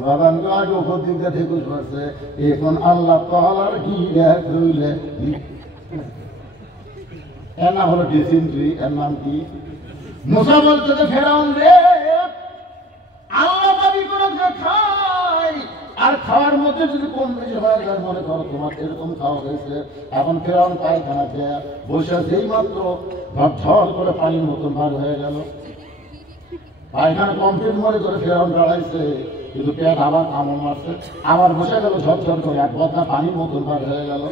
বাদানকে আগে উপর দিকে ঢেকুস করছে। এখন আল্লাহ তাআলার ঘিরে ধুইলে, এর নাম হলো ডিসেন্ট্রি। এর নাম কি? মুসা বলছে যে ফেরাউন রে, আল্লাহ দাবি করে যে খায়, আর খাওয়ার মধ্যে যদি কম বেশি হয় যায়, মনে করো তোমার এরকম খাওয়া হয়েছে, এখন ফেরাউন পায়খানা খেয়ে বসে যেই মাত্র ঝড় করে পানির মতন বার হয়ে গেল, পায়খানা কমপ্লিট মনে করে ফেরাউন দাঁড়াইছে, কিন্তু পেট আবার কামড় মারছে, আবার বসে গেল ঝরঝর করে, 1 বদনা পানির মতন বার হয়ে গেল,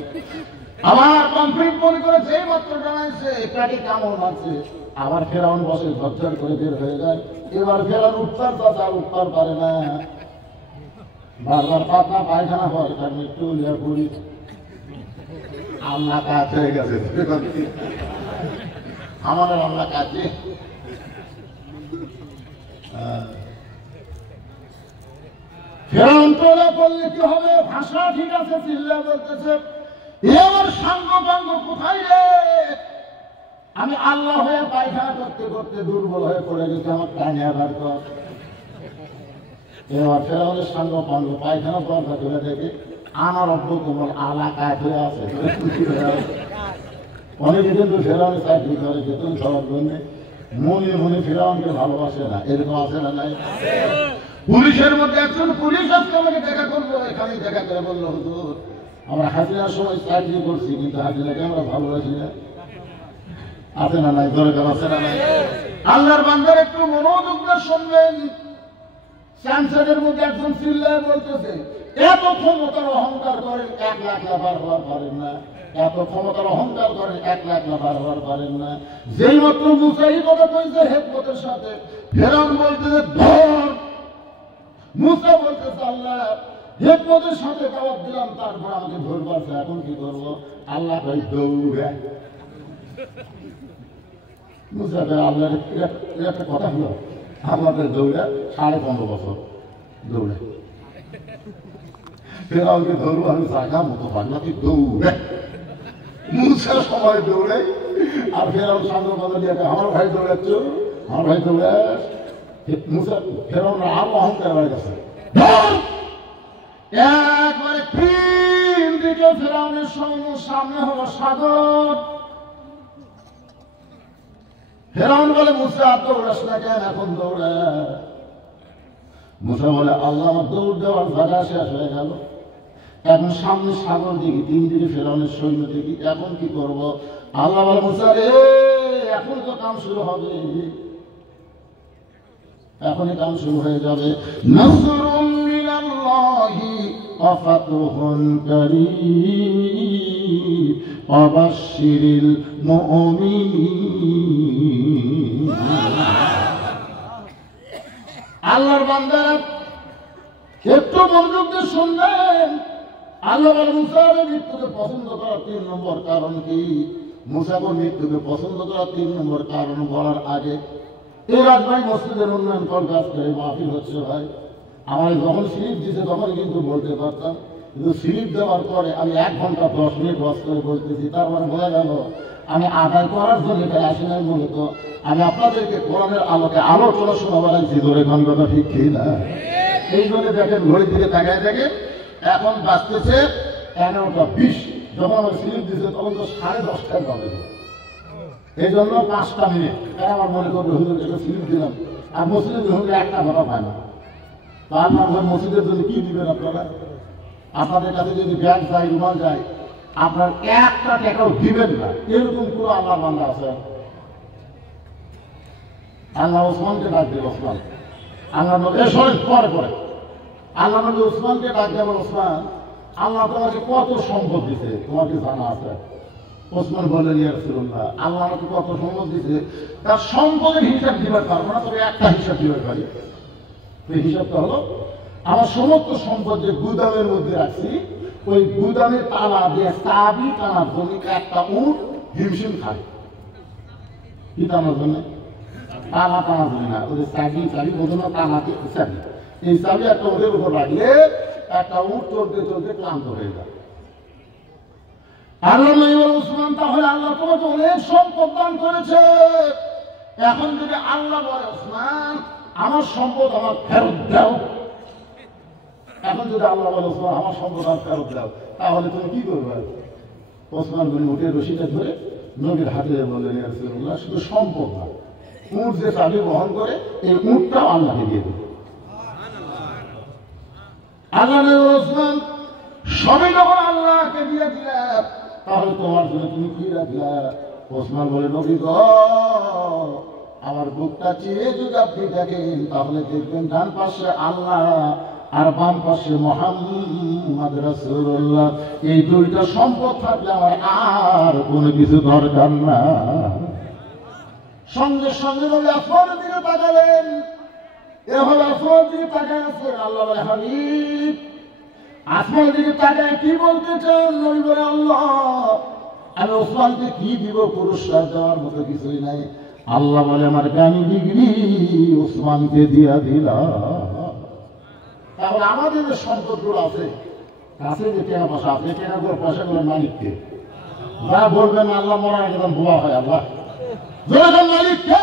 আবার কমপ্লিট মনে করে যেই মাত্র দাঁড়াইছে পেটে কামড় মারছে, আবার ফেরাউন বসে ঝরঝর করে বের হয়ে যায়। এবার ফেরাউন উত্তর কথা উত্তর পারে না, বারবার পাতলা পায়খানা হয়, কারণ একটু পড়ি আল্লাহ কাজ হয়ে গেছে, আমাদের আল্লাহ কাছে। ফেরাউন তোলা করলে কি হবে? ভাষা ঠিক আছে, চিল্লা বলতেছে এবার সাঙ্গ পাঙ্গ কোথায় রে? আমি আল্লাহ হয়ে পায়খানা করতে করতে দুর্বল হয়ে পড়ে গেছি, আমার টাইনে আবার কর। এবার ফেরাউনের সাঙ্গ পাঙ্গ পায়খানা দরজা করে দেখে আমার অব্য কোমল আলাকায় হয়ে আছে। অনেকে কিন্তু ফেরাউনের চাকরি করে বেতন সবার জন্য, মনে মনে ফেরাউনকে ভালোবাসে না, এরকম আছে না নাই? পুলিশের মধ্যে একজন পুলিশ আজকে আমাকে দেখা করলো, এখানে দেখা করে বললো হুজুর আমরা হাজিরার সময় চাকরি করছি কিন্তু হাজিরাকে আমরা ভালোবাসি না। আছে না নাই? দরকার আছে না নাই? আল্লাহর বান্দার একটু মনোযোগ দিয়ে শুনবেন। সাংসদের মধ্যে একজন চিল্লায় বলতেছে এত ক্ষমতার অহংকার করেন 1 লাখ বার হওয়ার পারেন না, এত ক্ষমতার অহংকার করেন 1 লাখ বার হওয়ার পারেন না। যেই মাত্র মুসা এই কথা কইছে হেকমতের সাথে, ফেরাউন বলতেছে ধর। মুসা বলতেছে আল্লাহ হেকমতের সাথে দাওয়াত দিলাম, তারপর আমাকে ধরবার, এখন কি করবো? আল্লাহ ভাই দৌড়ে। মুসা আল্লাহ একটা কথা হলো, আমাদের দৌড়ে 15.5 বছর দৌড়ে। ফেরাউনকে ধরবো আমি জায়গা মতো পাগলা, তুই দৌড়ে। মুসা সবাই দৌড়ে, আর ফেরাউন সামনে কথা দিয়ে আমার ভাই দৌড়াচ্ছ, আমার ভাই দৌড়ে। মুসা ফেরাউন আরো অহংকার হয়ে গেছে, একবারে 3 দিকে ফেরাউনের সামনে হলো সাগর। ফেরাউন বলে মুসা আর দৌড়াস না কেন, এখন দৌড়া। মুসা বলে আল্লাহ আমার দৌড় দেওয়ার জায়গা শেষ হয়ে গেল, এখন সামনে সাগর দেখি, 3 দিকে ফেরাউনের সৈন্য দেখি, এখন কি করব? আল্লাহ বলে মুসা রে এখন তো কাম শুরু হবে, এখনই কাম শুরু হয়ে যাবে। নাসরুম মিনাল্লাহি ওয়া ফাতহুন কারীম ওয়া বাশশিরিল মুমিনিন। আল্লাহর বান্দারা একটু মনোযোগ দিয়ে শুনবেন। আল্লাহ বলে মুসাকে মৃত্যুকে পছন্দ করার 3 নম্বর কারণ কি? মুসাকে মৃত্যুকে পছন্দ করার 3 নম্বর কারণ বলার আগে এর আজ ভাই মসজিদের উন্নয়ন কর কাজ করে মাহফিল হচ্ছে ভাই। আমার যখন স্লিপ দিতে তখন কিন্তু বলতে পারতাম, কিন্তু স্লিপ দেওয়ার পরে আমি 1 ঘন্টা 10 মিনিট ওয়াজ করে বলতেছি, তারপরে বোঝা গেল আমি আদায় করার জন্য এখানে আসি নাই, মূলত আমি আপনাদেরকে কোরআনের আলোকে আলোচনা শোনা বাড়াইছি। ধরে কোন কথা ঠিক কি না? এই জন্য দেখেন ঘড়ির দিকে তাকায় দেখেন এখন বাজতেছে 11:20। যখন আমার স্লিপ দিচ্ছে তখন তো 10:30টায় বাজে, এই জন্য 5টা মিনিট আমার মনে করবে হুজুর একটা স্লিপ দিলাম, আর মসজিদের হুজুর একটা ভাড়া পায় না। তো আপনার মসজিদের জন্য কি দিবেন আপনারা? আপনাদের কাছে যদি ব্যাগ যায়, রুমাল যায়, আপনার 1টা টাকাও দিবেন না, এরকম পুরো আল্লাহ বান্দা আছে। আল্লাহ ওসমানকে ডাক দেবে, ওসমান আল্লাহ শোনেন পরে পরে আল্লাহ নবী ওসমানকে ডাক দেবে, ওসমান আল্লাহ তোমাকে কত সম্পদ দিছে তোমাকে জানা আছে? ওসমান বললেন ইয়া রাসূলুল্লাহ আল্লাহ আমাকে কত সম্পদ দিছে, তার সম্পদের হিসাব দিবার পারবো না, তবে একটা হিসাব দিবার পারি। এই হিসাবটা হলো আমার সমস্ত সম্পদ যে গুদামের মধ্যে রাখছি, ওই গুদামের তালা দিয়ে চাবি টানার জন্য একটা উট হিমশিম খায়। কি টানার জন্য? তালা টানার জন্য না, ওদের চাবি বোঝো না, টানাতে চাবি, এই চাবি একটা ওদের উপর রাখলে একটা উট চলতে চলতে ক্লান্ত হয়ে যায়। আল্লাহ ওসমান তাহলে আল্লাহ তোমাকে অনেক সম্পদ দান করেছে, এখন যদি আল্লাহ বলে ওসমান আমার সম্পদ আমার ফেরত দাও, এখন যদি আল্লাহ বলে ওসমান আমার সম্পদ আমার ফেরত দাও, তাহলে তুমি কি করবে? ওসমান গনি উটের রশিটা ধরে নবীর হাতে বললেন ইয়া রাসূলুল্লাহ শুধু সম্পদ না, উট যে চাবি বহন করে এই উটটাও আল্লাহকে দিয়ে দেবে। আল্লাহ ওসমান সবই যখন আল্লাহকে দিয়ে দিলাম, তাহলে তোমার জন্য তুমি কি রাখলা? ওসমান বলে নবী গো আমার বুকটা চিরে যদি আপনি দেখেন তাহলে দেখবেন ডান পাশে আল্লাহ আর বাম পাশে মুহাম্মদ রাসূলুল্লাহ, এই 2টা সম্পদ থাকলে আমার আর কোনো কিছু দরকার না। সঙ্গে সঙ্গে নবী আসমানের দিকে তাকালেন, এভাবে আসমানের দিকে তাকায় আছে। আল্লাহ বলে হাবিব আসমানের দিকে তাকায় কি বলতে চান? নবী বলে আল্লাহ আমি ওসমানকে কি দিব, পুরস্কার দেওয়ার মতো কিছুই নাই। আল্লাহ বলে আমার জ্ঞানী ডিগ্রি ওসমানকে দিয়া দিলাম। এখন আমাদের যে সম্পদগুলো আছে, কাছে যে টাকা পয়সা আছে, এই টাকাগুলো পয়সাগুলো মালিককে যারা বলবেন আল্লাহ মরা একদম বোয়া হয় আল্লাহ মালিককে।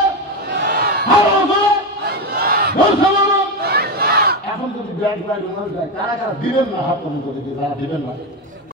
এখন যদি ব্যাগ ব্যাগ যায়, কারা কারা দিবেন না হাত পর্যন্ত দেখি, যারা দিবেন না